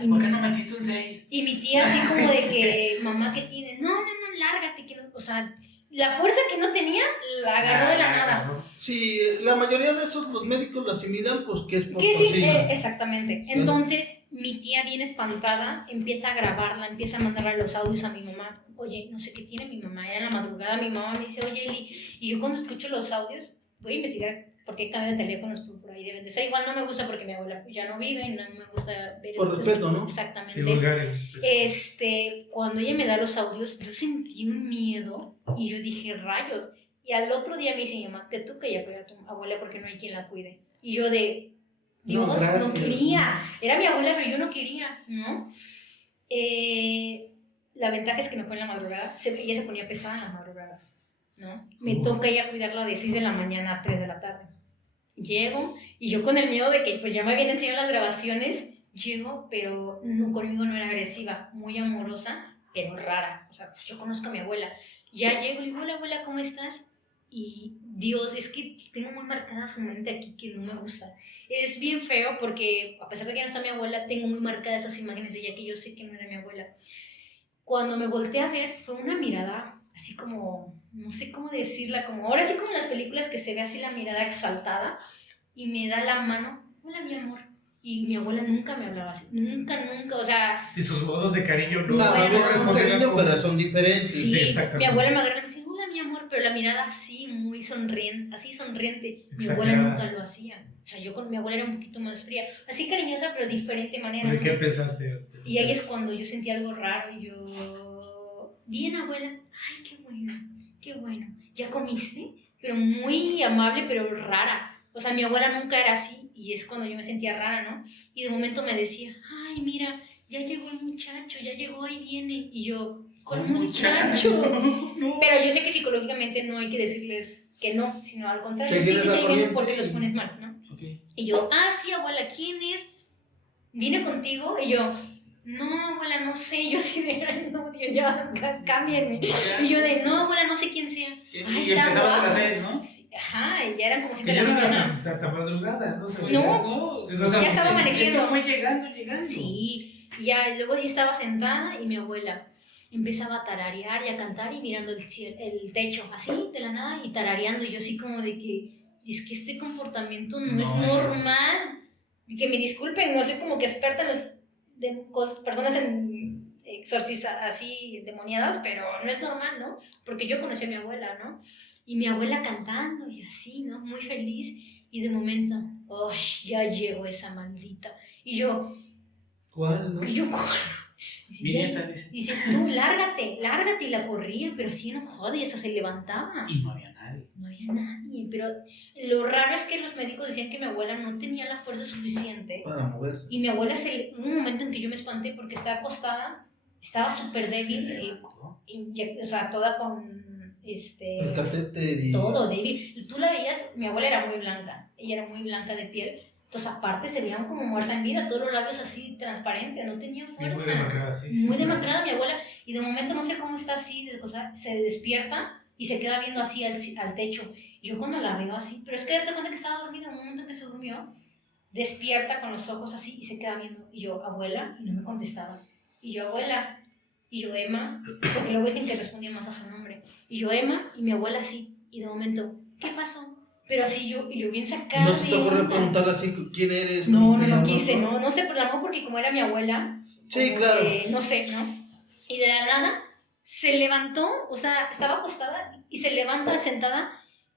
¿Por qué no metiste un 6? y mi tía así como de que, mamá, ¿qué tienes? No, lárgate, que no, o sea, la fuerza que no tenía, la agarró de la nada. Sí, la mayoría de esos los médicos lo asimilan, pues que es por Que sí, toxinas. exactamente. Entonces, mi tía bien espantada empieza a grabarla, empieza a mandarle los audios a mi mamá. Oye, no sé qué tiene mi mamá. Era en la madrugada, mi mamá me dice, oye, Eli, y yo cuando escucho los audios, voy a investigar por qué cambio de teléfonos por ahí deben de estar. Igual no me gusta porque mi abuela ya no vive, no me gusta ver Por respeto, ¿no? Exactamente. Sí, vulgares. Cuando ella me da los audios, yo sentí un miedo y yo dije, rayos. Y al otro día me dice mi mamá, te toca ya cuidar a tu abuela porque no hay quien la cuide. Y yo de, Dios, no, gracias. quería. Era mi abuela, pero yo no quería, ¿no? La ventaja es que me fue en la madrugada. Ella se ponía pesada en las madrugadas, ¿no? Me toca ya cuidarla de 6 de la mañana a 3 de la tarde. Llego y yo con el miedo de que pues ya me habían enseñado las grabaciones, llego, pero no, conmigo no era agresiva, muy amorosa, pero rara. O sea, pues yo conozco a mi abuela. Ya llego y le digo, hola abuela, ¿cómo estás? Y Dios, es que tengo muy marcada su mente aquí que no me gusta. Es bien feo porque a pesar de que ya no está mi abuela, tengo muy marcadas esas imágenes de ella que yo sé que no era mi abuela. Cuando me volteé a ver, fue una mirada así como, no sé cómo decirla, como ahora sí como en las películas que se ve así la mirada exaltada, y me da la mano, hola mi amor. Y mi abuela nunca me hablaba así, nunca, o sea... Sí, sus modos de cariño no, No, Bueno, a veces son respondían cariño, como- pero son diferentes. Sí, exactamente. mi abuela me agarra y me dice, hola mi amor, pero la mirada así, muy sonriente, así sonriente. Mi abuela Exagerada. nunca lo hacía. O sea, yo con mi abuela era un poquito más fría, así cariñosa, pero diferente manera. ¿De ¿no? qué pensaste? Y ahí es cuando yo sentí algo raro y yo, bien abuela, ay, qué bueno, ¿ya comiste? Pero muy amable, pero rara. O sea, mi abuela nunca era así y es cuando yo me sentía rara, ¿no? Y de momento me decía, ay, mira, ya llegó el muchacho, ya llegó, ahí viene. Y yo, ¿cuál muchacho? No. Pero yo sé que psicológicamente no hay que decirles que no, sino al contrario, Que sí, tienes la ahí viene corriente. porque los pones mal, ¿no? Okay. Y yo, sí, abuela, ¿quién es? ¿Viene contigo? Y yo, no, abuela, no sé. Yo sí de, ay, no, Dios, ya, cámbienme. Y yo de, no, abuela, no sé quién sea. Y Ay, está empezabas a guapo. las 6, ¿no? Sí, ajá, y ya eran como 7 Que de ya la no mañana. era tan madrugada, ¿no? No. No, Ya estaba es- amaneciendo. esto fue llegando. Sí, y ya luego ya estaba sentada y mi abuela empezaba a tararear y a cantar y mirando el techo, así, de la nada, y tarareando. Y yo así como de que, es que este comportamiento no es normal. Y que me disculpen, no soy como que experta en personas en exorcizadas, así, demoniadas, pero no es normal, ¿no? Porque yo conocí a mi abuela, ¿no? Y mi abuela cantando y así, ¿no? Muy feliz. Y de momento, ¡oh, ya llegó esa maldita! Y yo, ¿Cuál? No? y yo, Mi nieta dice. dice, tú, lárgate, y la corría, pero así enojada y hasta se levantaba. Y no había nadie. No había nadie, pero lo raro es que los médicos decían que mi abuela no tenía la fuerza suficiente. Para moverse. Y mi abuela, hubo un momento en que yo me espanté porque estaba acostada, estaba súper débil, o sea, toda con, El catéter y... todo débil. Tú la veías, mi abuela era muy blanca, ella era muy blanca de piel, entonces aparte se veía como muerta en vida, todos los labios así transparentes, no tenía Sí, fuerza. muy demacrada, sí. Muy demacrada mi abuela, y de momento no sé cómo está así, se despierta y se queda viendo así al techo. Y yo cuando la veo así, pero es que se cuenta que estaba dormida, un momento en que se durmió, despierta con los ojos así y se queda viendo. Y yo, abuela, y no me contestaba. Y yo, abuela, y yo, Emma, porque luego dicen que respondía más a su nombre. Y yo, Emma, y mi abuela así. Y de momento, ¿qué pasó? Pero así yo, y yo bien sacada. ¿No se te de ocurre onda. preguntarle así quién eres? No, ¿Cómo no, te no llamas, quise, no sé, pero a lo mejor porque como era mi abuela. Sí, como claro. que, no sé, ¿no? Y de la nada se levantó, o sea, estaba acostada y se levanta sentada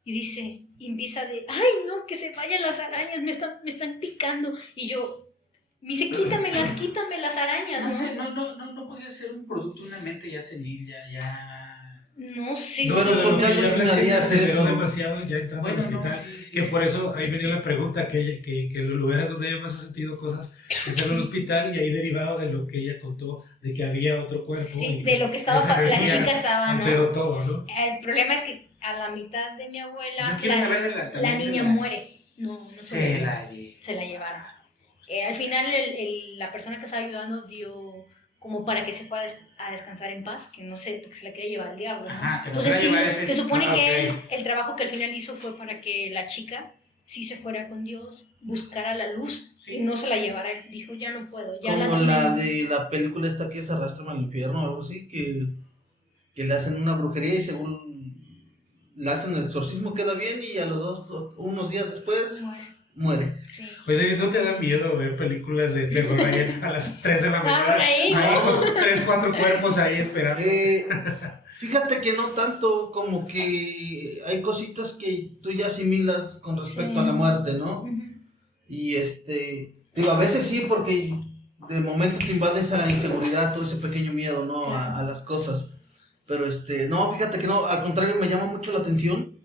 y dice, y empieza de, ay, no, que se vayan las arañas, me están picando. Y yo, me dice, quítame las arañas, No sé, ¿no? no podría ser un producto de una mente ya senil, ya. No sé No, si... pero ¿por qué ya ves que se alucinarías aceleró eso? demasiado ya entrando al Bueno, no, hospital. sí, Que por sí. eso ahí venía la pregunta, que los lugares donde ella más ha sentido cosas es en el hospital, y ahí derivado de lo que ella contó, de que había otro cuerpo. Sí, y de lo que estaba, esa la energía chica estaba, ¿no? alteró todo, ¿no? El problema es que a la mitad de mi abuela, Yo quiero saber de la también de niña muere. No se la llevaron. Al final la persona que estaba ayudando dio como para que se fuera a descansar en paz, que no sé, porque se la quería llevar al diablo, ¿no? Ajá, que no Entonces se sí, la llevara ese- se supone que ok. el trabajo que al final hizo fue para que la chica sí se fuera con Dios, buscara la luz, Sí. y no se la llevara. Dijo, ya no puedo, ya Como la la tienen. de la película esta que es Arrástrame al infierno o algo así, que le hacen una brujería y según le hacen el exorcismo queda bien y a los unos días después muere. Sí. Oye, David, ¿no te da miedo ver películas de terror ahí a las 3 de la mañana? por ahí, ¿no? con 3, 4 cuerpos ahí esperando. Fíjate que no tanto, como que hay cositas que tú ya asimilas con respecto Sí. a la muerte, ¿no? Ujú. Y digo, a veces sí, porque de momento te invade esa inseguridad, todo ese pequeño miedo, ¿no? A las cosas. Pero no, fíjate que no, al contrario, me llama mucho la atención,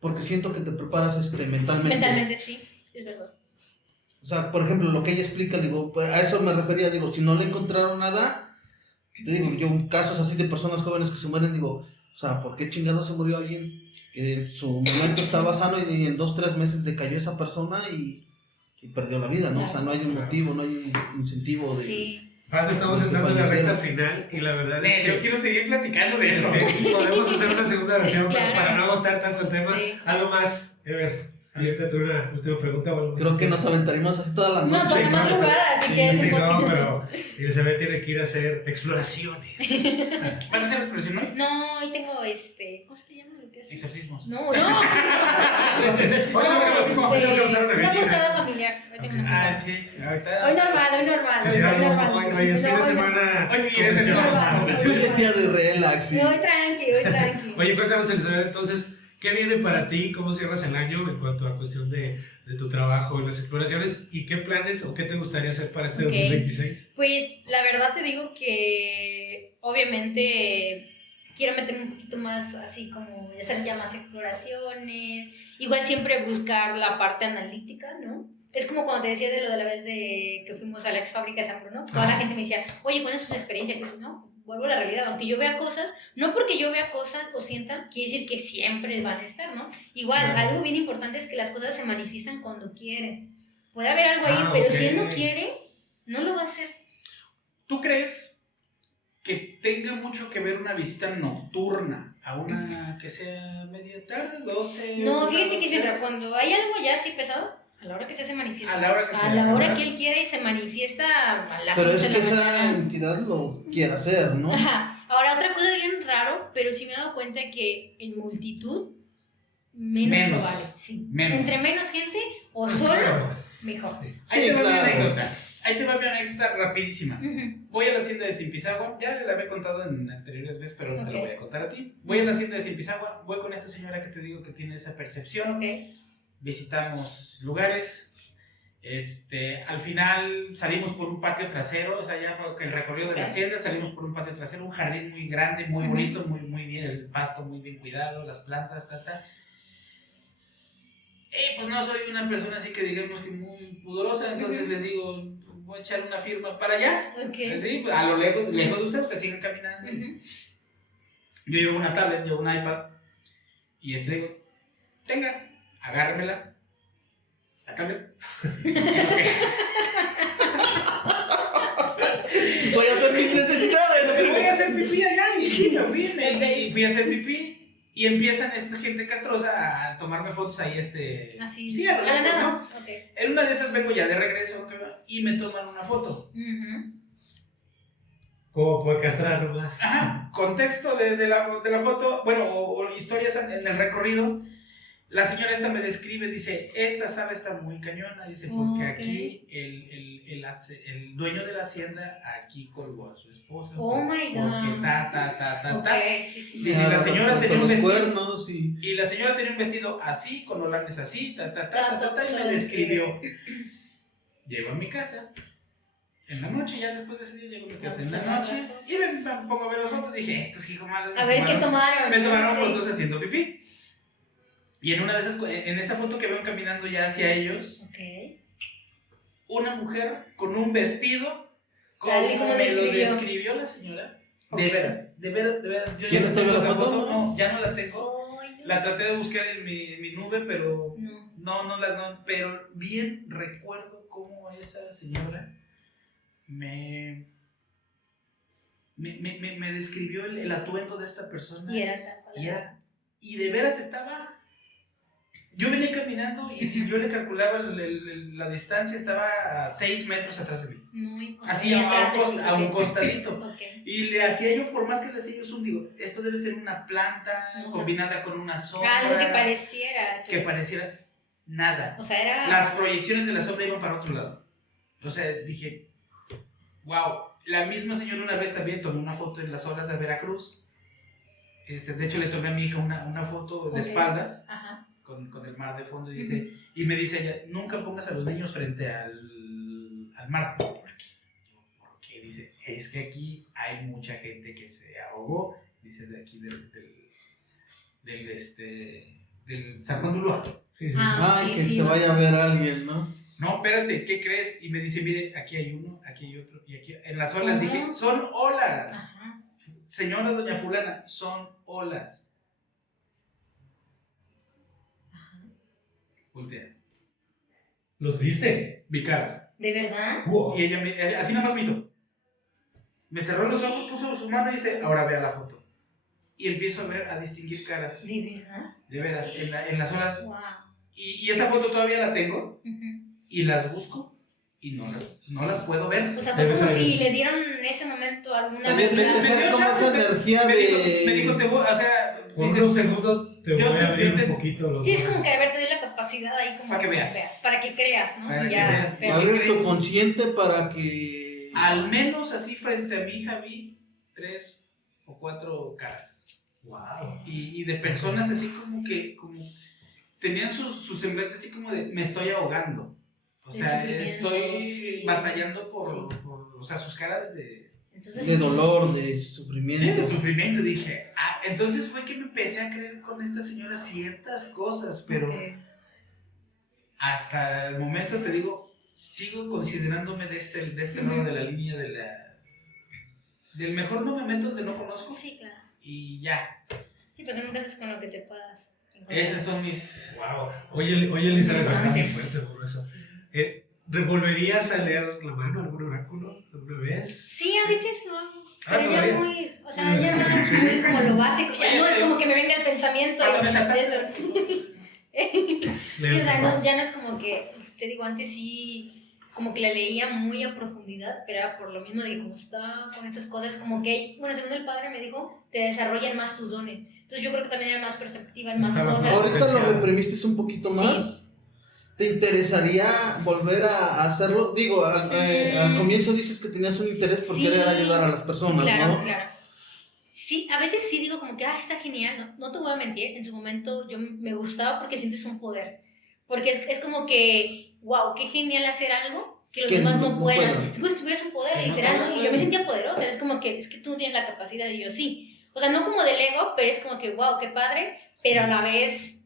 porque siento que te preparas mentalmente. Mentalmente sí, es verdad. O sea, por ejemplo, lo que ella explica, digo, pues, a eso me refería, digo, si no le encontraron nada, te digo, yo casos así de personas jóvenes que se mueren, digo, o sea, ¿por qué chingado se murió alguien que en su momento estaba sano y en 2, 3 meses decayó esa persona y perdió la vida, ¿no? O sea, no hay un motivo, no hay un incentivo de... Sí. Padre, estamos entrando en la recta final y la verdad es Yo que, quiero seguir platicando de es eso. que podemos hacer una segunda versión, pero Claro. para no agotar tanto el tema. Sí. Algo más, Ever. Ahorita tuve una última pregunta. o algo Creo más. que nos aventaríamos así toda la No, noche. toda la claro, madrugada, así sí, que es sí, un no, poquito. pero Elizabeth tiene que ir a hacer exploraciones. ¿Vas a hacer expresión hoy? No, hoy tengo ¿cómo se llama lo que hace? Exorcismos. No. Hoy tengo que montar una Una gallina. posada familiar. Hoy tengo una Ah, posada. sí, ahorita. Hoy normal. Sí, sí, hoy algo, normal. hoy es fin de No, semana. Hoy fíjense, convencional. no. Hoy es día de relax. sí. Hoy tranqui. Oye, cuéntanos, Elizabeth, entonces, ¿qué viene para ti? ¿Cómo cierras el año en cuanto a cuestión de tu trabajo en las exploraciones? ¿Y qué planes o qué te gustaría hacer para este Ok. 2026? Pues la verdad te digo que obviamente quiero meterme un poquito más así como hacer ya más exploraciones, igual siempre buscar la parte analítica, ¿no? Es como cuando te decía de lo de la vez de que fuimos a la ex fábrica de San Bruno, toda la gente me decía, oye, ¿cuál es su experiencia? Que no, vuelvo a la realidad, aunque yo vea cosas, no porque yo vea cosas o sienta, quiere decir que siempre van a estar, ¿no? Igual, Claro. algo bien importante es que las cosas se manifiestan cuando quieren. Puede haber algo ahí, Ah, pero ok. si él no quiere, no lo va a hacer. ¿Tú crees que tenga mucho que ver una visita nocturna a una que sea media tarde, 12? No, una, fíjate dos, que es tres? bien raro. Cuando hay algo ya así pesado, a la hora que se manifiesta. A la hora que A sea, la hora ¿verdad? que él quiere y se manifiesta a las Pero 11 es de que la esa mañana. entidad lo quiere hacer, ¿no? Ajá. Ahora, otra cosa bien raro, pero sí me he dado cuenta que en multitud menos lo vale. Sí. Menos. Entre menos gente o solo, Claro. mejor. Ahí Sí, te va mi claro. anécdota. Ahí te va mi anécdota rapidísima. Ujú. Voy a la hacienda de Zimpizagua, ya la había contado en anteriores veces, pero ahorita Ok. lo voy a contar a ti. Voy a la hacienda de Zimpizagua, voy con esta señora que te digo que tiene esa percepción. Ok. Visitamos lugares. Al final salimos por un patio trasero, o sea, ya porque el recorrido de la Ok. hacienda, salimos por un patio trasero, un jardín muy grande, muy Ujú. bonito, muy bien, el pasto muy bien cuidado, las plantas, pues no soy una persona así que digamos que muy pudorosa, entonces Ujú. les digo, voy a echar una firma para allá. Ok. Sí, a lo lejos de ustedes siguen caminando. Ujú. Yo llevo una tablet, llevo un iPad, y les digo, tenga, agárremela. La tablet. Voy a hacer mis necesidades. Pero voy a hacer pipí allá, y sí, me fui, y fui a hacer pipí, Y empiezan esta gente castrosa a tomarme fotos ahí, Así. Sí, a lo la lejos, nada. ¿no? Ok. En una de esas vengo ya de regreso y me toman una foto. Ujú. Como por castrar nomás. Ajá, contexto de la foto, bueno, o historias en el recorrido. La señora esta me describe, dice, esta sala está muy cañona, dice, porque Ok. aquí el dueño de la hacienda aquí colgó a su esposa. Oh my God. Porque ta. Ok, sí, sí, sí. Dice, la señora tenía un los vestido. cuernos Y la señora tenía un vestido así, con holanes así, y me Todo describió. Llego a mi casa, en la noche, ya después de ese día llego a mi casa, en la noche, y me pongo a ver las fotos, dije, estos hijos malos. A ver qué tomaron. Me tomaron Sí. fotos haciendo pipí. Y en una de esas, en esa foto que veo caminando ya hacia ellos, Ok. una mujer con un vestido, Tal y como como me lo describió. describió la señora. Ok. De veras. Yo ¿Ya ya no no te tengo veo la esa foto? foto, no, ya no la tengo. Ay, no. La traté de buscar en mi nube, pero No. no, pero bien recuerdo cómo esa señora me describió el atuendo de esta persona. Y era tal. Y de veras estaba. Yo venía caminando y si yo le calculaba la distancia, estaba a 6 metros atrás de mí. No, Así a un costadito. Ok. Y le hacía yo, por más que le hacía yo zoom, digo, esto debe ser una planta No, combinada con una sombra. Algo que pareciera. Sí. Que pareciera nada. O sea, era. Las proyecciones de la sombra iban para otro lado. O sea, dije, wow. La misma señora una vez también tomó una foto en las olas de Veracruz. De hecho, le tomé a mi hija una foto de Ok. espaldas. Ajá. Con el mar de fondo y dice, y me dice ella, nunca pongas a los niños frente al mar. ¿Por qué? Dice, es que aquí hay mucha gente que se ahogó, dice, de aquí del San Juan de Ulúa. Sí, sí. Ah. Ay, Sí, que sí, se no vaya sé. a ver a alguien, ¿no? No, espérate, ¿qué crees? Y me dice, mire, aquí hay uno, aquí hay otro, y aquí, en las olas, Ajá. dije, son olas. Ajá. Señora doña fulana, son olas. Voltea. ¿Los viste? Vi caras. ¿De verdad? Wow. Y ella así nada más me hizo. Me cerró los ojos, puso su mano y dice, ahora vea la foto. Y empiezo a distinguir caras. ¿De verdad? De veras, en las olas. Wow. Y esa foto todavía la tengo Ujú. y las busco y no las puedo ver. O sea, fue Debe como ser. si le dieron en ese momento alguna También habilidad. me dio como chance, esa energía Me de... dijo, te voy, o sea, Por dice, unos segundos te yo voy te- a abrir yo te- un poquito los Sí, es ojos. como que, a ver, te doy la capacidad ahí como Para que veas. para que creas, ¿no? Para Y que ya, veas. pero- ¿Qué Abrir tu crees? consciente para que... al menos así frente a mi hija vi 3 o 4 caras. Wow. Y de personas así como tenían su semblante así como de, me estoy ahogando. O De sea, sufrimiento, estoy sí. batallando por, Sí. o sea, sus caras de Entonces, De dolor, de sufrimiento. sufrimiento. Dije, entonces fue que me empecé a creer con esta señora ciertas cosas, pero ok. hasta el momento te digo, sigo considerándome de este lado Ujú. de la línea del mejor no me meto donde no conozco Sí, claro. y ya. Sí, porque nunca haces con lo que te puedas encontrar. Esas son mis... Wow. Oye, Elizabeth, está Interesante. muy fuerte por eso. Sí. ¿Revolverías a leer la mano algún oráculo alguna vez? Sí, a veces lo hago. Ah, Pero ya ¿todavía? muy, o sea, Sí, ya sí, más sí. muy como lo básico. Ya Oye, no es sí. como que me venga el pensamiento Pásame esa de taza. eso. Sí, o sea, Leo, no, ya no es como que, te digo, antes sí, como que la leía muy a profundidad, pero era por lo mismo de que como está con esas cosas, como que, bueno, según el padre me dijo, te desarrollan más tus dones. Entonces yo creo que también era más perceptiva en más Estabas cosas. Ahorita lo Potencial. reprimiste un poquito Sí. más. ¿Te interesaría volver a hacerlo? Digo, al comienzo dices que tenías un interés por Sí. querer ayudar a las personas, Claro, ¿no? claro. Sí, a veces sí digo como que, está genial, no te voy a mentir, en su momento yo me gustaba porque sientes un poder, porque es como que, wow, qué genial hacer algo que los Que demás no no puedan. puedan. Es como si tuvieras un poder, Que no literal, todos ¿no? Y yo pueden. me sentía poderosa, es como que, es que tú no tienes la capacidad y yo sí. O sea, no como del ego, pero es como que, wow, qué padre, pero a la vez...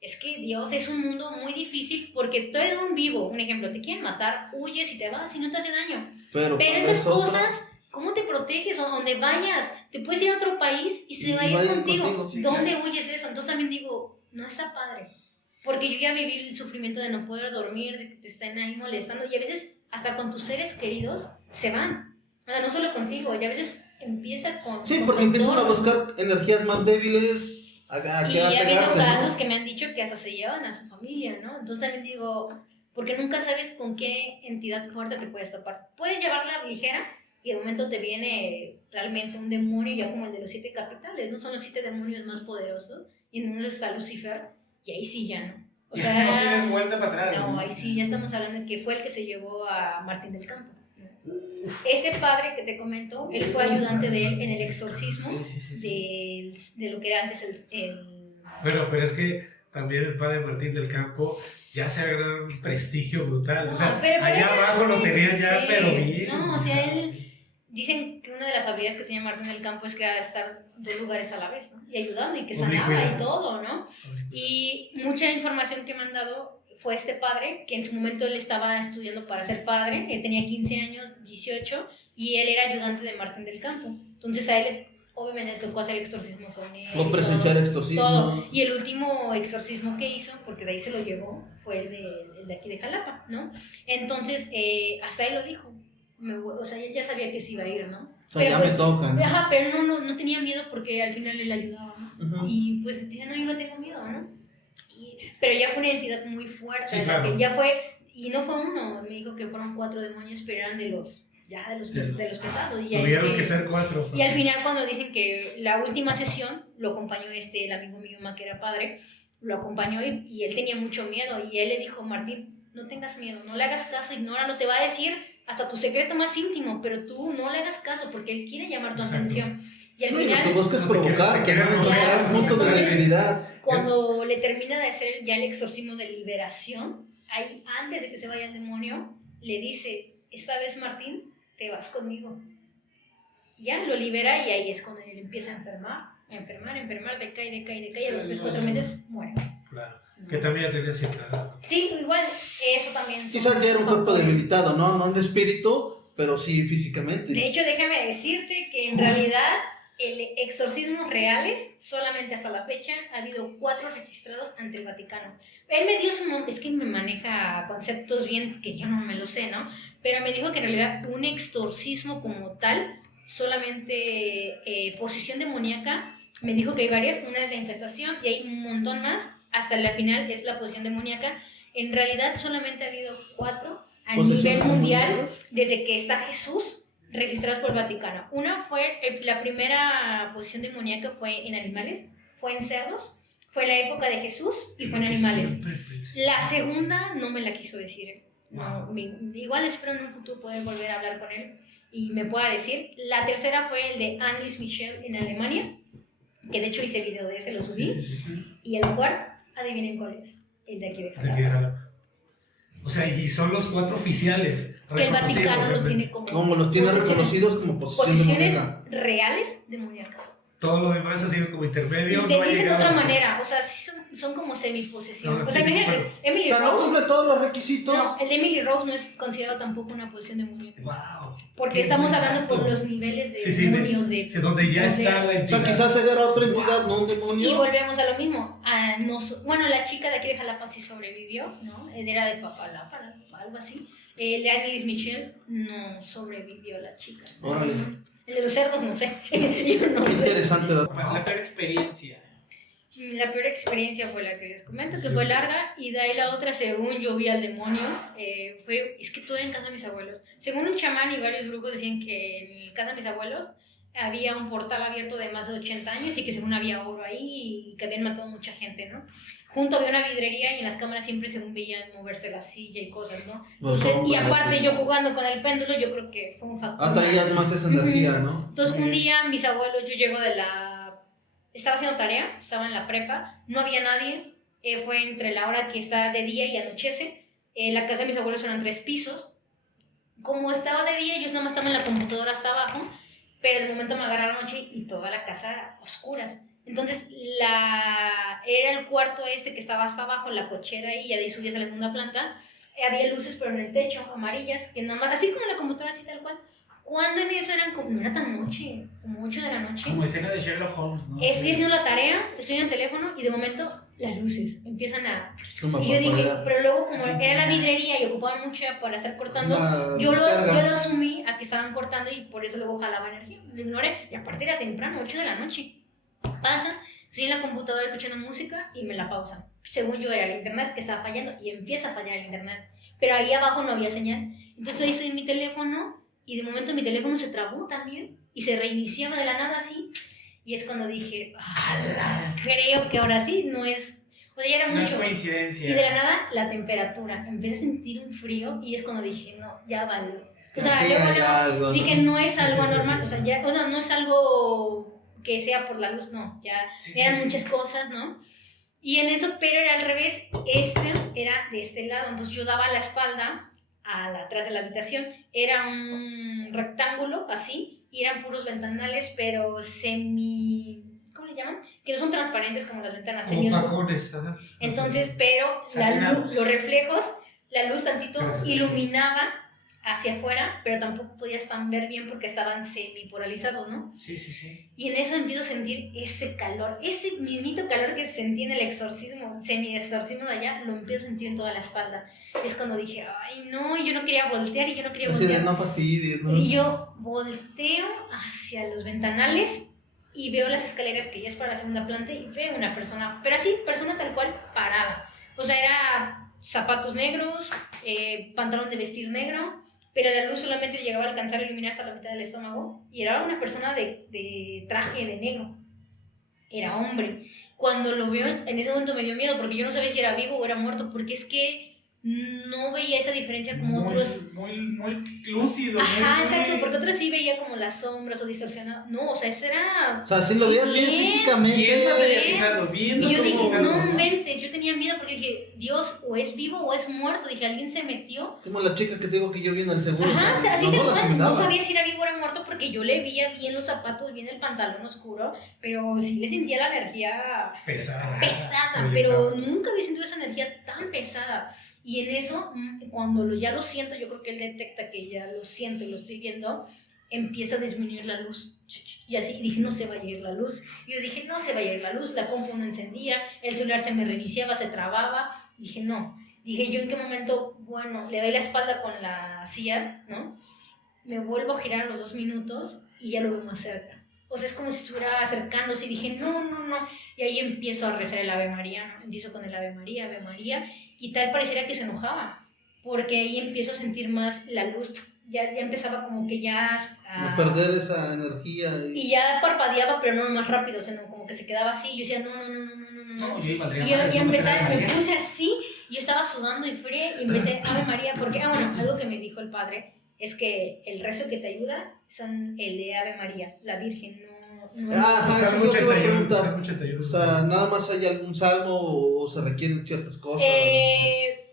Es que Dios es un mundo muy difícil porque todo es un vivo. Un ejemplo, te quieren matar, huyes y te vas y no te hace daño. Pero cuando esas es otra- cosas, ¿cómo te proteges? O donde vayas, te puedes ir a otro país y se Y va a ir vayan contigo. contigo, sí, ¿Dónde claro. huyes de eso? Entonces también digo, no está padre. Porque yo ya viví el sufrimiento de no poder dormir, de que te estén ahí molestando. Y a veces hasta con tus seres queridos se van. O sea, no solo contigo, y a veces empieza con... Sí, con porque tu empiezan a entorno. buscar energías más débiles Y ha habido casos que me han dicho que hasta se llevan a su familia, ¿no? Entonces también digo, porque nunca sabes con qué entidad fuerte te puedes topar. Puedes llevarla ligera y de momento te viene realmente un demonio ya como el de los 7 capitales, ¿no? Son los 7 demonios más poderosos y entonces está Lucifer y ahí sí ya no. O sea, no tienes vuelta para atrás. No, ahí sí ya estamos hablando de que fue el que se llevó a Martín del Campo. Ese padre que te comento, él fue ayudante de él en el exorcismo de lo que era antes el... Bueno, pero es que también el padre Martín del Campo ya se agarró un prestigio brutal. No, o sea, pero allá abajo lo tenía ya, sí, pero bien. No, o sea, él... Dicen que una de las habilidades que tenía Martín del Campo es que era estar 2 lugares a la vez, ¿no? Y ayudando, y que sanaba y todo, ¿no? Y mucha información que me han dado fue este padre, que en su momento él estaba estudiando para ser padre, él tenía 15 años, 18, y él era ayudante de Martín del Campo. Entonces a él obviamente le tocó hacer exorcismo con él. O presenciar exorcismo. Todo. Y el último exorcismo que hizo, porque de ahí se lo llevó, fue el de aquí de Jalapa, ¿no? Entonces, hasta él lo dijo. O sea, él ya sabía que se iba a ir, ¿no? O sea, ya me tocan. Ajá, pero no tenía miedo porque al final él ayudaba, ¿no? Y pues decía, no, yo no tengo miedo, ¿no? Pero ya fue una entidad muy fuerte, sí, claro. que ya fue, y no fue uno, me dijo que fueron 4 demonios, pero eran de los pesados. Y ya tuvieron que ser 4. Y al final cuando dicen que la última sesión lo acompañó el amigo mío, que era padre, lo acompañó y él tenía mucho miedo, y él le dijo, Martín, no tengas miedo, no le hagas caso, ignóralo, te va a decir hasta tu secreto más íntimo, pero tú no le hagas caso porque él quiere llamar tu atención. Y al final, lo que buscas es provocar, que no llegar al punto de debilidad. Cuando le termina de hacer ya el exorcismo de liberación, ahí, antes de que se vaya el demonio, le dice, esta vez Martín, te vas conmigo. Ya lo libera y ahí es cuando él empieza a enfermar, decae, y a los 3-4 meses muere. Claro, que también ya tenía cierta edad. Sí, igual, eso también. Quizás ya era un cuerpo debilitado, no en espíritu, pero sí físicamente. De hecho, déjame decirte que en realidad el exorcismos reales, solamente hasta la fecha, ha habido 4 registrados ante el Vaticano. Él me dio su nombre, es que me maneja conceptos bien que yo no me lo sé, ¿no? Pero me dijo que en realidad un exorcismo como tal, solamente posesión demoníaca, me dijo que hay varias, una es la infestación y hay un montón más, hasta la final es la posesión demoníaca. En realidad solamente ha habido 4 a nivel mundial desde que está Jesús, registrados por el Vaticano. Una fue, la primera posesión demoníaca fue en animales, fue en cerdos, fue en la época de Jesús y fue en animales. La segunda no me la quiso decir. No, igual espero en un futuro poder volver a hablar con él y me pueda decir. La tercera fue el de Annelies Michel en Alemania, que de hecho hice video de ese, lo subí. Sí. Y el cuarto, adivinen cuál es, el de aquí de Jalapa. O sea, y son los 4 oficiales. Que el Vaticano los tiene como los tiene reconocidos como posiciones reales demoníacas. Todo lo demás ha sido como intermedio. Y te dicen de otra manera, o sea, sí son como semiposesión. O sea, imagínate, Emily Rose. No cumple todos los requisitos. No, el de Emily Rose no es considerado tampoco una posesión demoníaca. Wow. Porque estamos hablando por los niveles de demonios. Sí, donde ya está la entidad. O sea, quizás esa era otra entidad, no un demonio. Y volvemos a lo mismo. Bueno, la chica de aquí de Jalapa sí sobrevivió, ¿no? Era de Papalapa, algo así. El de Annelies Michel no sobrevivió la chica. Órale. El de los cerdos no sé. Yo no sé. Interesante. La peor experiencia. La peor experiencia fue la que les comento, que fue larga, y de ahí la otra, según yo vi al demonio, es que todo era en casa de mis abuelos. Según un chamán y varios brujos decían que en casa de mis abuelos había un portal abierto de más de 80 años y que según había oro ahí y que habían matado mucha gente, ¿no? Junto había una vidrería y en las cámaras siempre según veían moverse la silla y cosas, ¿no? Entonces, y aparte yo jugando con el péndulo, yo creo que fue un factor. Traías más esa energía, ¿no? Entonces un día mis abuelos, yo llego estaba haciendo tarea, estaba en la prepa, no había nadie, fue entre la hora que está de día y anochece, la casa de mis abuelos eran 3 pisos, como estaba de día, ellos nomás estaban en la computadora hasta abajo, pero de momento me agarraron la noche y toda la casa a oscuras. Entonces era el cuarto que estaba hasta abajo, la cochera ahí, y de ahí subías a la segunda planta, había luces pero en el techo, amarillas, que nada más, así como en la computadora, así tal cual. Cuando en eso no era tan noche, como 8 de la noche. Como escena de Sherlock Holmes, ¿no? Estoy haciendo la tarea, estoy en el teléfono y de momento las luces empiezan a... Y yo dije, pero luego como era la vidrería y ocupaban mucho para estar cortando, yo lo asumí a que estaban cortando y por eso luego jalaba energía. Lo ignoré y aparte era temprano, 8 de la noche. Pasa, estoy en la computadora escuchando música y me la pausan. Según yo era el internet que estaba fallando y empieza a fallar el internet. Pero ahí abajo no había señal. Entonces ahí estoy en mi teléfono y de momento mi teléfono se trabó también y se reiniciaba de la nada así. Y es cuando dije, creo que ahora sí no es... O sea, ya era No es mucho. coincidencia. Y de la nada, la temperatura. Empecé a sentir un frío y es cuando dije, no, ya valió. O sea, Aquí luego, hay luego algo, dije, no es algo Sí, sí, anormal. sí. O sea, ya, o no, no es algo que sea por la luz, no. Ya Sí, eran sí, sí. muchas cosas, ¿no? Y en eso, pero era al revés. Este era de este lado. Entonces yo daba la espalda atrás de la habitación. Era un rectángulo así y eran puros ventanales, pero semi... ¿Cómo le llaman? Que no son transparentes como las ventanas, Como semi-oscuras. pacones, ajá. Entonces, pero la Satinados. luz, los reflejos, la luz tantito Gracias. iluminaba hacia afuera, pero tampoco podías tan ver bien porque estaban semi-polarizados, ¿no? Sí, sí, sí. Y en eso empiezo a sentir ese calor, ese mismito calor que sentí en el exorcismo, semi-exorcismo de allá, lo empiezo a sentir en toda la espalda. Es cuando dije, ay no, yo no quería voltear y yo no quería Así de voltear. no fastidies, ¿no? Y yo volteo hacia los ventanales y veo las escaleras que ya es para la segunda planta y veo una persona, pero así, persona tal cual, parada. O sea, era zapatos negros, pantalón de vestir negro, pero la luz solamente llegaba a alcanzar a iluminar hasta la mitad del estómago y era una persona de traje de negro. Era hombre. Cuando lo veo, en ese momento me dio miedo porque yo no sabía si era vivo o era muerto, porque es que no veía esa diferencia como otros. Muy lúcido. Ajá, muy- exacto, porque otros sí veía como las sombras o distorsionado. No, o sea, ese era... O sea, si lo veías bien físicamente. Bien materializado, bien Y yo dije, materializado. no mentes, yo tenía miedo porque dije, Dios, o es vivo o es muerto. Dije, alguien se metió. Como la chica que te digo que yo vi en el seguro. Ajá, o sea, así Los te dos la cual, no asimilaban. sabía si era vivo o era muerto porque yo le veía bien los zapatos, bien el pantalón oscuro, pero sí le sentía la energía Pesada. pesada, pero nunca había sentido esa energía tan pesada. Y en eso, cuando ya lo siento, yo creo que él detecta que ya lo siento y lo estoy viendo, empieza a disminuir la luz. Y así, y dije, no se va a ir la luz. Y yo dije, no se va a ir la luz, la compu no encendía, el celular se me reiniciaba, se trababa. Dije, no. Dije, yo en qué momento, bueno, le doy la espalda con la silla, ¿no? Me vuelvo a girar a los 2 minutos y ya lo veo más cerca. O sea, es como si estuviera acercándose y dije, no, no, no. Y ahí empiezo a rezar el Ave María, ¿no? Empiezo con el Ave María, y tal pareciera que se enojaba, porque ahí empiezo a sentir más la luz, ya empezaba como que ya A perder esa energía. y ya parpadeaba, pero no más rápido, sino como que se quedaba así, y yo decía, no, no, no, no, no, no, no. No, yo iba a Y yo empecé, me puse así, y yo estaba sudando y fría, y empecé, Ave María, porque, bueno, algo que me dijo el padre, es que el rezo que te ayuda son el de Ave María, la Virgen, no. Ah, Salmo yo te iba a 81, preguntar. Salmo 81. O sea, nada más hay algún salmo o se requieren ciertas cosas.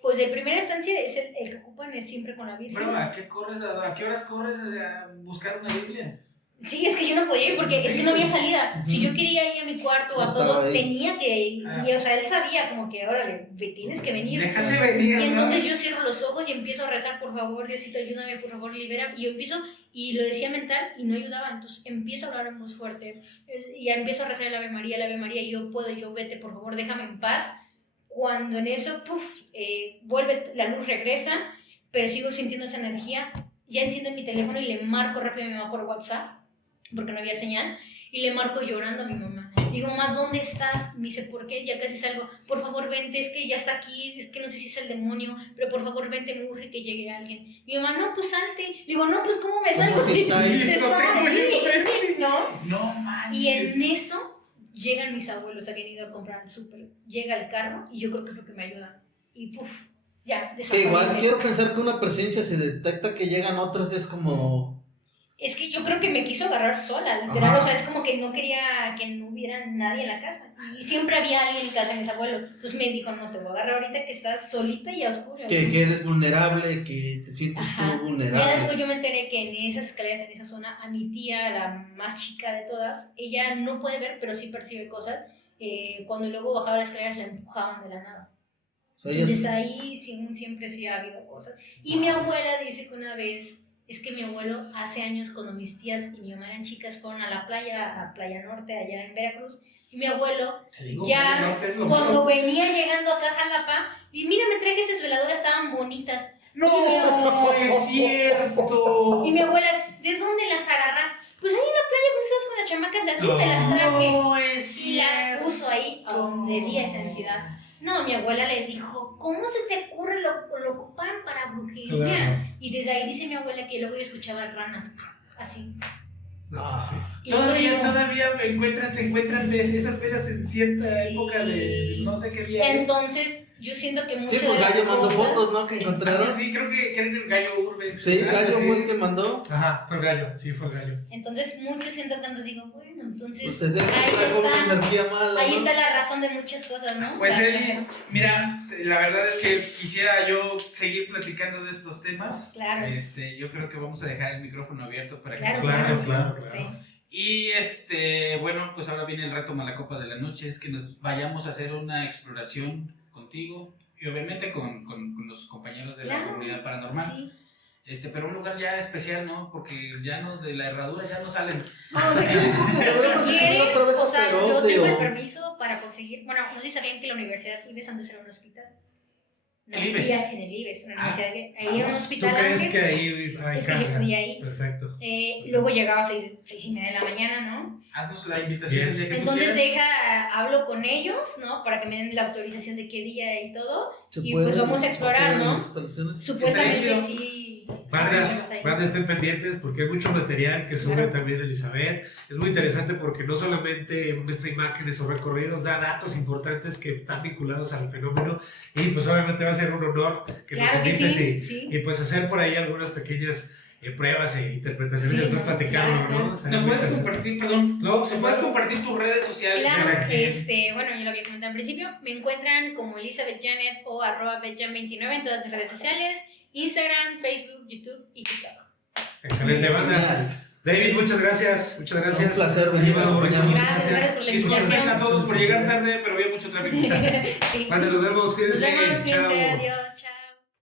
Pues de primera instancia es el que ocupan es siempre con la Virgen. Pero, ¿a qué corres? ¿A qué horas corres a buscar una Biblia? Sí, es que yo no podía ir porque es que no había salida. Si yo quería ir a mi cuarto o a No estaba todos, ahí. tenía que ir. Ah. Y, o sea, él sabía como que, órale, tienes que venir. Déjate venir, Y entonces ¿no? yo cierro los ojos y empiezo a rezar, por favor, Diosito, ayúdame, por favor, libera. Y yo empiezo, y lo decía mental y no ayudaba. Entonces empiezo a hablar en voz fuerte. Y ya empiezo a rezar el Ave María, y yo puedo, yo vete, por favor, déjame en paz. Cuando en eso, vuelve, la luz regresa, pero sigo sintiendo esa energía. Ya enciendo mi teléfono y le marco rápido a mi mamá por WhatsApp, porque no había señal, y le marco llorando a mi mamá. Digo, mamá, ¿dónde estás? Me dice, ¿por qué? Ya casi salgo. Por favor, vente, es que ya está aquí, es que no sé si es el demonio, pero por favor, vente, me urge que llegue alguien. Mi mamá, no, pues salte. Le digo, no, pues ¿cómo me salgo? ¿Cómo que está ahí? Sí, Estaba lo tengo ahí, yo enfrente. ¿no? No manches. Y en eso llegan mis abuelos, habían ido a comprar al súper. Llega el carro y yo creo que es lo que me ayuda. Y puf, ya, Que desaparece. igual quiero pensar que una presencia se detecta que llegan otras, es como. Es que yo creo que me quiso agarrar sola, literal. Ajá. O sea, es como que no quería que no hubiera nadie en la casa. Y siempre había alguien en casa, mis abuelos. Entonces me dijo, no, te voy a agarrar ahorita que estás solita y a oscuro. Que eres vulnerable, que te sientes Ajá. tú Ya vulnerable. después yo me enteré que en esas escaleras, en esa zona, a mi tía, la más chica de todas, ella no puede ver, pero sí percibe cosas. Cuando luego bajaba las escaleras, la empujaban de la nada. O sea, ella- Entonces ahí siempre sí ha habido cosas. Y mi abuela dice que una vez, es que mi abuelo hace años cuando mis tías y mi mamá eran chicas fueron a Playa Norte, allá en Veracruz, y mi abuelo Te digo, ya, Playa Norte es lo cuando malo. venía llegando acá a Jalapa, y mira, me traje estas veladoras, estaban bonitas. No, es cierto. Y mi abuela, ¿de dónde las agarras? Pues ahí en la playa, cuando estabas con las chamacas, las vi, me las traje. No es que Claro. mira. Y desde ahí dice mi abuela que luego yo escuchaba ranas, así. No, pues sí. Y entonces digo, Todavía se encuentran de esas ferias en cierta Sí. época de no sé qué día es. entonces yo siento que muchas Sí, de pues las Gallo mandó cosas... fotos, ¿no? Que encontraron. Sí, creo que el Gallo Urbe. Sí, algo Gallo así. fue el que mandó. Ajá, fue el gallo, sí, fue el gallo. Entonces mucho siento cuando digo, bueno, entonces Ustedes ahí trajo una está, energía mala. ahí ¿no? está la razón de muchas cosas, ¿no? Pues La- Eli, mira, la verdad es que quisiera yo seguir platicando de estos temas. Claro. Yo creo que vamos a dejar el micrófono abierto para Claro, que Claro, claro, claro. Sí. Y bueno, pues ahora viene el reto Malacopa de la noche, es que nos vayamos a hacer una exploración contigo y obviamente con los compañeros de la Claro. comunidad paranormal. Sí. Pero un lugar ya especial, ¿no? Porque ya no, de la herradura ya no salen. No, de que Si quieren, otra vez o sea, operó, yo tengo el tío. permiso para conseguir, bueno, no sé si sabían que la Universidad Ives antes era un hospital. No, ¿El Ives? En el Ives, en la Universidad Ives. Ahí era un ¿Tú hospital crees antes. que ahí hay Es que yo carga? estudié ahí. Perfecto. Luego llegaba a 6:30 de la mañana, ¿no? Haznos la invitación el día que tú Entonces quieras. hablo con ellos, ¿no? Para que me den la autorización de qué día y todo. Se Y puede pues vamos a explorar, hacer ¿no? instalaciones. Supuestamente chido. sí. Banda, estén pendientes porque hay mucho material que sube Claro. también Elizabeth. Es muy interesante porque no solamente muestra imágenes o recorridos, da datos importantes que están vinculados al fenómeno y pues obviamente va a ser un honor que Claro nos que invites sí, y, sí. y pues hacer por ahí algunas pequeñas pruebas e interpretaciones Sí, y después no, platicarlo, claro, ¿no? O sea, ¿Nos es muy puedes interesante. compartir, perdón? No, ¿Se puedes compartir tus redes sociales Claro, para que... bueno, yo lo había comentado al principio. Me encuentran como Elizabeth Janet o @betjan29 en todas mis redes sociales: Instagram, Facebook, YouTube y TikTok. Excelente, banda. Genial. David, muchas gracias. Muchas gracias. Un placer venir a Iván, acompañarnos. muchas Gracias por la Disculpen invitación. a todos por llegar tarde, pero había mucho tráfico. Sí. Banda, nos vemos. Nos Cuídense. vemos, cuídense, Chao. adiós.